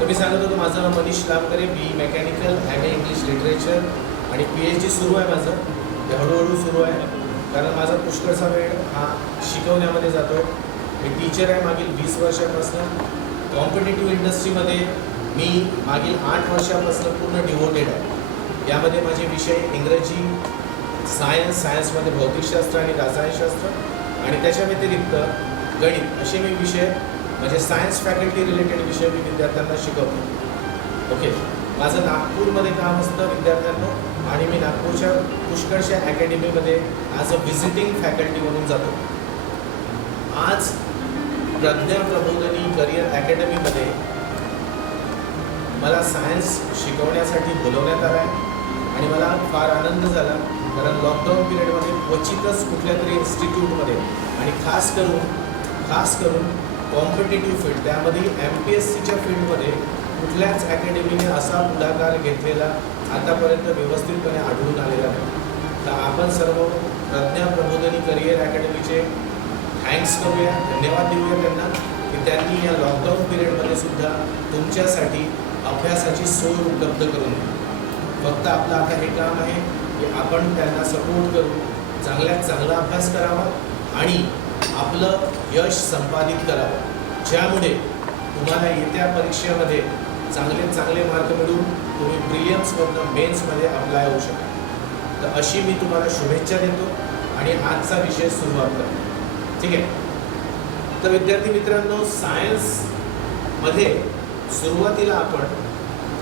तर मी सांगत होतो माझं नाव मनीष लामकरे, बी मेकॅनिकल, MA इंग्लिश लिटरेचर आणि PhD सुरू आहे माझं. ते हळूहळू सुरू आहे कारण माझा पुष्कळचा वेळ हा शिकवण्यामध्ये जातो आहे. मी टीचर आहे मागील 20 वर्षापासून. कॉम्पिटिटिव्ह इंडस्ट्रीमध्ये मी मागील 8 वर्षापासून पूर्ण डिवोटेड आहे. यामध्ये माझे विषय इंग्रजी, सायन्समध्ये भौतिकशास्त्र आणि रसायनशास्त्र आणि त्याच्या व्यतिरिक्त गणित असे मी विषय म्हणजे सायन्स फॅकल्टी रिलेटेड विषय मी विद्यार्थ्यांना शिकवतो. ओके, माझं नागपूरमध्ये काम असतं विद्यार्थ्यांना आणि मी नागपूरच्या पुष्कळशा अकॅडमीमध्ये ॲज अ व्हिजिटिंग फॅकल्टी म्हणून जातो. आज प्रज्ञा प्रबोधिनी करिअर अकॅडमीमध्ये मला सायन्स शिकवण्यासाठी बोलवण्यात आलं आहे आणि मला फार आनंद झाला कारण लॉकडाऊन पिरियडमध्ये क्वचितच कुठल्या तरी इन्स्टिट्यूटमध्ये आणि खास करून कॉम्पिटिटिव्ह फील्ड त्यामध्ये MPSCच्या फील्डमध्ये कुठल्याच अकॅडमीने असा पुढाकार घेतलेला आतापर्यंत व्यवस्थितपणे आढळून आलेला नाही. तर आपण सर्व प्रज्ञा प्रबोधिनी करिअर अकॅडमीचे थँक्स करूया, धन्यवाद देऊया त्यांना की त्यांनी या लॉकडाऊन पिरियडमध्ये सुद्धा तुमच्यासाठी अभ्यासाची सोय उपलब्ध करून दिली. फक्त आपलं आता हे काम आहे की आपण त्यांना सपोर्ट करू, चांगल्यात चांगला अभ्यास करावा आणि आपलं यश संपादित करावं, ज्यामुळे तुम्हाला येत्या परीक्षेमध्ये चांगले मार्क मिळून तुम्ही प्रिलिम्समधनं मेन्समध्ये अप्लाय होऊ शकाल. तर अशी मी तुम्हाला शुभेच्छा देतो आणि आजचा विषय सुरुवात करतो. ठीक आहे. तर विद्यार्थी मित्रांनो, सायन्समध्ये सुरुवातीला आपण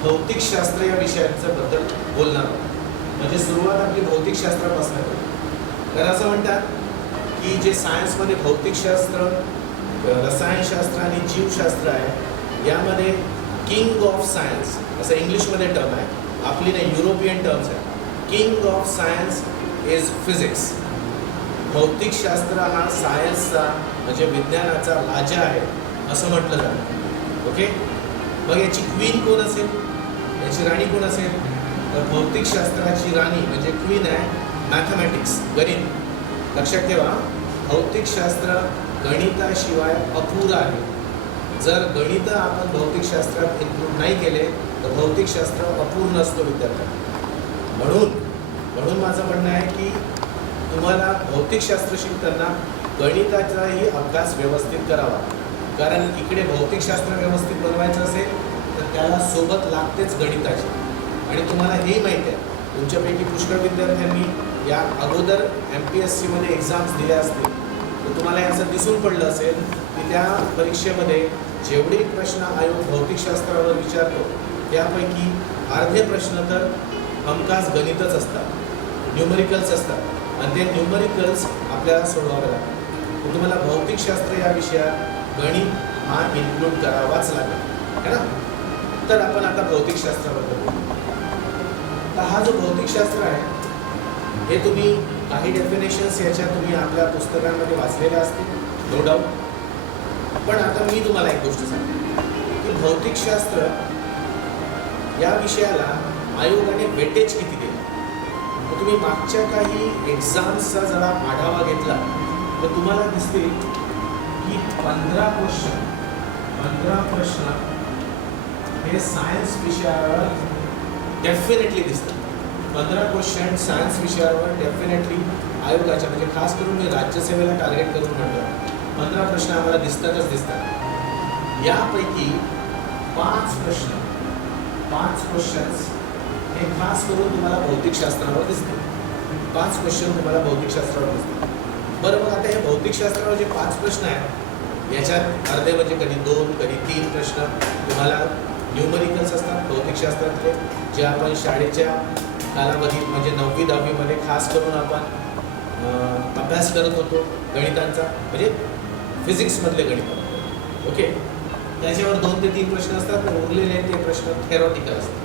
भौतिकशास्त्र या विषयाचं बद्दल बोलणार आहोत. म्हणजे सुरुवात आपली भौतिकशास्त्रापासून होते. तर असं म्हणतात की जे सायन्समध्ये भौतिकशास्त्र, रसायनशास्त्र आणि जीवशास्त्र आहे यामध्ये किंग ऑफ सायन्स असं इंग्लिशमध्ये टर्म आहे, आपली नाही युरोपियन टर्म्स आहे. King of science is physics. भौतिकशास्त्र हा सायन्सचा म्हणजे विज्ञानाचा राजा आहे असं म्हटलं जातं. ओके, मग याची क्वीन कोण असेल, याची राणी कोण असेल? तर भौतिकशास्त्राची राणी म्हणजे क्वीन आहे मॅथमॅटिक्स, गणित. लक्षात ठेवा, भौतिकशास्त्र गणिताशिवाय अपुरं आहे. जर गणित आपण भौतिकशास्त्रात इन्क्लूड नाही केले तर भौतिकशास्त्र अपूर्ण असतं विद्यार्थ्यांना. म्हणून माझं म्हणणं आहे की तुम्हाला भौतिकशास्त्र शिकताना गणिताचाही अभ्यास व्यवस्थित करावा, कारण इकडे भौतिकशास्त्र व्यवस्थित बनवायचं असेल तर त्याला सोबत लागतेच गणिताची. आणि तुम्हाला हेही माहीत आहे, तुमच्यापैकी पुष्कळ विद्यार्थ्यांनी या अगोदर MPSCमध्ये एक्झाम्स दिल्या असतील तर तुम्हाला असं दिसून पडलं असेल की त्या परीक्षेमध्ये जेवढे प्रश्न आयोग भौतिकशास्त्रावर विचारतो त्यापैकी अर्धे प्रश्न तर हमखास गणितच असतात, न्यूमरिकल्स असतात आणि ते न्यूमरिकल्स आपल्याला सोडवावे लागतात. तुम्हाला भौतिकशास्त्र या विषयात गणित हा इन्क्लूड करावाच लागेल, है ना. तर आपण आता भौतिकशास्त्राबद्दल बोलू. तर हा जो भौतिकशास्त्र आहे हे तुम्ही काही डेफिनेशन्स याच्या तुम्ही आपल्या पुस्तकांमध्ये वाचलेल्या असतील, नो डाऊट. पण आता मी तुम्हाला एक गोष्ट सांगतो की भौतिकशास्त्र या विषयाला आयोगाने वेटेज किती दिलं. तर तुम्ही मागच्या काही एक्झाम्सचा जरा आढावा घेतला तर तुम्हाला दिसतील की 15 प्रश्न हे सायन्स विषयावर डेफिनेटली दिसतात. 15 क्वेश्चन सायन्स विषयावर डेफिनेटली आयोगाच्या म्हणजे खास करून मी राज्यसेवेला टार्गेट करून म्हणतो 15 प्रश्न आम्हाला दिसतातच. यापैकी 5 क्वेश्चन्स हे खास करून तुम्हाला भौतिकशास्त्रावर दिसतील. 5 क्वेश्चन तुम्हाला भौतिकशास्त्रावर दिसतील. बरं, मग आता हे भौतिकशास्त्रावर जे 5 प्रश्न आहेत याच्यात अर्धे म्हणजे कधी 2 कधी 3 प्रश्न तुम्हाला न्यूमरिकल्स असतात भौतिकशास्त्रातले, जे आपण शाळेच्या कालावधीत म्हणजे 9वी 10वीमध्ये खास करून आपण अभ्यास करत होतो गणितांचा, म्हणजे फिजिक्समधले गणित. ओके, त्याच्यावर 2 ते 3 प्रश्न असतात, तर उरलेले ते प्रश्न थेरॉटिकल असतात.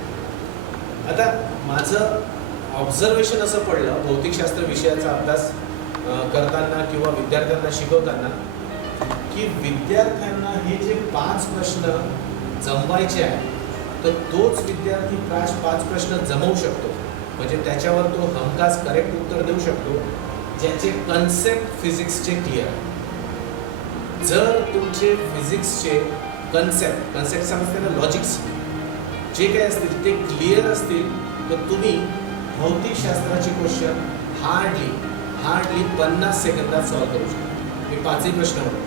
आता माझं ऑब्झर्वेशन असं पडलं भौतिकशास्त्र विषयाचा अभ्यास करताना किंवा विद्यार्थ्यांना शिकवताना की विद्यार्थ्यांना हे जे 5 प्रश्न जमवायचे आहे तर तोच विद्यार्थी 5 प्रश्न जमवू शकतो, म्हणजे त्याच्यावर तो हमखास करेक्ट उत्तर देऊ शकतो ज्याचे कन्सेप्ट फिजिक्सचे क्लिअर आहे. जर तुमचे फिजिक्सचे कन्सेप्ट समजते ना, लॉजिक्स जे काही असतील ते क्लिअर असतील तर तुम्ही भौतिकशास्त्राचे क्वेश्चन हार्डली 50 सेकंदात सॉल्व्ह करू शकता. मी 5ही प्रश्न म्हणतो.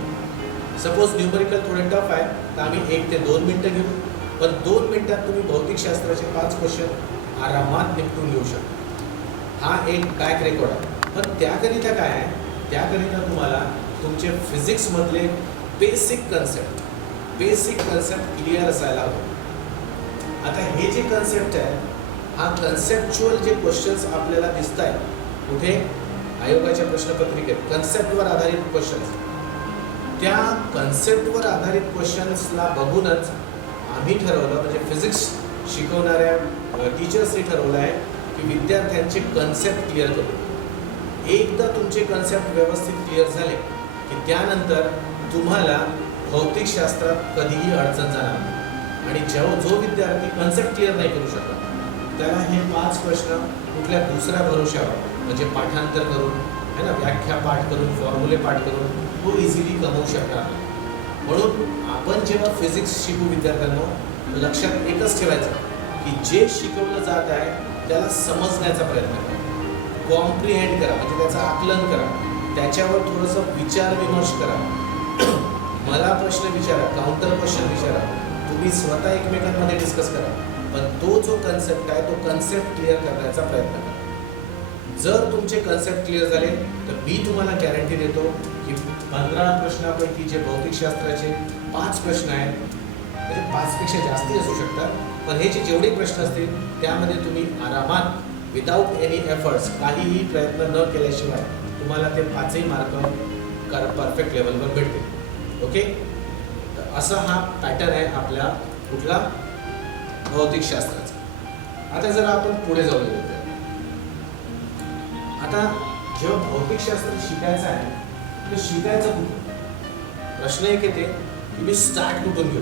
सपोज न्यूमरिकल थोडे टफ आहे तर आम्ही 1 ते 2 मिनटं घेऊ, पण 2 मिनटात तुम्ही भौतिकशास्त्राचे 5 क्वेश्चन आरामात निपटून घेऊ शकता. हा एक बॅक रेकॉर्ड आहे. पण त्याकरिता काय आहे, त्याकरिता तुम्हाला तुमचे फिजिक्समधले बेसिक कन्सेप्ट क्लिअर असायला हवं. आता हे जे कन्सेप्ट आहे, हा कन्सेप्च्युअल जे क्वेश्चन्स आपल्याला दिसत आहेत कुठे आयोगाच्या प्रश्नपत्रिकेत, कन्सेप्टवर आधारित क्वेश्चन्स, त्या कन्सेप्टवर आधारित क्वेश्चन्सला बघूनच आम्ही ठरवलं, म्हणजे फिजिक्स शिकवणाऱ्या टीचर्सनी ठरवलं आहे की विद्यार्थ्यांचे कन्सेप्ट क्लिअर करू. एकदा तुमचे कन्सेप्ट व्यवस्थित क्लिअर झाले की त्यानंतर तुम्हाला भौतिकशास्त्रात कधीही अडचण जाणार नाही. आणि जो विद्यार्थी कन्सेप्ट क्लिअर नाही करू शकत त्याला हे 5 प्रश्न कुठल्या दुसऱ्या भरोश्यावर, म्हणजे पाठांतर करून है ना, व्याख्या पाठ करून, फॉर्म्युले पाठ करून तो इझिली कमवू शकणार नाही. म्हणून आपण जेव्हा फिजिक्स शिकू विद्यार्थ्यांना, लक्षात एकच ठेवायचं की जे शिकवलं जात आहे त्याला समजण्याचा प्रयत्न करा, कॉम्प्रिहेंड करा, म्हणजे त्याचं आकलन करा, त्याच्यावर थोडंसं विचार विमर्श करा. मला प्रश्न विचारा, काउंटर क्वेश्चन विचारा, तुम्ही स्वतः एकमेकांमध्ये डिस्कस करा, पण तो जो कन्सेप्ट आहे तो कन्सेप्ट क्लिअर करण्याचा प्रयत्न करा. जर तुमचे कन्सेप्ट क्लिअर झाले तर मी तुम्हाला गॅरंटी देतो की 15 प्रश्नापैकी जे भौतिकशास्त्राचे 5 प्रश्न आहेत, म्हणजे 5 पेक्षा जास्ती असू शकतात, पण हे जेवढे प्रश्न असतील त्यामध्ये तुम्ही आरामात विदाऊट एनी एफर्ट्स, काहीही प्रयत्न न केल्याशिवाय तुम्हाला ते 5ही मार्क परफेक्ट लेवलवर भेटतील. ओके, तर असा हा पॅटर्न आहे आपल्या कुठला भौतिकशास्त्राचा. आता जर आपण पुढे जाऊ गेलो, आता जेव्हा भौतिकशास्त्र शिकायचं आहे तर शिकायचं कुठून? प्रश्न एक येते की मी स्टार्ट कुठून घेऊ,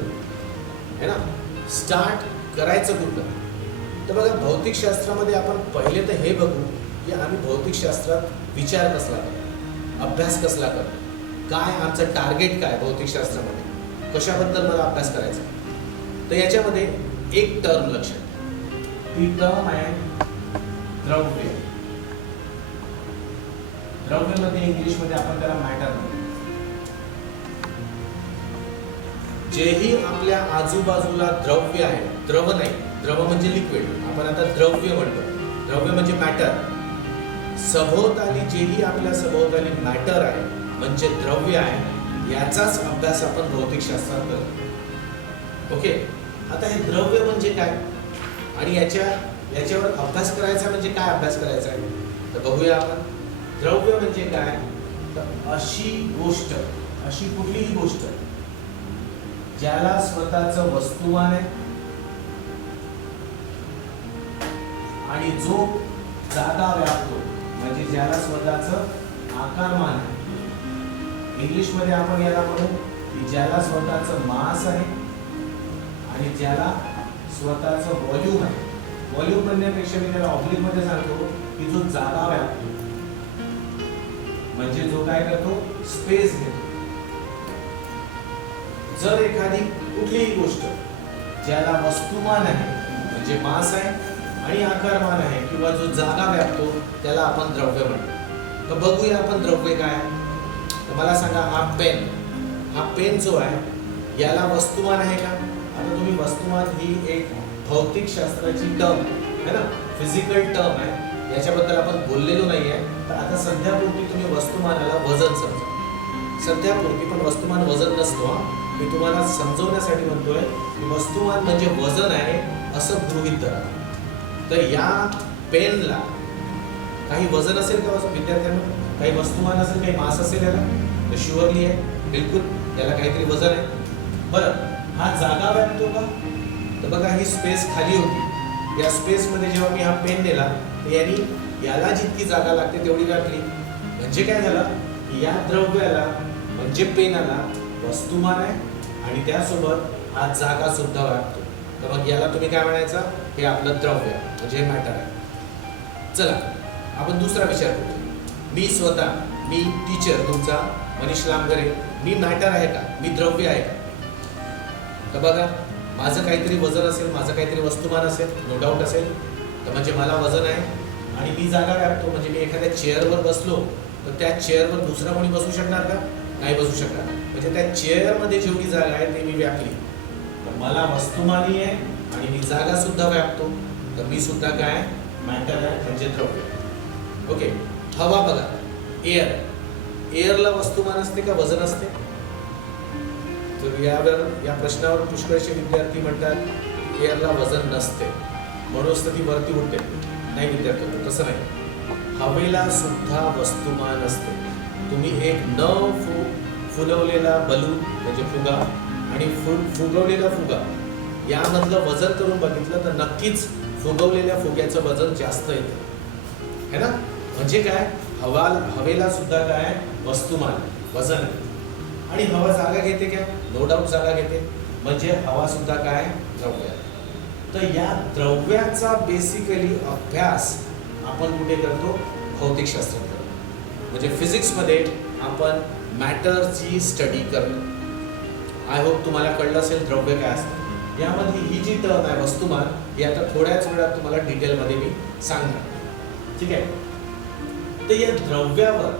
है ना, स्टार्ट करायचं कुठं? तर बघा, भौतिकशास्त्रामध्ये आपण पहिले तर हे बघू की आम्ही भौतिकशास्त्रात विचार कसला करतो, अभ्यास कसला करतो, काय आमचं टार्गेट काय भौतिकशास्त्रामध्ये, कशाबद्दल मला अभ्यास करायचा. तर याच्यामध्ये एक टर्म लक्षात, ती टर्म आहे द्रव्य. द्रव्यमध्ये इंग्लिशमध्ये आपण त्याला मॅटर म्हणतो. जेही आपल्या आजूबाजूला द्रव्य आहे, द्रव नाही, द्रव म्हणजे लिक्विड, आपण आता द्रव्य म्हणतो, द्रव्य म्हणजे मॅटर. सभोवताली जेही आपल्या सभोवताली मॅटर आहे म्हणजे द्रव्य आहे, याचाच अभ्यास आपण भौतिकशास्त्रात करतो. ओके, आता हे द्रव्य म्हणजे काय आणि याच्यावर अभ्यास करायचा म्हणजे काय अभ्यास करायचा आहे तर बघूया आपण. द्रव्य म्हणजे काय तर अशी गोष्ट, अशी कुठलीही गोष्ट ज्याला स्वतःचं वस्तुमान आहे आणि जो जागा व्यापतो, म्हणजे ज्याला स्वतःचं आकारमान आहे. इंग्लिशमध्ये आपण याला म्हणू की ज्याला स्वतःचं मास आहे आणि ज्याला स्वतःचं व्हॉल्यूम आहे. व्हॉल्यूम म्हणण्यापेक्षा मी त्याला ऑब्लिकमध्ये सांगतो की जो जागा व्यापतो, म्हणजे जो काय करतो, स्पेस घेतो. जर एखादी कुठलीही गोष्ट ज्याला वस्तुमान आहे म्हणजे मास आहे आणि आकारमान आहे किंवा जो जागा व्यापतो त्याला आपण द्रव्य म्हणतो. तर बघूया आपण द्रव्य काय. तर मला सांगा, हा पेन जो आहे याला वस्तुमान आहे का? आता तुम्ही वस्तुमान ही एक भौतिकशास्त्राची टर्म आहे ना, फिजिकल टर्म आहे, याच्याबद्दल आपण बोललेलो नाही आहे. तर आता सध्यापुरती तुम्ही वस्तुमानाला वजन समजा, सध्यापुरती, पण वस्तुमान वजन नसतो. मी तुम्हाला समजवण्यासाठी म्हणतोय की वस्तुमान म्हणजे वजन आहे असं गृहीत धरा. तर या पेनला काही वजन असेल का विद्यार्थ्यांना? काही वस्तुमान असेल, काही मास असेल याला? तर शुअरली आहे, बिलकुल याला काहीतरी वजन आहे. बरं, हा जागा व्यापतो का? तर बघा, ही स्पेस खाली होती, या स्पेसमध्ये जेव्हा मी हा पेन नेला तर याला जितकी जागा लागते तेवढी व्यापली. म्हणजे काय झालं, या द्रव्याला म्हणजे पेनाला वस्तुमान आहे आणि त्यासोबत हा जागा सुद्धा व्यापतो. तर मग याला तुम्ही काय म्हणायचं, हे आपलं द्रव्य म्हणजे मॅटर आहे. चला आपण दुसरा विचार करू. मी टीचर तुमचा मनीष लांबगरे, मी मॅटर आहे का? मी द्रव्य आहे का? तर बघा, माझं काहीतरी वजन असेल, माझं काहीतरी वस्तुमान असेल, नो डाऊट असेल, तर म्हणजे मला वजन आहे आणि मी जागा व्यापतो. म्हणजे मी एखाद्या चेअरवर बसलो तर त्या चेअरवर दुसरा कोणी बसू शकणार का? नाही बसू शकणार. म्हणजे त्या चेअरमध्ये जेवढी जागा आहे ते मी व्यापली. तर मला वस्तुमानही आहे आणि मी जागा सुद्धा व्यापतो. तर मी सुद्धा काय? मॅटर आहे, म्हणजे द्रव्य. ओके. हवा बघा, एअर. एअरला वस्तुमान असते का वजन असते? तर या प्रश्नावर पुष्कळशे विद्यार्थी म्हणतात एअरला वजन नसते, म्हणूनच तर ती वरती उडते. नाही विद्यार्थी, तसं नाही. हवेला सुद्धा वस्तुमान असते. तुम्ही एक फुलवलेला बलून म्हणजे फुगा आणि फुगवलेला फुगा यामधलं वजन करून बघितलं तर नक्कीच फुगवलेल्या फुग्याचं वजन जास्त येतं, है ना? म्हणजे काय? हवेला सुद्धा काय? वस्तुमान, वजन आहे. आणि हवा जागा घेते का? नो डाऊट जागा घेते. म्हणजे हवा सुद्धा काय? द्रव्य. तर या द्रव्याचा बेसिकली अभ्यास आपण कुठे करतो? भौतिकशास्त्रात करतो. म्हणजे फिजिक्समध्ये आपण मॅटरची स्टडी करतो. आय होप तुम्हाला कळलं असेल द्रव्य काय असतं. यामध्ये ही जी टर्म आहे वस्तुमान, ही आता थोड्याच वेळात तुम्हाला डिटेलमध्ये मी सांगणार. ठीक आहे. तर या द्रव्यावर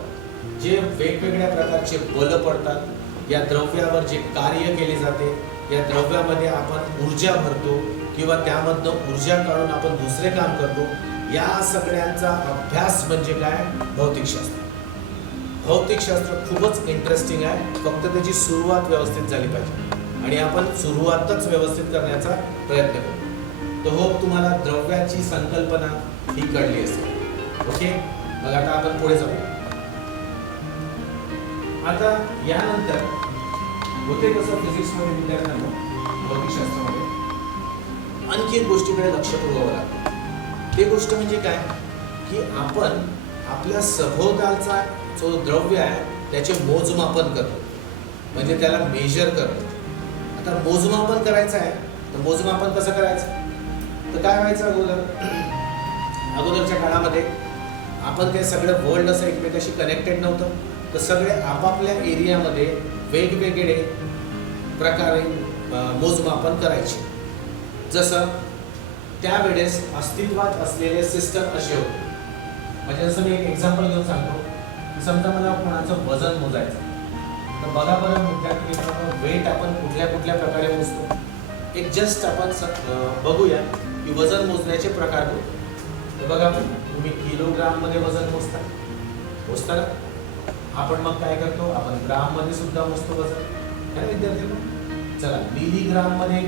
जे वेगवेगळ्या प्रकारचे बल पडतात, या द्रव्यावर जे कार्य केले जाते, या द्रव्यामध्ये आपण ऊर्जा भरतो किंवा त्यामधनं ऊर्जा काढून आपण दुसरे काम करतो, या सगळ्यांचा अभ्यास म्हणजे काय? भौतिकशास्त्र. भौतिकशास्त्र खूपच इंटरेस्टिंग आहे. फक्त त्याची सुरुवात व्यवस्थित झाली पाहिजे आणि आपण सुरुवातच व्यवस्थित करण्याचा प्रयत्न करतो. तर हो, तुम्हाला द्रव्याची संकल्पना ही कळली असेल. ओके. मग आता आपण पुढे जाऊया. आता यानंतर होते कसं फिजिक्समध्ये विद्यार्थ्यांना, भौतिकशास्त्रामध्ये आणखी एक गोष्टीकडे लक्ष पुरवावं लागतं. ते गोष्ट म्हणजे काय? की आपण आपल्या सभोवतालचा जो द्रव्य आहे त्याचे मोजमापन करतो, म्हणजे त्याला मेजर करतो. आता मोजमापन करायचं आहे तर मोजमापन कसं करायचं? तर काय व्हायचं? अगोदरच्या काळामध्ये आपण ते सगळं वर्ल्ड असं एकमेकाशी कनेक्टेड नव्हतं. तर सगळे आपापल्या एरियामध्ये वेगवेगळे प्रकारे मोजमापन करायचे. जसं त्यावेळेस अस्तित्वात असलेले सिस्टम असे होते. म्हणजे जसं मी एक एक्झाम्पल घेऊन सांगतो की समजा मला कोणाचं वजन मोजायचं, तर बघा बरं विद्यार्थी मित्रांनो, वेट आपण कुठल्या कुठल्या प्रकारे मोजतो. एक जस्ट आपण बघूया की वजन मोजण्याचे प्रकार कोणते. तर बघा, तुम्ही किलोग्राममध्ये वजन मोजता ना? आपण मग काय करतो? आपण ग्राममध्ये सुद्धा मोजतो वजन, है ना विद्यार्थी? चला, मिलीग्राममध्ये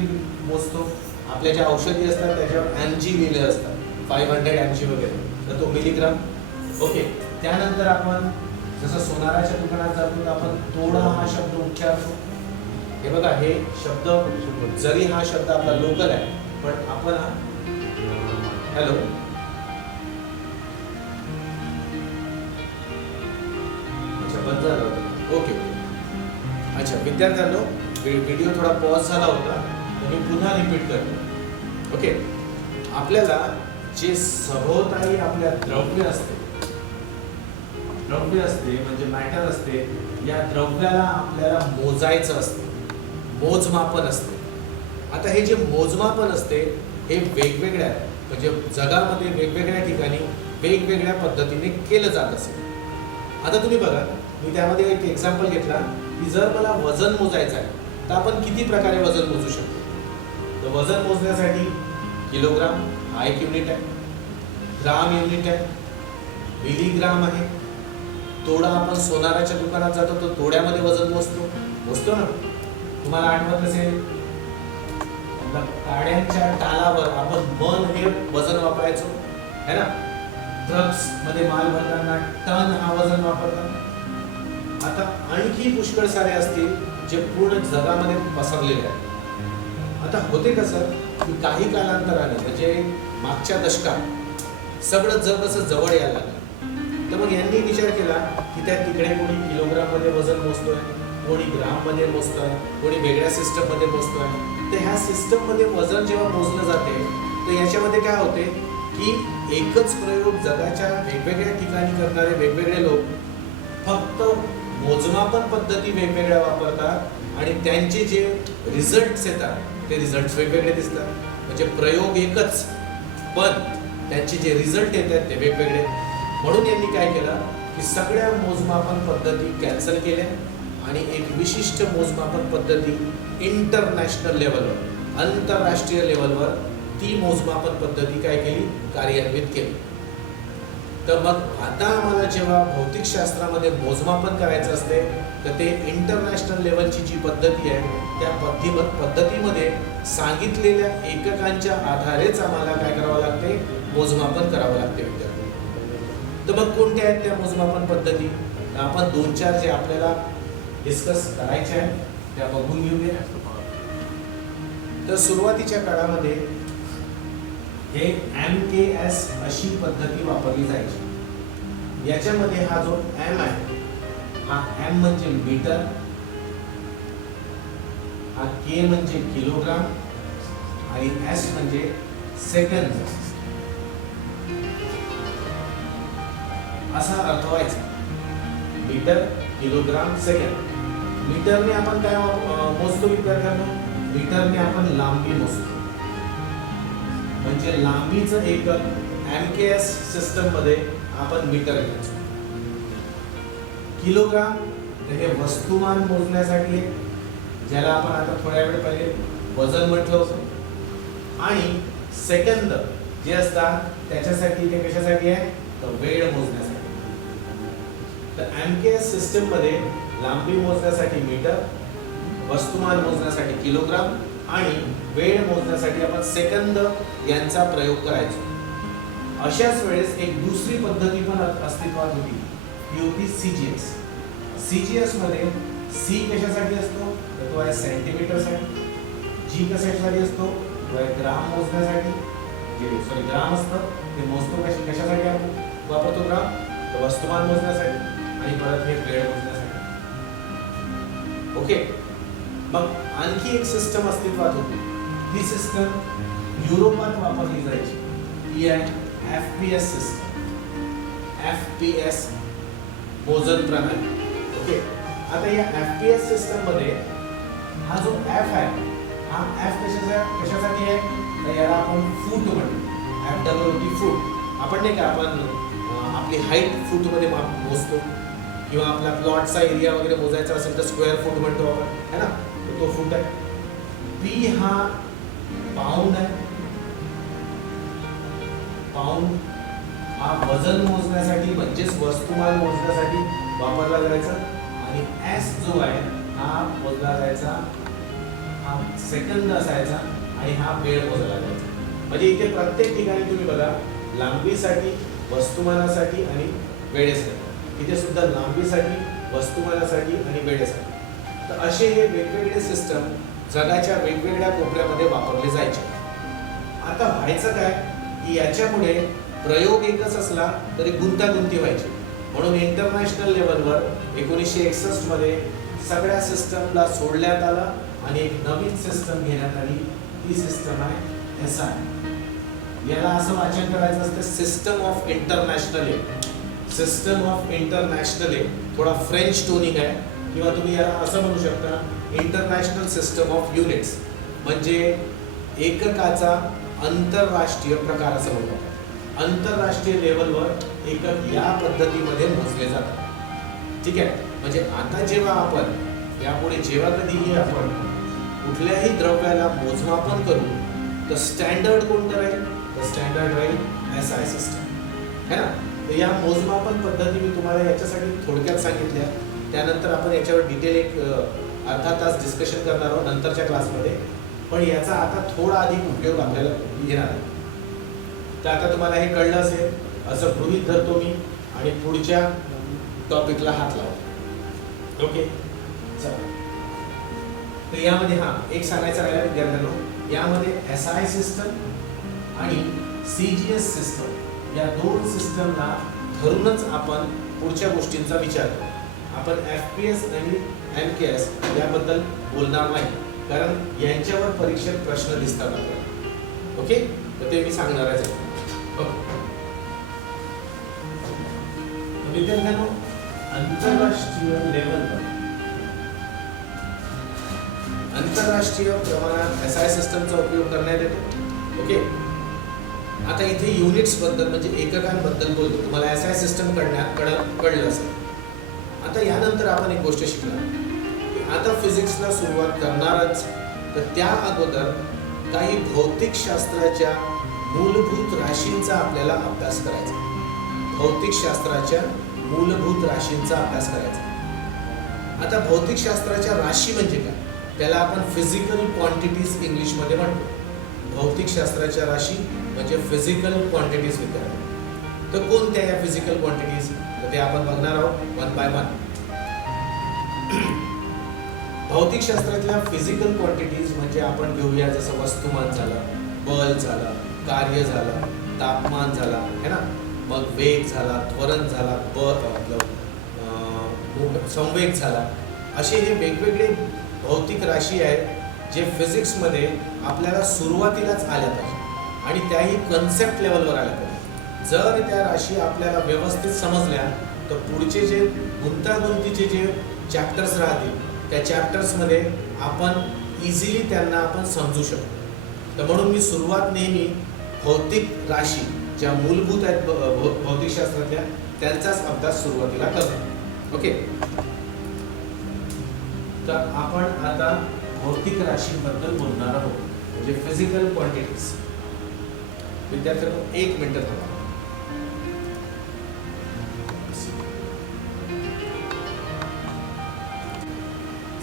मोजतो. आपल्या ज्या औषधी असतात त्याच्यावर MG लिहिले असतात, 500 MG वगैरे, तर तो मिलीग्राम. ओके. त्यानंतर आपण जसं सोनाराच्या दुकानात जातो तर आपण तोडा हा शब्द उच्चारतो. हे बघा, हे शब्द जरी हा शब्द आपला लोकल आहे, पण आपण हॅलो बंद झालं होतं. ओके. अच्छा विद्यार्थ्यांनो, व्हिडिओ थोडा पॉज झाला होता, तर मी पुन्हा रिपीट करतो. ओके. आपल्याला जे सभोवताली आपल्या द्रव्य असते म्हणजे मॅटर असते, या द्रव्याला आपल्याला मोजायचं असते, मोजमापन असते. आता हे जे मोजमापन असते हे वेगवेगळ्या म्हणजे जगामध्ये वेगवेगळ्या ठिकाणी वेगवेगळ्या पद्धतीने केलं जात असेल. आता तुम्ही बघा, मी त्यामध्ये एक एक्झाम्पल घेतला की जर मला वजन मोजायचं आहे तर आपण किती प्रकारे वजन मोजू शकतो. तर वजन मोजण्यासाठी किलोग्राम हा एक युनिट आहे, ग्राम युनिट आहे, मिलीग्राम आहे. तोडा आपण सोनाराच्या दुकानात जातो तर तोड्यामध्ये वजन मोजतो ना. तुम्हाला आठवत असेल काड्यांच्या टालावर आपण मन हे वजन वापरायचो, है ना? ट्रक्स मध्ये माल भरताना टन हा वजन वापरतात. आता आणखी पुष्कळ सारे असतील जे पूर्ण जगामध्ये पसरलेले आहेत. आता होते कसं की काही कालांतराने म्हणजे मागच्या दशकात सगळं जग असं जवळ यायला लागलं. तर मग यांनी विचार केला की त्या तिकडे कोणी किलोग्राममध्ये वजन मोजतोय, कोणी ग्राममध्ये मोजतोय, कोणी वेगळ्या सिस्टममध्ये मोजतोय. तर ह्या सिस्टममध्ये वजन जेव्हा मोजलं जाते तर याच्यामध्ये काय होते की एकच प्रयोग जगाच्या वेगवेगळ्या ठिकाणी करणारे वेगवेगळे लोक फक्त मोजमापन पद्धती वेगवेगळ्या वापरतात आणि त्यांचे जे रिझल्ट्स येतात ते रिझल्ट्स वेगवेगळे दिसतात. म्हणजे प्रयोग एकच पण त्यांचे जे रिझल्ट येतात ते वेगवेगळे. म्हणून यांनी काय केलं की सगळ्या मोजमापन पद्धती कॅन्सल केल्या आणि एक विशिष्ट मोजमापन पद्धती इंटरनॅशनल लेवलवर, आंतरराष्ट्रीय लेवलवर ती मोजमापन पद्धती काय केली, कार्यान्वित केली. तर मग आता आम्हाला जेव्हा भौतिकशास्त्रामध्ये मोजमापन करायचं असते तर ते इंटरनॅशनल लेवलची जी पद्धती आहे त्या पद्धतीमध्ये सांगितलेल्या एककांच्या आधारेच आम्हाला काय करावं लागते, मोजमापन करावं लागते विद्यार्थी. तर मग कोणत्या आहेत त्या मोजमापन पद्धती? आपण 2-4 जे आपल्याला डिस्कस करायचे आहे त्या बघून घेऊया. तर सुरुवातीच्या काळामध्ये हे MKS अशी पद्धती वापरली जायची. याच्यामध्ये हा जो M आहे, हा M म्हणजे मीटर, हा K म्हणजे किलोग्राम आणि S म्हणजे सेकंद असा अर्थ व्हायचा. Metre, kilogram, second. मीटरने आपण काय मोजतो विद्यार्थ्यांनो? मीटरने आपण लांबी मोजतो. म्हणजे लांबीचं एकक MKS सिस्टम मध्ये आपण मीटर घ्यायचो. किलोग्राम हे वस्तुमान मोजण्यासाठी आहे, ज्याला आपण आता थोड्या वेळ पहिले वजन म्हटलं होतं. आणि सेकंद जे असतात त्याच्यासाठी ते कशासाठी आहे, तर वेळ मोजण्यासाठी. तर MKS सिस्टम मध्ये लांबी मोजण्यासाठी मीटर, वस्तुमान मोजण्यासाठी किलोग्राम आणि वेळ मोजण्यासाठी आपण सेकंद यांचा प्रयोग करायचो. अशाच वेळेस एक दुसरी पद्धती पण अस्तित्वात होती, ती होती CGS. CGS मध्ये C कशासाठी असतो, तर तो आहे सेंटीमीटरसाठी. G कशासाठी असतो, तो आहे ग्राम मोजण्यासाठी. जे ग्राम असतं ते मोजतो कशासाठी आपण वापरतो ग्राम, तर वस्तुमान मोजण्यासाठी आणि परत हे वेळ मोजण्यासाठी. ओके. मग आणखी एक सिस्टम अस्तित्वात होती. ही सिस्टम युरोपात वापरली जायची. ही आहे FPS सिस्टम. FPS मोजन प्रणाली. ओके. आता या FPS सिस्टम मध्ये हा जो F आहे, हा F कशासाठी आहे, तर याला आपण फूट म्हणतो. FWT फूट. आपण नाही का आपण आपली हाईट फूट मध्ये मोजतो किंवा आपला प्लॉटचा एरिया वगैरे मोजायचा असेल तर स्क्वेअर फूट म्हणतो आपण, है ना, तो फूट आहे. P हा पाऊंड आहे. पाऊंड हा वजन मोजण्यासाठी म्हणजेच वस्तुमान मोजण्यासाठी वापरला जायचा. आणि S जो आहे हा मोजला जायचा, हा सेकंद असायचा आणि हा वेळ मोजला जायचा. म्हणजे इथे प्रत्येक ठिकाणी तुम्ही बघा, लांबीसाठी, वस्तुमानासाठी आणि वेळेसाठी. इथे सुद्धा लांबीसाठी, वस्तुमानासाठी आणि वेळेसाठी. तर असे हे वेगवेगळे सिस्टम जगाच्या वेगवेगळ्या कोपऱ्यामध्ये वापरले जायचे. आता व्हायचं काय की याच्यामुळे प्रयोग एकच असला तरी गुंतागुंती व्हायची. म्हणून इंटरनॅशनल लेवलवर 1961 मध्ये सगळ्या सिस्टमला सोडण्यात आलं आणि एक नवीन सिस्टम घेण्यात आली. ती सिस्टम आहे SI. याला असं वाचन करायचं असतं, system of international. System of international थोडा फ्रेंच टोनिंग आहे, किंवा तुम्ही याला असं म्हणू शकता, इंटरनॅशनल सिस्टम ऑफ युनिट्स. म्हणजे एककाचा आंतरराष्ट्रीय प्रकार असं म्हणतो. आंतरराष्ट्रीय लेवलवर एकक या पद्धतीमध्ये मोजले जातात. ठीक आहे. म्हणजे आता जेव्हा आपण यापुढे जेव्हा कधीही आपण कुठल्याही द्रव्याला मोजमापन करू तर स्टँडर्ड कोणतं राहील, तर स्टँडर्ड राहील SI सिस्टम, है ना. तर या मोजमापन पद्धती मी तुम्हाला याच्यासाठी थोडक्यात सांगितल्या. त्यानंतर आपण याच्यावर डिटेल एक अर्धा तास डिस्कशन करणार आहोत नंतरच्या क्लासमध्ये. पण याचा आता थोडा अधिक उपयोग आपल्याला घेणार आहे. तर आता तुम्हाला हे कळलं असेल असं गृहीत धरतो मी आणि पुढच्या टॉपिकला हात लावतो. ओके. चला. तर यामध्ये एक सांगायचं राहिलं विद्यार्थ्यांनो, यामध्ये SI सिस्टम आणि CGS सिस्टम या दोन सिस्टमला धरूनच आपण पुढच्या गोष्टींचा विचार करू. आपण FPS आणि MKS याबद्दल बोलणार नाही, कारण यांच्यावर परीक्षेत प्रश्न दिसतात आपल्याला. ओके. तर ते मी सांगणार आहे. विद्यार्थ्यांनो, आंतरराष्ट्रीय लेवलवर आंतरराष्ट्रीय प्रमाणात SI सिस्टमचा उपयोग करण्यात येतो. ओके, आता इथे युनिट्स बद्दल म्हणजे एककांबद्दल बोलतो. तुम्हाला SI सिस्टम कळलं असेल. आता यानंतर आपण एक गोष्ट शिकणार की आता फिजिक्सला सुरुवात करणारच, तर त्या अगोदर काही भौतिकशास्त्राच्या मूलभूत राशींचा आपल्याला अभ्यास करायचा. भौतिकशास्त्राच्या मूलभूत राशींचा अभ्यास करायचा. आता भौतिकशास्त्राच्या राशी म्हणजे काय, त्याला आपण फिजिकल क्वांटिटीज इंग्लिशमध्ये म्हणतो. भौतिकशास्त्राच्या राशी म्हणजे फिजिकल क्वांटिटीज विद्यार्थी. तर कोणत्या या फिजिकल क्वांटिटीज, तर ते आपण बघणार आहोत वन बाय वन. भौतिकशास्त्रातल्या फिजिकल क्वांटिटीज म्हणजे आपण घेऊया जसं वस्तुमान झालं, बल झालं, कार्य झालं, तापमान झाला है ना, मग वेग झाला, त्वरण झाला, संवेग झाला. असे हे वेगवेगळे भौतिक राशी आहेत जे फिजिक्समध्ये आपल्याला सुरुवातीलाच आल्या पाहिजे आणि त्याही कन्सेप्ट लेवलवर आल्या पाहिजे. जर त्या राशी आपल्याला व्यवस्थित समजल्या तर पुढचे जे गुंतागुंतीचे जे चॅप्टर्स राहतील त्या चॅप्टर्समध्ये आपण इझिली त्यांना आपण समजू शकतो. तर म्हणून मी सुरुवात नेहमी भौतिक राशी ज्या मूलभूत आहेत भौतिकशास्त्रातल्या त्यांचाच अभ्यास सुरुवातीला करतो. ओके, तर आपण आता भौतिक राशींबद्दल बोलणार आहोत म्हणजे फिजिकल क्वांटिटीज. विद्यार्थ्यांनो एक मिनिट थांबा.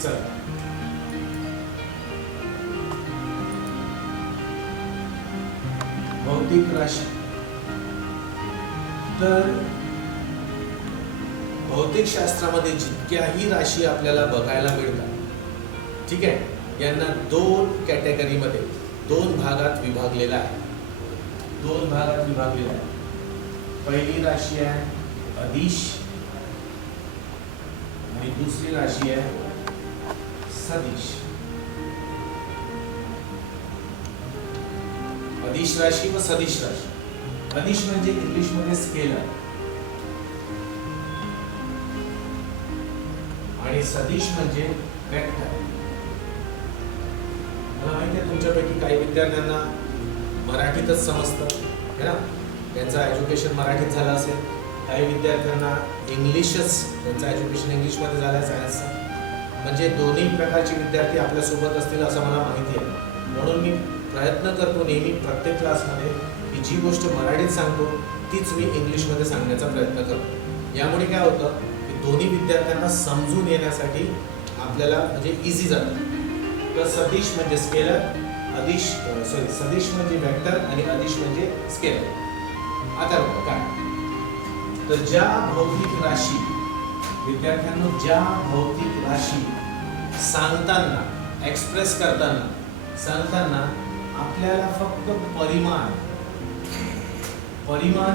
चला, भौतिक राशी. तर भौतिकशास्त्रामध्ये जितक्याही राशी आपल्याला बघायला मिळतात, ठीक आहे, यांना दोन कॅटेगरीमध्ये दोन भागात विभागलेला आहे. दोन भागात विभागलेला आहे. पहिली राशी आहे अदिश आणि दुसरी राशी आहे सदिश. अदिश राशी व सदिश राशी. अदिश म्हणजे इंग्लिशमध्ये स्केलर आणि सदिश म्हणजे वेक्टर. मला माहिती आहे तुमच्यापैकी काही विद्यार्थ्यांना मराठीतच समजतं है ना, त्यांचं एज्युकेशन मराठीत झालं असेल. काही विद्यार्थ्यांना इंग्लिशच, त्यांचं एज्युकेशन इंग्लिशमध्ये झालं आहे सायन्सचं. म्हणजे दोन्ही प्रकारचे विद्यार्थी आपल्यासोबत असतील असं मला माहिती आहे. म्हणून मी प्रयत्न करतो नेहमी प्रत्येक क्लासमध्ये की जी गोष्ट मराठीत सांगतो तीच मी इंग्लिशमध्ये सांगण्याचा प्रयत्न करतो. यामुळे काय होतं की दोन्ही विद्यार्थ्यांना समजून येण्यासाठी आपल्याला म्हणजे इझी जातं. तर सदिश म्हणजे स्केलर, सदिश म्हणजे वेक्टर आणि अदिश म्हणजे स्केलर. आता बघा काय, तर ज्या भौतिक राशी विद्यार्थ्यांना, ज्या भौतिक राशी सांगताना, एक्सप्रेस करताना, सांगताना आपल्याला फक्त परिमाण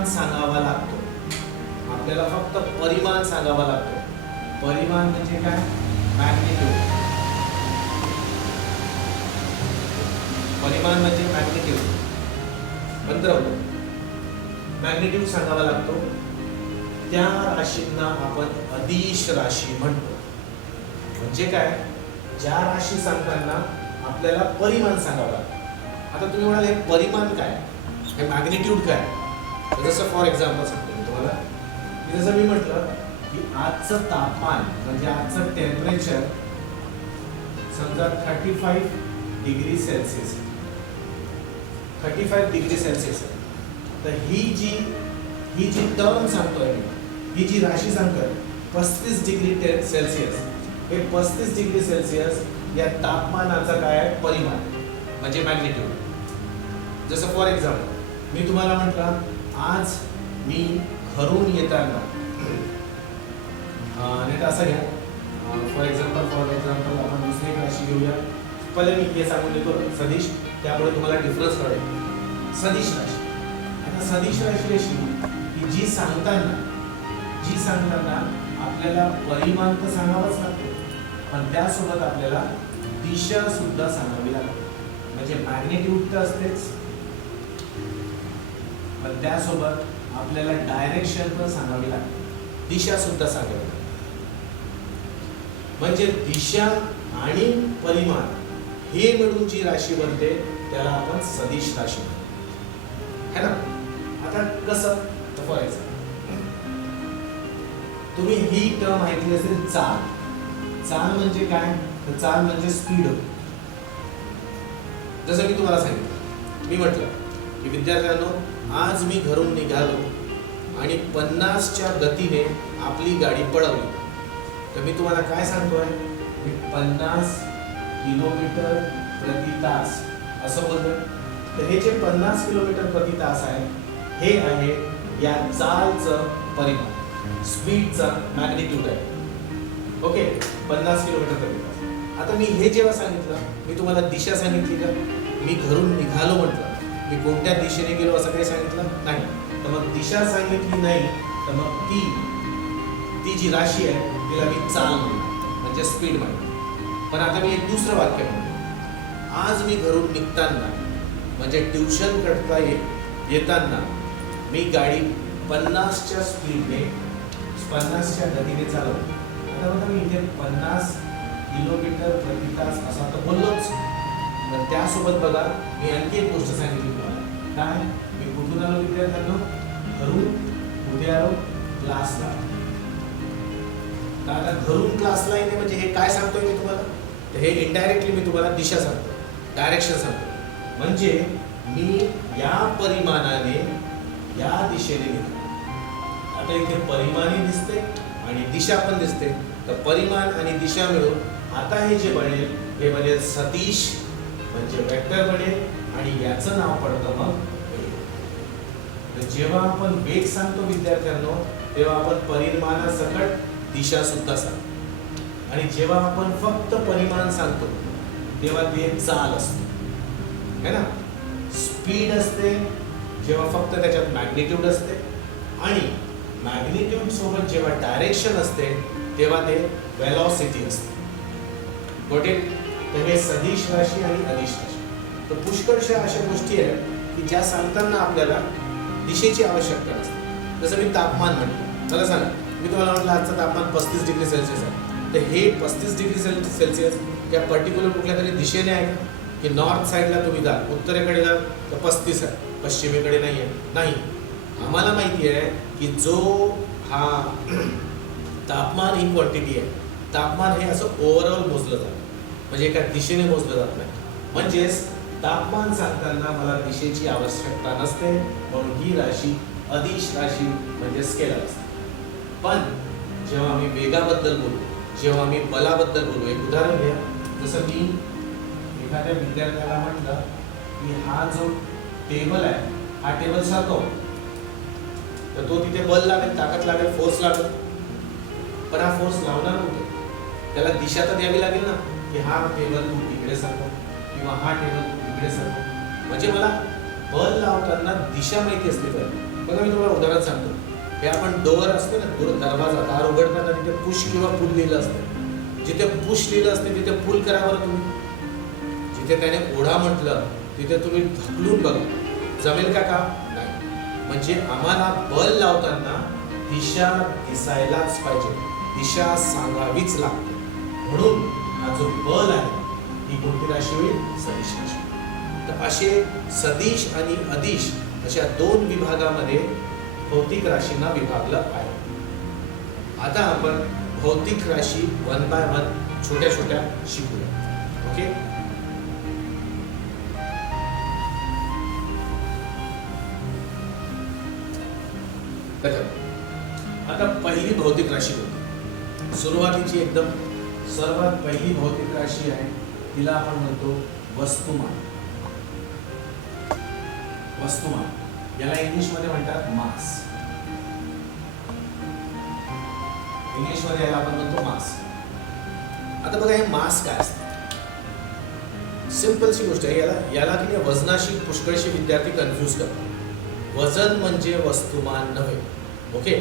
सांगावा लागतो. आपल्याला फक्त परिमाण सांगावा लागतो. परिमाण म्हणजे काय, मॅग्निट्यूड. परिमाण म्हणजे मॅग्निट्यूड. बंद मॅग्निट्यूड सांगावा लागतो. त्या राशींना आपण अदिश राशी म्हणतो. म्हणजे काय, ज्या राशी सांगताना आपल्याला परिमाण सांगावं लागतं. आता तुम्ही म्हणाल हे परिमाण काय, हे मॅग्निट्यूड काय. जसं फॉर एक्झाम्पल सांगतो मी तुम्हाला, जसं मी म्हटलं की आजचं तापमान म्हणजे आजचं टेम्परेचर समजा 35 डिग्री सेल्सिअस, 35 डिग्री सेल्सिअस. तर ही जी टर्म सांगतोय मी, ही जी राशी सांगतोय 35 डिग्री सेल्सिअस, हे 35 डिग्री सेल्सिअस या तापमानाचा काय आहे, परिमाण म्हणजे मॅग्निट्यूड. जसं फॉर एक्झाम्पल मी तुम्हाला म्हटलं आज मी घरून येताना, नाही तर असं घ्या, फॉर एक्झाम्पल आपण दुसरी एक राशी घेऊया. पहिले मी हे सांगून देतो सदिश, त्यामुळे तुम्हाला डिफरन्स कळेल. सदिश राशी, आता सदिश राशी अशी की जी सांगताना आपल्याला परिमाण तर सांगावंच लागतं, पण त्यासोबत आपल्याला दिशा सुद्धा सांगावी लागते. म्हणजे मॅग्निट्यूड तर असतेच, पण त्यासोबत आपल्याला डायरेक्शन पण सांगावी लागते, दिशा सुद्धा सांगावी लागते. म्हणजे दिशा आणि परिमाण हे मिळून जी राशी बनते त्याला आपण सदिश राशी म्हणतो, है ना. आता कसं, फॉर एक्झाम्पल तुम्ही ही टर्म ऐकली असेल, चाल. चाल म्हणजे काय, तर चाल म्हणजे स्पीड. जसं मी तुम्हाला सांगितलं, मी म्हटलं की विद्यार्थ्यांनो आज मी घरून निघालो आणि 50च्या गतीने आपली गाडी पळवली, तर मी तुम्हाला काय सांगतोय, मी 50 किलोमीटर प्रति तास असं बोलतोय. तर हे जे 50 किलोमीटर प्रति तास आहे हे आहे या चालचं परिमाण, स्पीडचा मॅग्निट्यूड आहे. ओके, 50 किलोमीटर प्रति तास. आता मी हे जेव्हा सांगितलं, मी तुम्हाला दिशा सांगितली का, मी घरून निघालो म्हटलं, मी कोणत्या दिशेने गेलो असं काही सांगितलं नाही. तर मग दिशा सांगितली नाही, तर मग ती जी राशी आहे तिला मी चाल म्हणतो, म्हणजे स्पीड म्हणतो. पण आता मी एक दुसरं वाक्य म्हणतो, आज मी घरून निघताना म्हणजे ट्युशन करता येताना मी गाडी 50च्या स्पीडने 50च्या गतीने चालवली. आता बघा मी इथे 50 किलोमीटर प्रति तास असा तर बोललोच, पण त्यासोबत बघा मी आणखी एक गोष्ट सांगितली तुम्हाला. काय, मी कुठून आलो विद्यार्थ्यांनो, घरून कुठे आलो, क्लासला. आता घरून क्लासला येणे म्हणजे हे काय सांगतोय मी तुम्हाला, तर हे इनडायरेक्टली मी तुम्हाला दिशा सांगतो, डायरेक्शन सांगतो. म्हणजे मी या परिमाणाने या दिशेने निघतो. आता इथे परिमाणही दिसते आणि दिशा पण दिसते, तर परिमाण आणि दिशा मिळून आता हे जे बनेल हे बनेल सदिश, म्हणजे वेक्टर बनेल आणि याचं नाव पडतं मग वेग. जेव्हा आपण वेग सांगतो विद्यार्थ्यांनो, तेव्हा आपण परिमाणासकट दिशा सुद्धा सांगतो, आणि जेव्हा आपण फक्त परिमाण सांगतो तेव्हा ते चाल असते, है ना. स्पीड असते जेव्हा फक्त त्याच्यात मॅग्निट्यूड असते, आणि मॅग्निट्यूड सोबत जेव्हा डायरेक्शन असते तेव्हा ते वेलॉसिटी असते. गोटे, तर हे सदिश राशी आणि अदिश राशी. तर पुष्कळशा अशा गोष्टी आहेत की ज्या सांगताना आपल्याला दिशेची आवश्यकता नसते. जसं मी तापमान म्हटलं, मला सांगा, मी तुम्हाला म्हटलं आजचं तापमान 35 डिग्री सेल्सिअस आहे, तर हे 35 डिग्री सेल्सिअस त्या पर्टिक्युलर कुठल्या तरी दिशेने आहे का, की नॉर्थ साईडला तुम्ही जा, उत्तरेकडे जा तर 35 आहे, पश्चिमेकडे नाही आहे. नाही, आम्हाला माहिती आहे की जो हा तापमान ही क्वांटिटी आहे, तापमान हे असं ओव्हरऑल मोजलं जातं, म्हणजे एका दिशेने मोजलं जात नाही. म्हणजेच तापमान सांगताना मला दिशेची आवश्यकता नसते, म्हणून ही राशी अदिश राशी म्हणजे स्केलर असते. पण जेव्हा आम्ही वेगाबद्दल बोलू, जेव्हा आम्ही बलाबद्दल बोलू, एक उदाहरण घ्या. जसं मी एखाद्या विद्यार्थ्याला म्हटलं की हा जो टेबल आहे हा टेबल सरकव, तर तो तिथे बल लागेल, ताकद लागेल, फोर्स लागेल. पण हा फोर्स लावणार कुठे, त्याला दिशा तर द्यावी लागेल ना, की हा टेबल तू इकडे सरकव किंवा हा टेबल तू इकडे सरकव. म्हणजे मला बल लावताना दिशा माहिती असली पाहिजे. बघा मी तुम्हाला उदाहरण सांगतो, हे आपण डोअर असते ना, दरवाजा, दार उघडताना तिथे पुश किंवा पुल लिहिलं असतं. जिथे पुश लिहिलं असते तिथे पुल करावर तुम्ही, जिथे त्याने ओढा म्हटलं तिथे तुम्ही ढकलून बघा, जमेल का नाही. म्हणजे आम्हाला बल लावताना दिशा दिसायलाच पाहिजे, दिशा सांगावीच लागते. म्हणून हा जो बल आहे ही कोणती राशी होईल, सदिश राशी. तर असे सदिश आणि अदिश अशा दोन विभागामध्ये भौतिक राशींना विभागलं आहे. आता आपण भौतिक राशी 1 by 1 छोट्या छोट्या शिकूया. ओके, आता पहिली भौतिक राशी होती, सुरुवातीची एकदम सर्वात पहिली भौतिक राशी आहे, तिला आपण म्हणतो वस्तुमान. वस्तुमान याला इंग्लिशमध्ये म्हणतात मास. इंग्लिशमध्ये याला आपण म्हणतो मास. आता बघा हे मास काय असतं, सिंपलशी गोष्ट आहे. याला की वजनाशी पुष्कळशी विद्यार्थी कन्फ्यूज करतात. वजन म्हणजे वस्तुमान नव्हे. ओके,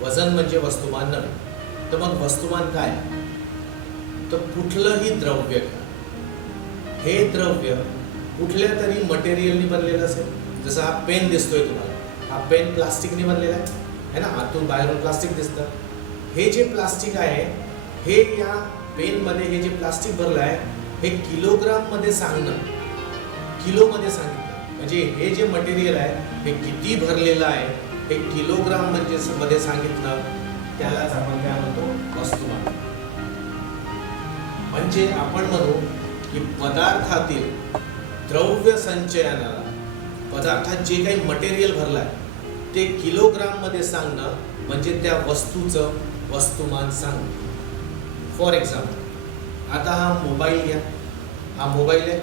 वजन म्हणजे वस्तुमान नव्हे. तर मग वस्तुमान काय, तर कुठलंही द्रव्य घ्या, हे द्रव्य कुठल्या तरी मटेरियलनी बनलेलं असेल. जसं हा पेन दिसतोय तुम्हाला, हा पेन प्लास्टिकने बनलेला आहे ना, आतून बाहेरून प्लास्टिक दिसतं. हे जे प्लास्टिक आहे हे या पेनमध्ये हे जे प्लास्टिक भरलं आहे हे किलोग्राममध्ये सांगणं, किलोमध्ये सांगितलं, म्हणजे हे जे मटेरियल आहे हे किती भरलेलं आहे हे किलोग्राम मध्ये सांगितलं, त्यालाच आपण काय म्हणतो, वस्तुमान. म्हणजे आपण म्हणू की पदार्थातील द्रव्य संचयनाला, पदार्थात जे काही मटेरियल भरलाय ते किलोग्राम मध्ये सांगणं म्हणजे त्या वस्तूचं वस्तुमान सांगणं. फॉर एक्झाम्पल, आता हा मोबाईल घ्या, हा मोबाईल आहे,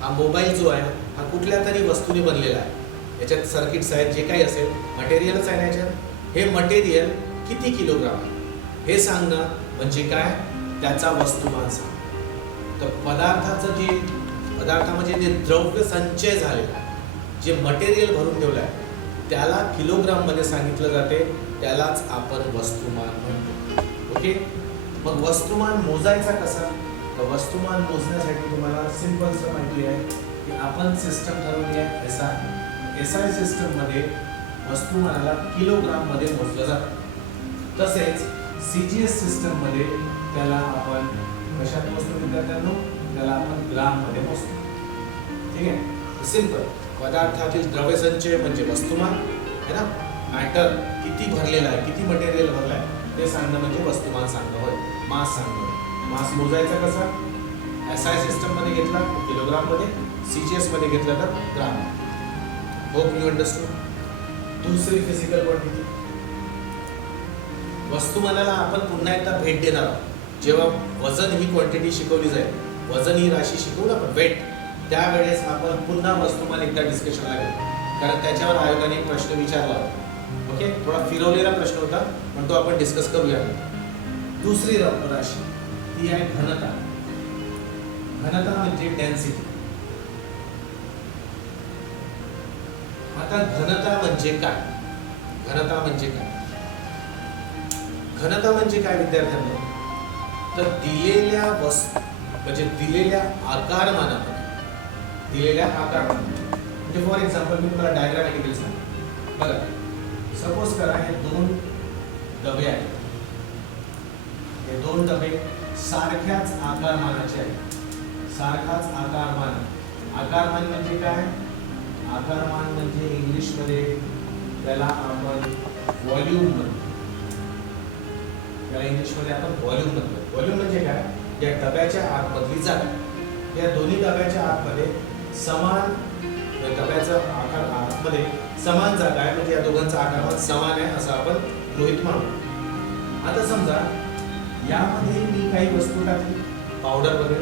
हा मोबाईल जो आहे हा कुठल्या तरी वस्तूने बनलेला आहे, याच्यात सर्किट्स आहेत, जे काही असेल मटेरियलच आहे ना याच्यात, हे मटेरियल किती किलोग्राम आहे हे सांगणं म्हणजे काय, त्याचा वस्तुमान सांग. तर पदार्थामध्ये जे द्रव्य संचय झालेला आहे, जे मटेरियल भरून ठेवलं आहे त्याला किलोग्राम मध्ये सांगितलं जाते, त्यालाच आपण वस्तुमान म्हणतो. ओके, मग वस्तुमान मोजायचा कसा, तर वस्तुमान मोजण्यासाठी तुम्हाला सिंपलचं माहिती आहे की आपण सिस्टम ठरवली आहे एसआय सिस्टम मध्ये वस्तुमानाला किलोग्राम मध्ये मोजलं जातं. तसेच सीजीएस सिस्टम मध्ये त्याला आपण कशात मोजतो विद्यार्थ्यांनो, त्याला आपण ग्राम मध्ये मोजतो. ठीक आहे, सिंपल. पदार्थातील द्रव्यसंचय म्हणजे वस्तुमान है ना, मॅटर किती भरलेला आहे, किती मटेरियल भरलं आहे ते सांगणं म्हणजे वस्तुमान सांगणं होय. मास सांगणं, मास मोजायचा कसा, एसआय सिस्टम मध्ये घेतला किलोग्राम मध्ये, सीजीएस मध्ये घेतला तर ग्राम. Hope you understood. दुसरी फिजिकल क्वांटिटी, वस्तुमानाला आपण पुन्हा एकदा भेट देणार आहोत जेव्हा वजन ही क्वांटिटी शिकवली जाईल, वजन ही राशी शिकवू ना आपण, वेट, त्यावेळेस आपण पुन्हा वस्तुमान एकदा डिस्कशनला घेऊ, कारण त्याच्यावर आयोगाने एक प्रश्न विचारला होता. ओके, थोडा फिरवलेला प्रश्न होता पण तो आपण डिस्कस करूया. दुसरी राशी ती आहे घनता. घनता म्हणजे डेन्सिटी. आता घनता म्हणजे काय, घनता म्हणजे काय, घनता म्हणजे काय विद्यार्थ्यांना, तर दिलेल्या म्हणजे दिलेल्या आकारमानामध्ये, दिलेल्या आकारमानामध्ये, म्हणजे फॉर एक्झाम्पल मी तुम्हाला डायग्रामॅटिकली सांगतो. बघा, सपोज करा हे दोन डबे आहेत, हे दोन डबे सारख्याच आकारमानाचे आहेत, सारखाच आकारमान. आकारमान म्हणजे काय, आकारमान म्हणजे इंग्लिशमध्ये त्याला आपण व्हॉल्यूम म्हणतो, त्याला इंग्लिशमध्ये आपण व्हॉल्यूम म्हणतो. व्हॉल्यूम म्हणजे काय, या डब्याच्या आतमधली जागा, या दोन्ही डब्याच्या आतमध्ये समान, डब्याचा आकार आतमध्ये समान जागा आहे, म्हणजे या दोघांचा आकारमान समान आहे असं आपण गृहीत मानू. आता समजा यामध्ये मी काही वस्तू टाकली, पावडर वगैरे,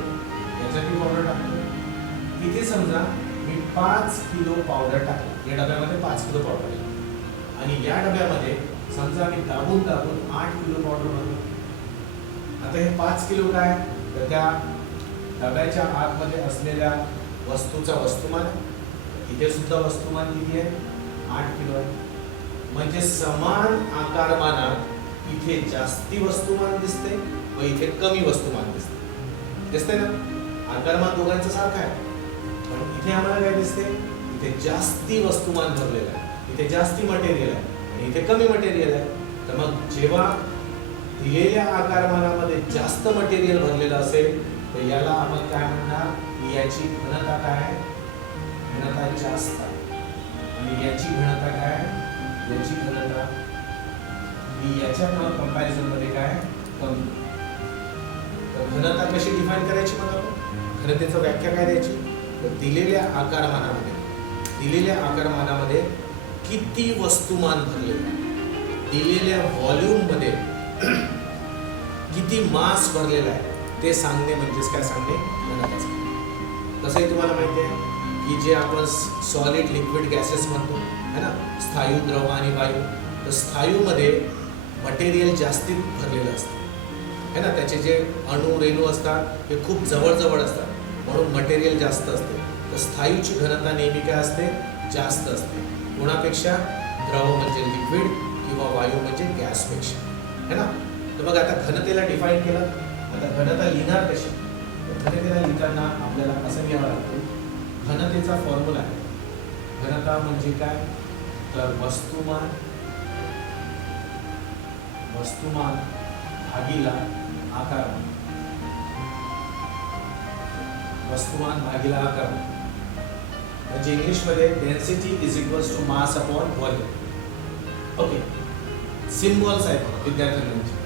याच्यात मी पावडर टाकतो. इथे समजा मी 5 किलो पावडर टाकली, या डब्यामध्ये 5 किलो पावडर आहे, आणि या डब्यामध्ये समजा मी दाबून 8 किलो पावडर भरली. आता हे 5 किलो काय, तर त्या डब्याच्या आतमध्ये असलेल्या वस्तूचा वस्तुमान, इथे सुद्धा वस्तुमान किती आहे, 8 किलो आहे. म्हणजे समान आकारमानात इथे जास्ती वस्तुमान दिसते व इथे कमी वस्तुमान दिसते ना. आकारमान दोघांचं सारखं आहे, पण इथे आम्हाला काय दिसते, इथे जास्ती वस्तुमान भरलेलं आहे, इथे जास्ती मटेरियल आहे आणि इथे कमी मटेरियल आहे. तर मग जेव्हा दिलेल्या आकारमानामध्ये जास्त मटेरियल भरलेलं असेल तर याला आपण काय म्हणणार, याची घनता काय, घनता जास्त आहे, आणि याची घनता काय, याची घनता ही याच्या कंपॅरिझन मध्ये काय, कमी. तर घनता कशी डिफाइन करायची, मला घनतेची व्याख्या काय द्यायची, तर दिलेल्या आकारमानामध्ये किती वस्तुमान भरलेलं आहे, दिलेल्या व्हॉल्यूम मध्ये किती मास भरलेला आहे ते सांगणे म्हणजेच काय, सांगणे घनता. तसंही तुम्हाला माहिती आहे की जे आपण सॉलिड लिक्विड गॅसेस म्हणतो है ना, स्थायू, द्रव आणि वायू, तर स्थायूमध्ये मटेरियल जास्ती भरलेलं असतं है ना, त्याचे जे अणू रेणू असतात ते खूप जवळ असतात, म्हणून मटेरियल जास्त असते. तर स्थायूची घनता नेहमी काय असते, जास्त असते कोणापेक्षा, द्रव म्हणजे लिक्विड किंवा वायू म्हणजे गॅसपेक्षा है ना. तर मग आता घनतेला डिफाईन केलं, आता घनता लिहिणार कशी, घनतेला लिहिताना आपल्याला असं घ्यावं लागतं, घनतेचा फॉर्म्युला आहे, घनता म्हणजे काय, तर वस्तुमान भागिला आकारमान. वस्तुमान भागिला आकारमान. म्हणजे इंग्लिशमध्ये density is equals to mass upon volume. Okay, symbols आहेत विद्यार्थ्यांचे.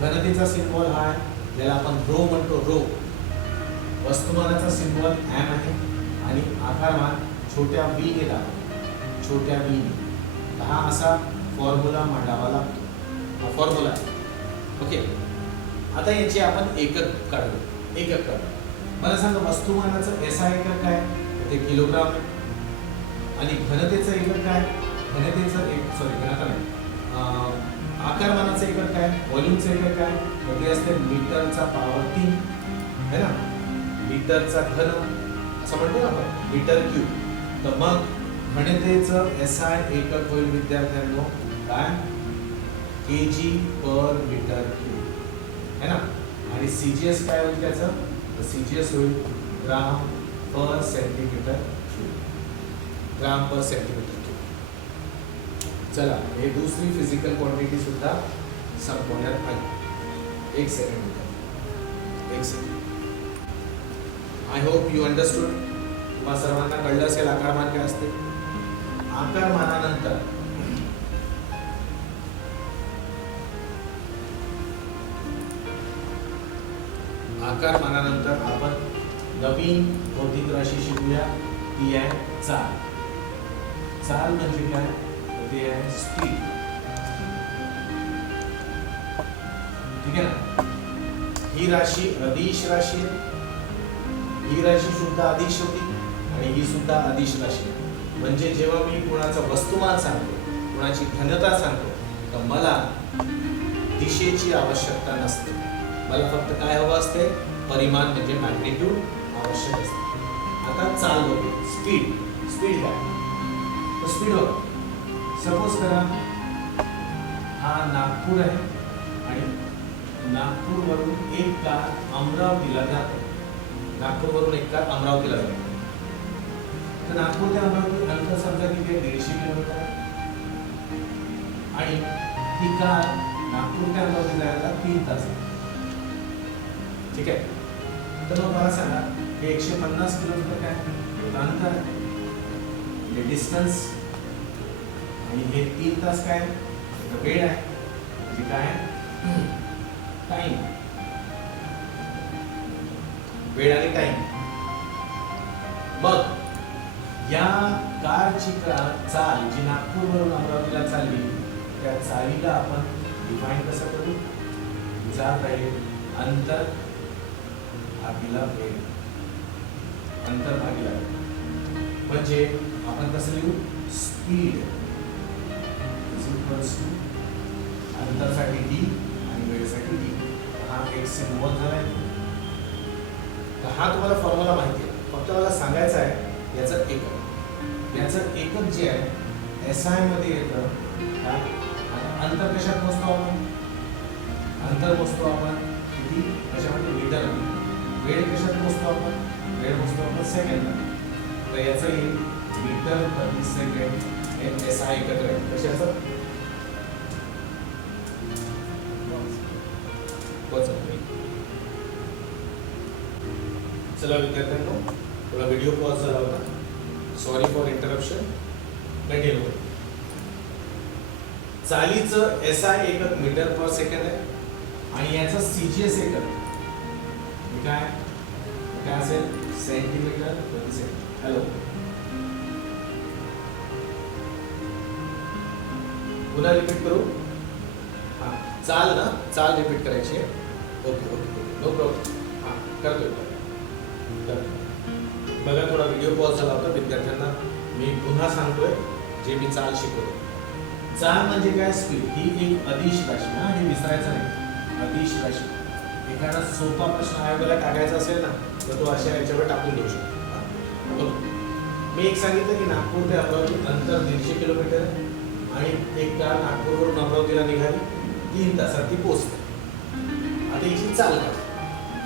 घनतेचा सिम्बॉल हा आहे, ज्याला आपण रो म्हणतो, रो. वस्तुमानाचा सिम्बॉल एम आहे आणि आकारमान छोट्या व्ही ने दाखवतो, छोट्या व्ही ने. हा असा फॉर्म्युला मांडावा लागतो, हा फॉर्म्युला. ओके, आता याचे आपण एकक काढू. एकक काढू. मला सांगा वस्तुमानाचं एसआय एकक काय? ते किलोग्राम. आणि घनतेचं एकक काय? घनतेचं घनता नाही, आकारमानाचं एकक काय? व्हॉल्यूमचं एकक काय? तर ते असते मीटरचा पॉवर 3 है ना. मीटरचा घन असं म्हणतो ना आपण, मीटर क्यूब. तर मग घनतेचं एसआय एकक होईल विद्यार्थ्यांनो काय? केजी पर मीटर क्यूब है ना. आणि सीजीएस काय होईल त्याचं? सीजीएस होईल ग्राम पर सेंटीमीटर क्यूब. ग्राम पर सेंटीमीटर क्यूब. चला, हे दुसरी फिजिकल क्वांटिटी सुद्धा संपवण्यात आली. एक second. I hope you understood. तुम्हा सर्वांना कळलं असेल आकारमान काय असते. आकारमानानंतर आपण नवीन भौतिक राशी शिकूया. ती आहे चाल. चाल म्हणजे काय? ते आहे स्पीड. ठीक आहे ना. ही राशी अदिश राशी आहे. ही राशी सुद्धा अदिश होती आणि ही सुद्धा अदिश राशी. म्हणजे जेव्हा मी कोणाचं वस्तुमान सांगतो, कोणाची घनता सांगतो, तर मला दिशेची आवश्यकता नसते. मला फक्त काय हवं असते? परिमाण म्हणजे मॅग्निट्यूड आवश्यक असते. आता चाल बघू. स्पीड काय? तर स्पीड बघा. सपोज करा हा नागपूर आहे आणि नागपूरवरून एक कार अमरावतीला जाते. नागपूरवरून एक कार अमरावतीला जाते. तर नागपूर ते अमरावती अंतर समजा किती आहे? 150 किलोमीटर. आणि ही कार नागपूर ते अमरावती जायला 3 तास आहे. ठीक आहे. तर मग मला सांगा, हे 150 किलोमीटर काय? अंतर आहे, हे डिस्टन्स. आणि हे 3 तास काय? वेळ आहे. म्हणजे काय? टाइम. वेळ आणि टाइम. मग या कारची चाल जी नागपूरवरून अमरावतीला चालली, त्या चालीला आपण डिफाईन कसं करू? जात आहे अंतर भागिला वेळ. अंतर भागिला वेळ म्हणजे आपण कसं लिहू? स्पीड इज इक्वल्स टू अंतरसाठी डी आणि वेळेसाठी डी. हा एक सिम्बॉल झालाय. तर हा तुम्हाला फॉर्म्युला माहिती आहे. फक्त मला सांगायचं आहे याचं एकक. याचं एकक जे आहे एसआय मध्ये येतं काय? अंतर कशात मोजतो आपण? अंतर मोजतो आपण किती? कशामध्ये? मीटर. वेळ कशात मोजतो आपण? वेळ मोजतो आपण सेकंद. तर याचं येईल मीटर प्रति सेकंड. हे एसआय एकक आहे. कशाचं? चला विद्यार्थ्यांनो, थोडा व्हिडिओ पॉज झाला होता. Sorry for interruption. कंटिन्यू. चालीचं एसआय एकक मीटर पर सेकंड आहे आणि याचं सीजीएस एकक काय? काय असेल? सेंटीमीटर प्रति सेकंड. हॅलो, पुन्हा रिपीट करू. हां, चाल ना, चाल रिपीट करायची आहे. Okay, no problem. हां, करतोय. बघा, थोडा व्हिडिओ पॉज झाला होता. विद्यार्थ्यांना मी पुन्हा सांगतोय जे मी चाल शिकवतो. चाल म्हणजे काय? स्पीड. ही एक अदिश राशी. हा, हे विसरायचं नाही. अदिश राशी. एखादा सोपा प्रश्न आयोगाला टाकायचा असेल ना, तर तो अशा याच्यावर टाकून देऊ शकतो. मी एक सांगितलं की नागपूर ते अमरावती अंतर 150 किलोमीटर आहे आणि एक कार नागपूरवरून अमरावतीला निघाली, 3 तासात ती पोहोचते. आता हिची चाल काढ.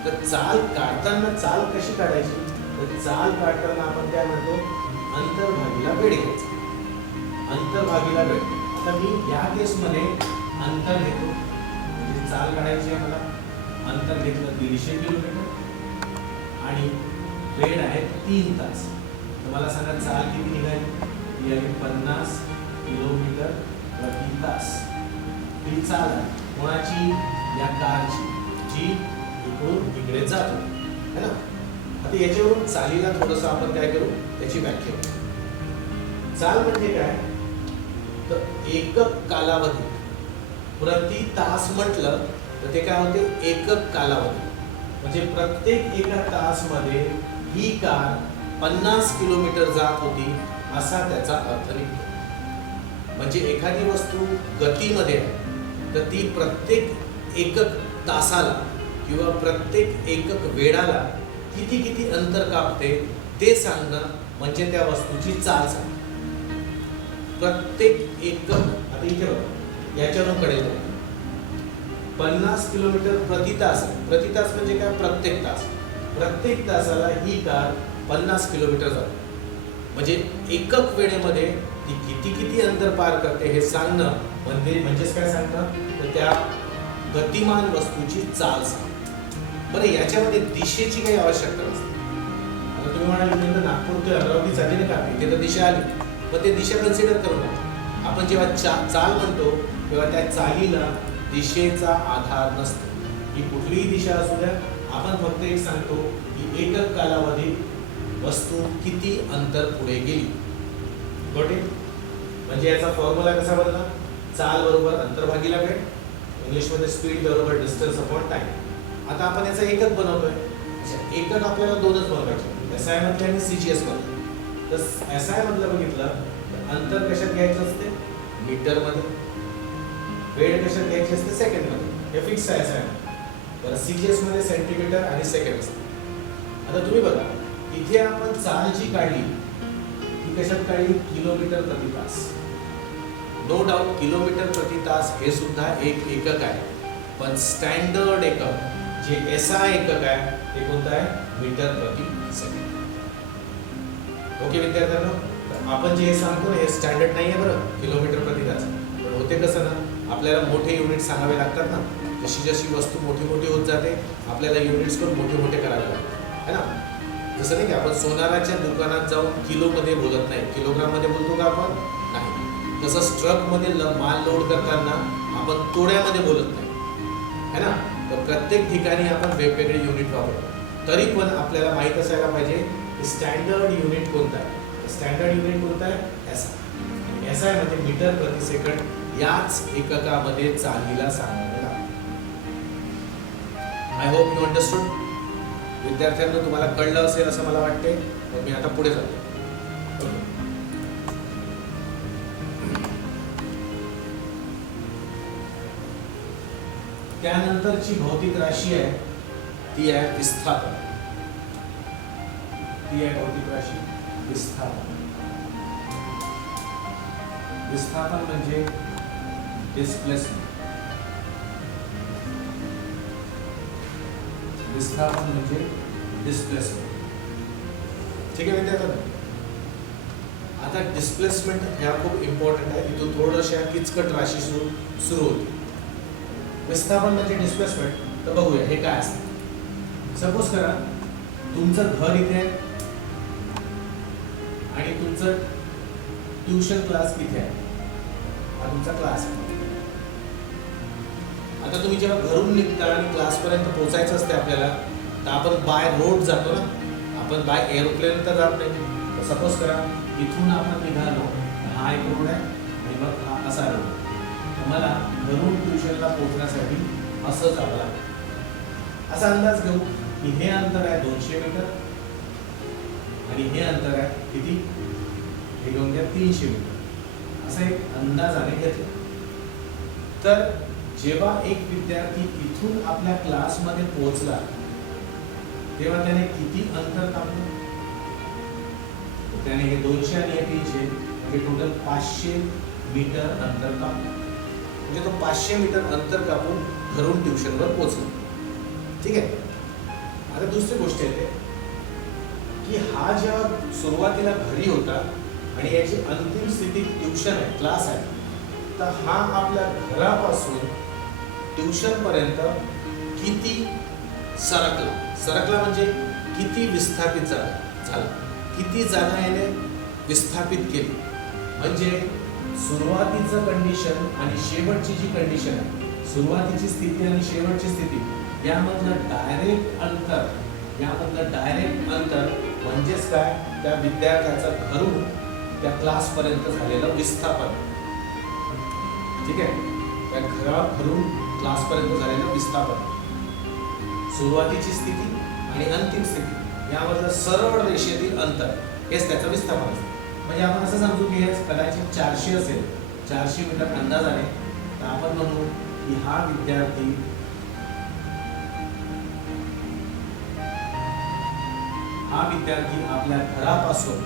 तर चाल काढताना चाल कशी काढायची? तर चाल काढताना आपण काय म्हणतो? अंतर भागिला वेळ घ्यायचा. अंतर भागिला वेळ. आता मी या केसमध्ये अंतर घेतो. म्हणजे चाल काढायची आहे मला. अंतर घेतलं 150 किलोमीटर आणि वेळ आहे 3 तास. तर मला सांगा चाल किती निघाली? ती आहे 50 किलोमीटर प्रति तास. ही चाल आहे कोणाची? या कारची, जी इकडून इकडे जातो है ना. आता याच्यावरून चालीला थोडंसं आपण काय करू, त्याची व्याख्या करू. चाल म्हणजे काय? तर एकक कालावधी. प्रति तास म्हटलं तर ते काय होते? एकक कालावधी. म्हणजे प्रत्येक एका तासमध्ये ही कार 50 किलोमीटर जात होती असा त्याचा अर्थ निघतो. म्हणजे एखादी वस्तू गतीमध्ये आहे तर ती प्रत्येक एकक तासाला किंवा प्रत्येक एकक वेळाला किती किती अंतर कापते ते सांगणं म्हणजे त्या वस्तूची चाल सांगणं. प्रत्येक एकक, आता इथे बघा याच्यावरून कळेल 50 किलोमीटर प्रति तास. प्रति तास म्हणजे काय? प्रत्येक तास. प्रत्येक तासाला ही कार 50 किलोमीटर जाते. म्हणजे एकक वेळेमध्ये ती किती किती अंतर पार करते हे सांगणं म्हणजेच काय सांगणं? तर त्या गतिमान वस्तूची चाल सांगणं. बरं, याच्यामध्ये दिशेची काही आवश्यकता नसते. आता तुम्ही म्हणाले मी तर नागपूर ते अमरावती चालली ना का, इथे तर दिशा आली, पण ते दिशा कन्सिडर करू नका. आपण जेव्हा चाल म्हणतो तेव्हा त्या चालीला दिशेचा आधार नसतो. ही कुठलीही दिशा असू द्या, आपण फक्त एक सांगतो की एकक कालावधीत वस्तू किती अंतर पुढे गेली. बरोबर? म्हणजे याचा फॉर्म्युला कसा बनला? चाल बरोबर अंतर भागिले वेळ, इंग्लिशमध्ये स्पीड बरोबर डिस्टन्स अपॉन टाइम. आता आपण याचा एकक बनवतोय. एकक आपल्याला दोनच बनवायचे, एसआय मधले आणि सीजीएस मधले. तर एसआय मधलं बघितलं तर अंतर कशात घ्यायचं असते? मीटर मध्ये. वेळ कशात घ्यायची असते? सेकंड मध्ये. हे फिक्स आहे एसआय मध्ये. बरं, सीजीएस मध्ये सेंटीमीटर आणि सेकंड असते. आता तुम्ही बघा इथे आपण चाल जी काढली ती कशात काढली? किलोमीटर प्रति तास. नो डाऊट किलोमीटर प्रति तास हे सुद्धा एक एकक आहे, पण स्टँडर्ड एकक जे एसआय एकक आहे ते कोणतं आहे? मीटर प्रति सेकंड. ओके विद्यार्थ्यांनो, आपण जे हे सांगतो ना हे स्टँडर्ड नाही आहे बरं, किलोमीटर प्रति तास. पण होते कसं ना, आपल्याला मोठे युनिट सांगावे लागतात ना. जशी जशी वस्तू मोठी मोठी होत जाते आपल्याला युनिट्स पण मोठे मोठे करावे लागतात है ना. जसं नाही की आपण सोनाराच्या दुकानात जाऊन किलोमध्ये बोलत नाही, किलोग्राममध्ये बोलतो का आपण? नाही. तसंच ट्रकमध्ये माल लोड करताना आपण तोड्यामध्ये बोलत नाही है ना. तर प्रत्येक ठिकाणी आपण वेगवेगळे युनिट वापरतो. तरी पण आपल्याला माहीत असायला पाहिजे की स्टँडर्ड युनिट कोणतं आहे. स्टँडर्ड युनिट कोणतं आहे? एसआय. एसआय म्हणजे मीटर प्रति सेकंड याच एककामध्ये चालीला सांगावे लागते. I hope you understood. विद्यार्थ्यांना तुम्हाला कळलं असेल असं मला वाटते. तर मी आता पुढे जातो. त्यानंतरची भौतिक राशी आहे ती आहे विस्थापन. ती आहे भौतिक राशी विस्थापन. विस्थापन म्हणजे डिस्प्लेसमेंट. विस्थापन म्हणजे डिस्प्लेसमेंट. ठीक आहे विद्यार्थ्यांनो. आता डिस्प्लेसमेंट ह्या खूप इम्पॉर्टंट आहे. इथून थोडंशा किचकट राशी सुरू होती. विस्थापन म्हणजे डिस्प्लेसमेंट. तर बघूया हे काय असतं. सपोज करा तुमचं घर इथे आहे आणि तुमचं ट्युशन क्लास इथे आहे. हा तुमचा क्लास आहे. आता तुम्ही जेव्हा घरून निघता आणि क्लासपर्यंत पोहोचायचं असते आपल्याला, तर आपण बाय रोड जातो ना, आपण बाय एरोप्लेन तर जात नाही. सपोज करा इथून आपण निघालो, हा एक रोड आहे आणि मग हा असा रोड. मला घरून ट्युशनला पोहोचण्यासाठी असं जावं लागतं. असा अंदाज घेऊ की हे अंतर आहे 200 मीटर आणि हे अंतर आहे किती? हे घेऊन घ्या 300 मीटर. असं एक अंदाजाने घेतलं. तर जेव्हा एक विद्यार्थी इथून आपल्या क्लासमध्ये पोहोचला तेव्हा त्याने किती अंतर कापलं? त्याने हे 200 आणि हे 300 म्हणजे टोटल 500 मीटर अंतर कापलं. म्हणजे तो 500 मीटर अंतर कापून घरून ट्युशनवर पोहोचला. ठीक आहे. आता दुसरी गोष्ट येते की हा जेव्हा सुरुवातीला घरी होता आणि याची अंतिम स्थिती ट्युशन आहे, क्लास आहे, तर हा आपल्या घरापासून ट्युशन पर्यंत किती सरकला? सरकला म्हणजे किती विस्थापित झाला, किती जागा याने विस्थापित केली. म्हणजे सुरुवातीचं कंडिशन आणि शेवटची जी कंडिशन आहे, सुरुवातीची स्थिती आणि शेवटची स्थिती यामधलं डायरेक्ट अंतर म्हणजेच काय, त्या विद्यार्थ्याचं घरून त्या क्लासपर्यंत झालेलं विस्थापन. ठीक आहे, त्या घराघरून क्लासपर्यंत झालेलं विस्थापन, सुरुवातीची स्थिती आणि अंतिम स्थिती यामधलं सरळ रेषेतील अंतर हेच त्याचं विस्थापन असतं. म्हणजे आपण असं समजू की हे कदाचित 400 असेल, 400 मीटर अंदाजाने, तर आपण म्हणू की हा विद्यार्थी आपल्या घरापासून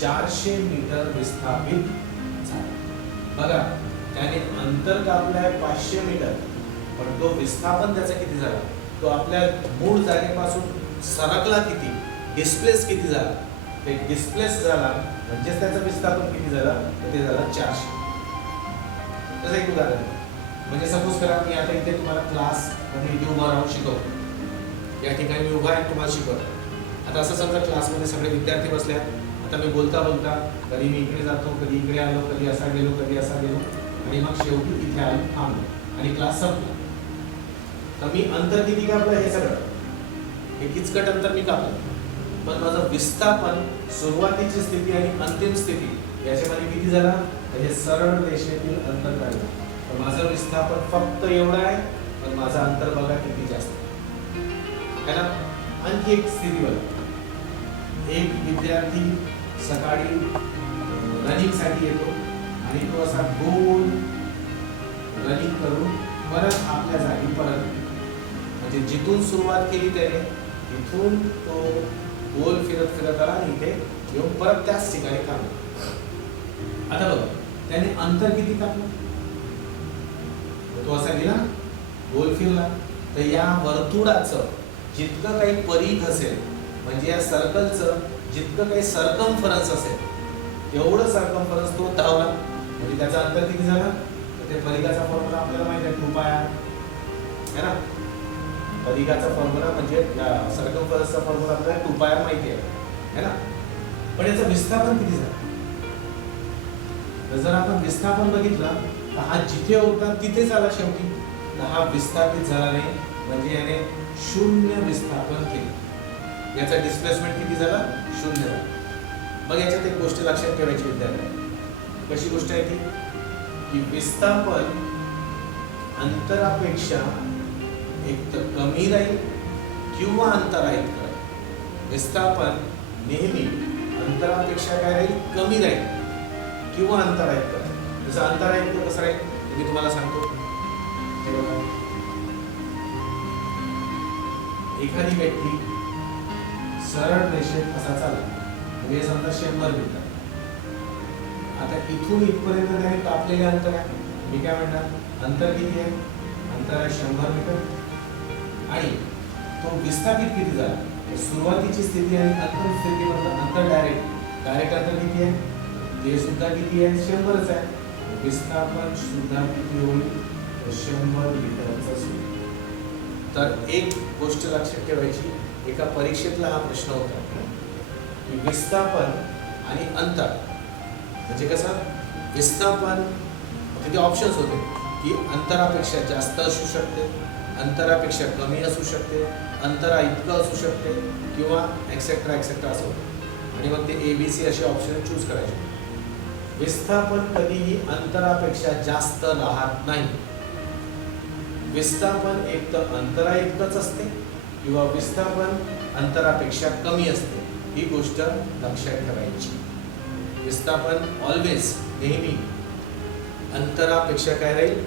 400 मीटर विस्थापित झाला. बघा, त्याने अंतर कापलंय 500 मीटर, पण तो विस्थापन त्याचा किती झाला, तो आपल्या मूळ जागेपासून सरकला किती, डिस्प्लेस किती झाला. ते डिस्प्लेस झाला म्हणजेच त्याचं विस्थापन किती झालं, तर ते झालं 400. तसं एक उदाहरण, म्हणजे सपोज करा मी आता इथे तुम्हाला क्लास मध्ये इथे उभा राहून शिकवतो. या ठिकाणी मी उभा आहे, तुम्हाला शिकवतो. आता असं समजा क्लासमध्ये सगळे विद्यार्थी बसले आहेत. आता मी बोलता बोलता कधी मी इकडे जातो, कधी इकडे आलो, कधी असा गेलो, कधी असा गेलो, आणि मग शेवटी इथे आलो, थांबलो आणि क्लास संपला. तर मी अंतर किती कापलं, हे सगळं हे किचकट अंतर मी कापलं, पण माझं विस्थापन सुरुवातीची स्थिती आणि अंतिम स्थिती याच्यामध्ये किती झाला, म्हणजे सरळ रेषेतील अंतर काढलं. तर माझं विस्थापन फक्त एवढं आहे, पण माझं अंतर बघा किती जास्त आहे ना. आणखी एक स्थिती बघा, एक विद्यार्थी सकाळी रनिंगसाठी येतो आणि तो असा गोल रनिंग करून परत आपल्या जागी परत, म्हणजे जिथून सुरुवात केली त्याने तिथून तो गोल फिरत फिरत आला आणि इथे येऊन परत त्याच ठिकाणी थांबला. आता बघा, त्याने अंतर किती कापलं, तो असा गेला गोल फिरला. तर या वर्तुळाचं जितकं काही परिघ असेल, म्हणजे या सर्कलचं जितकं काही सर्कम्फरन्स असेल, एवढं सर्कम्फरन्स तो धावला. म्हणजे त्याचं अंतर किती झालं, तर ते परिघाचा फॉर्म्युला आपल्याला माहिती आहे, 2πr आहे ना. परिघाचा फॉर्म्युला म्हणजे सर्कम्फरन्सचा फॉर्म्युला आपल्याला 2πr माहिती आहे ना. पण याचं विस्थापन किती झालं, तर जर आपण विस्थापन बघितलं तर हा जिथे होता तिथेच आला शेवटी. तर हा विस्थापित झाला नाही, म्हणजे याने 0 विस्थापन केले. याचा डिस्प्लेसमेंट किती झाला, 0 झाला. मग याच्यात एक गोष्ट लक्षात ठेवायची विद्यार्थी, कशी गोष्ट आहे ती, की विस्थापन अंतरापेक्षा एक तर कमी राहील किंवा अंतराहित करेल. विस्थापन नेहमी अंतरापेक्षा काय राहील, कमी राहील किंवा अंतराहित करेल. जसं अंतराहित कसं राहील मी तुम्हाला सांगतो. एखादी व्यक्ती सरळ रेषेत असा चालला, म्हणजे समजा 100 मीटर. आता इथून इथपर्यंत त्याने कापलेले अंतर आहे, मी काय म्हणणार, अंतर किती आहे, अंतर आहे 100 मीटर. आणि तो विस्थापित किती झाला, सुरुवातीची स्थिती आणि अंतिम स्थितीमधलं अंतर डायरेक्ट अंतर किती आहे, ते सुद्धा किती आहे, 100च आहे. विस्थापन सुद्धा किती होईल, 100 मीटरचं होईल. तर एक गोष्ट लक्षात ठेवायची, एका परीक्षेतला हा प्रश्न होता की विस्थापन आणि अंतर म्हणजे कसं, विस्थापन तिथे ऑप्शन्स होते की अंतरापेक्षा जास्त असू शकते, अंतरापेक्षा कमी असू शकते, अंतरा इतकं असू शकते, किंवा एक्सेट्रा एक्सेट्रा असं होतं. आणि मग ते ABC असे ऑप्शन चूज करायचे. विस्थापन कधीही अंतरापेक्षा जास्त राहत नाही. विस्थापन एक तर अंतरा इतकंच असते किंवा विस्थापन अंतरापेक्षा कमी असते. ही गोष्ट लक्षात ठेवायची. विस्थापन ऑलवेज नेहमी अंतरापेक्षा काय राहील,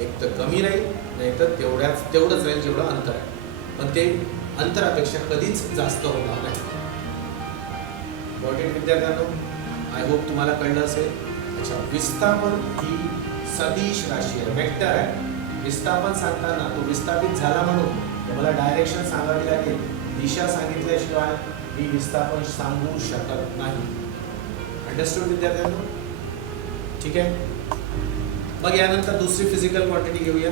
एक तर कमी राहील, नाही तर तेवढंच राहील जेवढं अंतर आहे, पण ते अंतरापेक्षा कधीच जास्त होणार नाही. गॉट इट विद्यार्थ्यांनो, आय होप तुम्हाला कळलं असेल. अच्छा, विस्थापन ही सदिश राशी आहे, वेक्टर आहे. विस्थापन सांगताना तो विस्थापित झाला म्हणून मला डायरेक्शन सांगावी लागेल, दिशा सांगितल्याशिवाय मी विस्थापन सांगू शकत नाही. अंडरस्टूड विद्यार्थ्यांनो, ठीक आहे. मग यानंतर दुसरी फिजिकल क्वांटिटी घेऊया.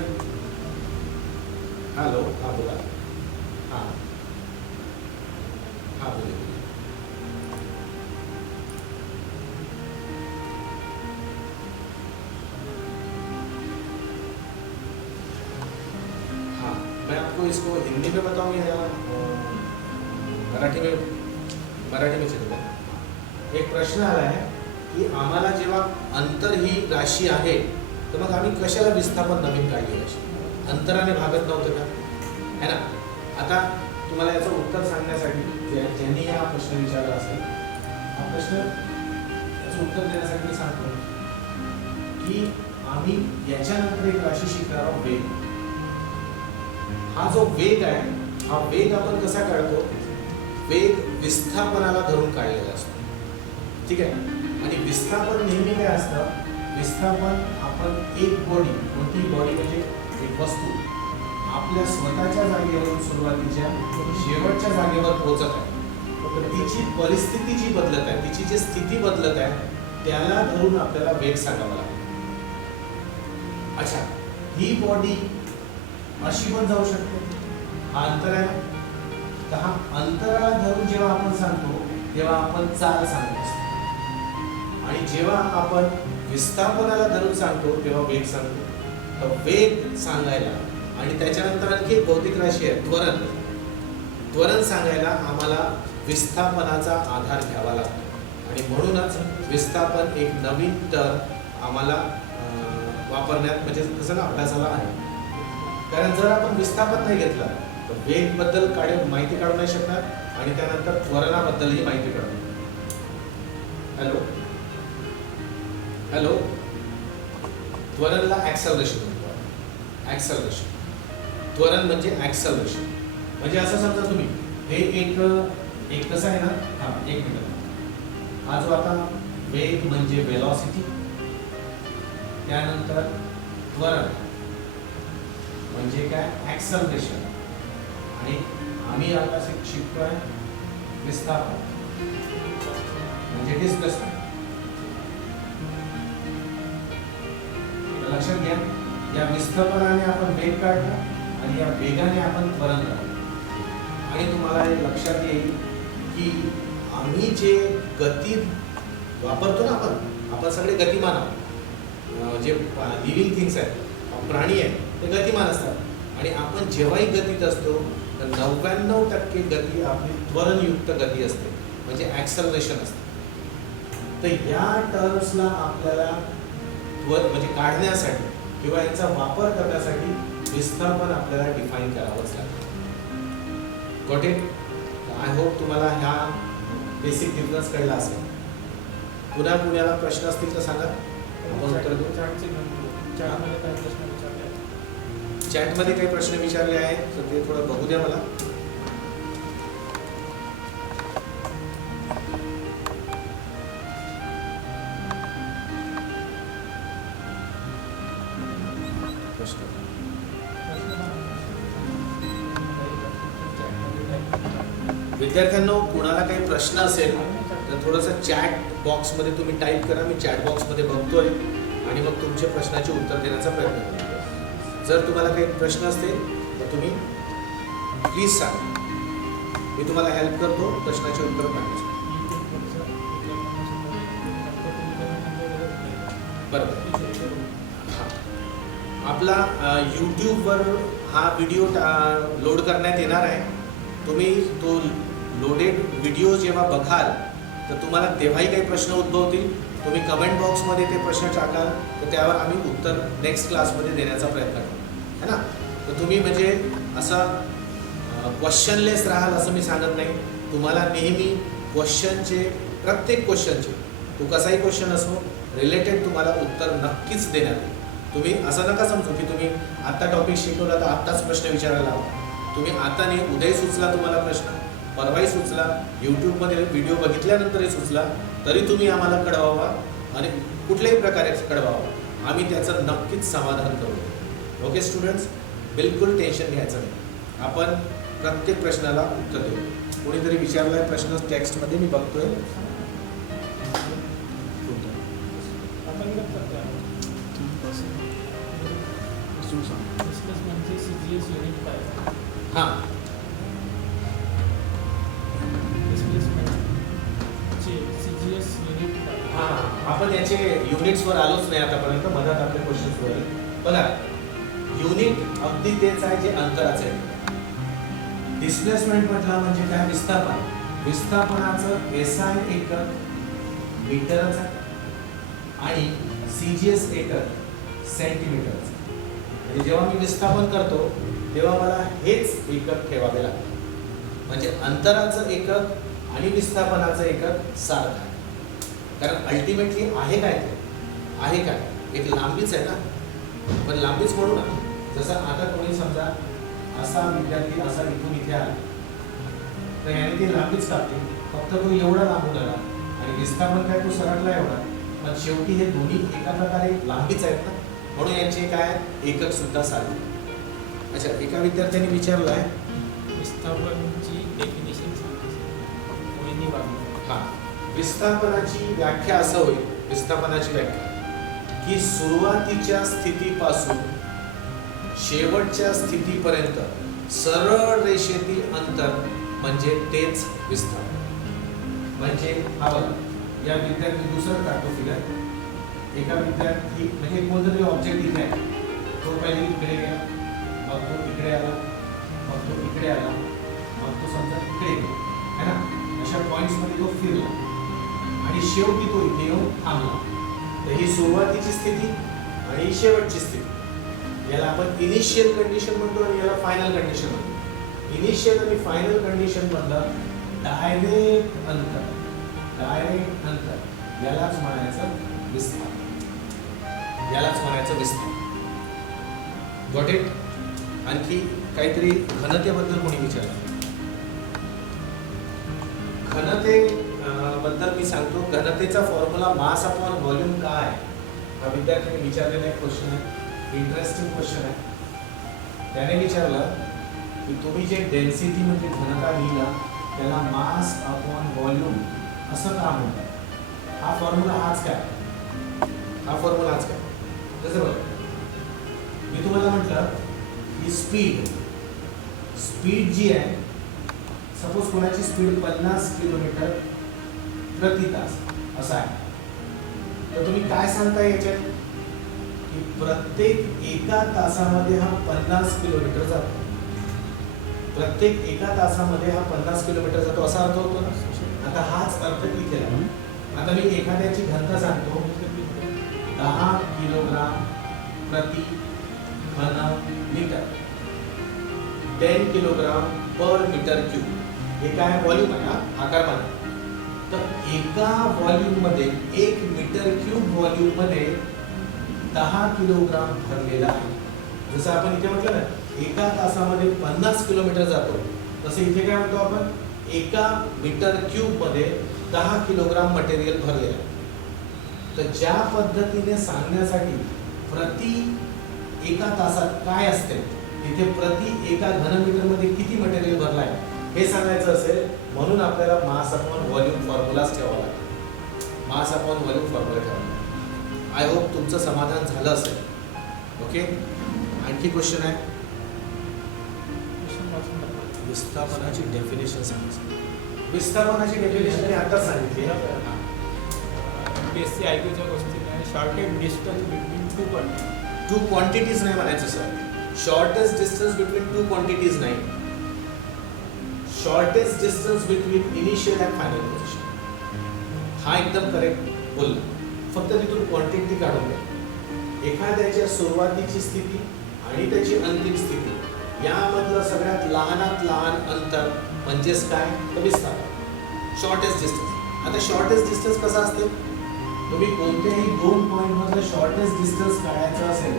हॅलो, हा बोला. हां, हा बोलू. हाँ, मैं आपको इसको हिंदी में बताऊँ या मराठी में चलूँगा. एक प्रश्न आला आहे की आम्हाला जेव्हा अंतर ही राशी आहे तर मग आम्ही कशाला विस्थापन नवीन काढली राशी? अंतराने भागत नव्हतं का, है ना? आता तुम्हाला याचं उत्तर सांगण्यासाठी ज्यांनी हा प्रश्न विचारला असेल, हा प्रश्न याचं उत्तर देण्यासाठी मी सांगतो की आम्ही याच्यानंतर एक राशी शिकणार आहोत, वेग. हा जो वेग आहे, हा वेग आपण कसा काढतो? वेग विस्थापनाला धरून काढलेला असतो, ठीक आहे? आणि विस्थापन नेहमी काय असतं? विस्थापन आपण एक बॉडी, कोणती बॉडी म्हणजे एक वस्तू आपल्या स्वतःच्या जागेवरून सुरुवातीच्या शेवटच्या जागेवर पोहोचत आहे, तर तिची परिस्थिती जी बदलत आहे, तिची जी स्थिती बदलत आहे, त्याला धरून आपल्याला वेग सांगावा लागेल. अच्छा, ही बॉडी अशी पण जाऊ शकते, हा अंतर आहे. तर हा अंतराला धरून जेव्हा आपण सांगतो तेव्हा आपण चाल सांगत असतो, आणि जेव्हा आपण विस्थापनाला धरून सांगतो तेव्हा वेग सांगतो. तर वेग सांगायला आणि त्याच्यानंतर आणखी एक भौतिक राशी आहे त्वरण. त्वरण सांगायला आम्हाला विस्थापनाचा आधार घ्यावा लागतो, आणि म्हणूनच विस्थापन एक नवीन टर्म आम्हाला वापरण्यात म्हणजे कसं ना अभ्यासाला आहे. कारण जर आपण विस्थापन नाही घेतलं तर वेग बद्दल माहिती काढू नाही शकणार, आणि त्यानंतर त्वरणाबद्दलही माहिती काढू. हॅलो हॅलो त्वरणला ॲक्सेलरेशन म्हणतो. ॲक्सेलरेशन, त्वरण म्हणजे ॲक्सेलरेशन. म्हणजे असं समजा तुम्ही हे एक कसं आहे ना, हा एक मिनिट. हा जो आता वेग म्हणजे वेलॉसिटी, त्यानंतर त्वरण म्हणजे काय? ॲक्सेलरेशन. आणि आम्ही आता शिकतोय विस्थापन म्हणजे डिस्प्लेसमेंट. लक्षात घ्या, या विस्थापनाने आपण वेग काढला आणि या वेगाने आपण त्वरण काढलं. आणि तुम्हाला हे लक्षात येईल की आम्ही जे गती वापरतो ना, आपण सगळे गतिमान आहोत. जे लिव्हिंग थिंग्स आहेत, प्राणी आहेत, ते गतिमान असतात. आणि आपण जेव्हाही गतीत असतो तर 99% गती आपली त्वरणयुक्त गती असते, म्हणजे ॲक्सेलरेशन असते. तर या टर्म्सला आपल्याला म्हणजे काढण्यासाठी किंवा याचा वापर करण्यासाठी विस्थापन आपल्याला डिफाईन करावंच लागतं. Got it? आय होप तुम्हाला ह्या बेसिक डिफरन्स कळला असेल. पुन्हा कुणाला प्रश्न असतील तर सांगा, आपण उत्तर देऊ. चॅटमध्ये काही प्रश्न विचारले आहेत तर ते थोडं बघू द्या मला. विद्यार्थ्यांनो, कुणाला काही प्रश्न असेल तर थोडंसं चॅट बॉक्समध्ये तुम्ही टाईप करा. मी चॅट बॉक्समध्ये बघतोय आणि मग तुमच्या प्रश्नाचे उत्तर देण्याचा प्रयत्न करतो. जर तुम्हाला काही प्रश्न असतील तर तुम्ही प्लीज सांगा, मी तुम्हाला हेल्प करतो प्रश्नाचे उत्तर काढण्यासाठी. बरोबर. आपला यूट्यूबवर हा व्हिडिओ लोड करण्यात येणार आहे. तुम्ही तो लोडेड व्हिडिओ जेव्हा बघाल तर तुम्हाला तेव्हाही काही प्रश्न उद्भवतील. तुम्ही कमेंट बॉक्समध्ये ते प्रश्न टाकाल तर त्यावर आम्ही उत्तर नेक्स्ट क्लासमध्ये देण्याचा प्रयत्न करू, है ना? तर तुम्ही म्हणजे असं क्वेश्चनलेस राहाल असं मी सांगत नाही. तुम्हाला नेहमी क्वेश्चनचे, प्रत्येक क्वेश्चनचे, तो कसाही क्वेश्चन असो, रिलेटेड तुम्हाला उत्तर नक्कीच देण्यात येईल. तुम्ही असं नका समजू की तुम्ही आत्ता टॉपिक शिकवला तर आत्ताच प्रश्न विचारायला हवा. तुम्ही आता नाही, उद्याही सुचला तुम्हाला प्रश्न, परवाही सुचला, यूट्यूबमध्ये व्हिडिओ बघितल्यानंतरही सुचला, तरी तुम्ही आम्हाला कळवावा आणि कुठल्याही प्रकारे कळवावा. आम्ही त्याचं नक्कीच समाधान करू. ओके स्टुडंट्स, बिलकुल टेन्शन घ्यायचं नाही. आपण प्रत्येक प्रश्नाला उत्तर देऊ. कोणीतरी विचारला आहे प्रश्न टेक्स्टमध्ये, मी बघतोय. हां, आपण याचे युनिट्सवर आलोच नाही आतापर्यंत, मधात आपले क्वेश्चन्स वर बघा. युनिट अगदी तेच आहे जे अंतराचे आहे. डिस्प्लेसमेंट म्हटलं म्हणजे काय? विस्थापन. विस्थापनाचं एसआय एकक मीटरच आहे आणि सीजीएस एकक सेंटीमीटरच. म्हणजे जेव्हा मी विस्थापन करतो तेव्हा मला हेच एकक ठेवावे लागते. म्हणजे अंतराचं एकक आणि विस्थापनाचं एकक सारखं आहे. कारण अल्टिमेटली आहे काय? ते आहे काय? एक लांबीच आहे ना. पण लांबीच म्हणू ना. जसं आता कोणी समजा असा विद्यार्थी असा इथून इथे आला तर याने ती लांबीच कापली, फक्त तो एवढा लांबून आला आणि विस्थापन काय तो सरकला एवढा. पण शेवटी हे दोन्ही एका प्रकारे लांबीच आहेत ना, म्हणून यांचे काय एकक सुद्धा सारखे. अच्छा, एका विद्यार्थ्याने विचारलं आहे विस्थापनाची डेफिनेशन हा, विस्थापनाची व्याख्या असं होईल. विस्थापनाची व्याख्या की सुरुवातीच्या स्थितीपासून शेवटच्या स्थितीपर्यंत सरळ रेषेतील अंतर म्हणजे तेच विस्थापन. म्हणजे हा बघा, या विद्यार्थी दुसरं काढतो फिगर. एका विद्यार्थी म्हणजे कोणतरी ऑब्जेक्ट इथे आहे, तो पहिले इकडे गेला, मग तो इकडे आला, मग तो इकडे आला, मग तो समजा इकडे गेला, है ना. अशा पॉइंट्स मध्ये तो फिरला आणि शेवटी तो इथे येऊन थांबला. तर ही सुरुवातीची स्थिती आणि शेवटची स्थिती, याला आपण इनिशियल कंडिशन म्हणतो आणि याला फायनल कंडिशन म्हणतो. इनिशियल आणि फायनल कंडिशन मधलं डायरेक्ट अंतर, डायरेक्ट अंतर यालाच म्हणायचं विस्थापन. यालाच म्हणायचं विस्थापन. Got it? आणखी काहीतरी घनतेबद्दल कोणी विचारलं? घनते बद्दल मी सांगतो. घनतेचा फॉर्म्युला मास अपॉन व्हॉल्यूम काय? हा विद्यार्थ्याने विचारलेला एक क्वेश्चन आहे. इंटरेस्टिंग क्वेश्चन आहे. त्याने विचारलं की तुम्ही जे डेन्सिटी म्हणजे घनता लिहिला त्याला मास अपॉन व्हॉल्यूम असं का म्हणतात? हा फॉर्म्युला हाच काय? हा फॉर्म्युला हाच काय? जसं बघा, मी तुम्हाला म्हटलं की स्पीड जी आहे, सपोज कोणाची स्पीड 50 किलोमीटर प्रति तास असं आहे, तर तुम्ही काय सांगता याच्यात की प्रत्येक एका तासामध्ये हा 50 किलोमीटर जातो. प्रत्येक एका तासामध्ये हा 50 किलोमीटर जातो असा अर्थ होतो ना. आता हाच अर्थ इथे आहे. आता मी एखाद्याची घनता सांगतो 10 किलोग्राम प्रति घन मीटर, 10 किलोग्राम पर मीटर क्यूब. हे काय व्हॉल्यूम आहे, आकारमान. तर एका व्हॉल्यूम मध्ये 1 मीटर क्यूब व्हॉल्यूम मध्ये 10 किलोग्राम भरलेला आहे. जसं आपण इथे म्हटलं ना एका तासामध्ये 50 किलोमीटर जातो, तसं इथे काय म्हणतो आपण एका मीटर क्यूब मध्ये 10 किलोग्राम मटेरियल भरलेलं आहे. तर ज्या पद्धतीने सांगण्यासाठी प्रति एका तासात काय असते, इथे प्रति एका घनमीटर मध्ये किती मटेरियल भरलं आहे हे सांगायचं असेल, म्हणून आपल्याला मास अपॉन व्हॉल्यूम फॉर्म्युलाच ठेवावा लागेल. मास अपॉन व्हॉल्यूम फॉर्म्युला ठेवावा. आय होप तुमचं समाधान झालं असेल. ओके, आणखी क्वेश्चन आहे? विस्थापनाची डेफिनेशन सांगायचं. विस्थापनाची डेफिनेशन मी आता सांगितली. बीएससी आयक्यूच्या गोष्टी आहे. Shortest distance between two quantities नाही म्हणायचं sir. Shortest distance between two quantities नाही. Shortest distance between initial and final position. हा एकदम करेक्ट बोलला. फक्त तिथून क्वांटिटी काढून घ्या. एखाद्याच्या सुरुवातीची स्थिती आणि त्याची अंतिम स्थिती यामधलं सगळ्यात लहानात लहान अंतर म्हणजेच काय, तर विस्थापन. Shortest distance. आता शॉर्टेस्ट डिस्टन्स कसा असते, तुम्ही कोणत्याही 2 पॉईंट मधलं शॉर्टेस्ट डिस्टन्स काढायचं असेल,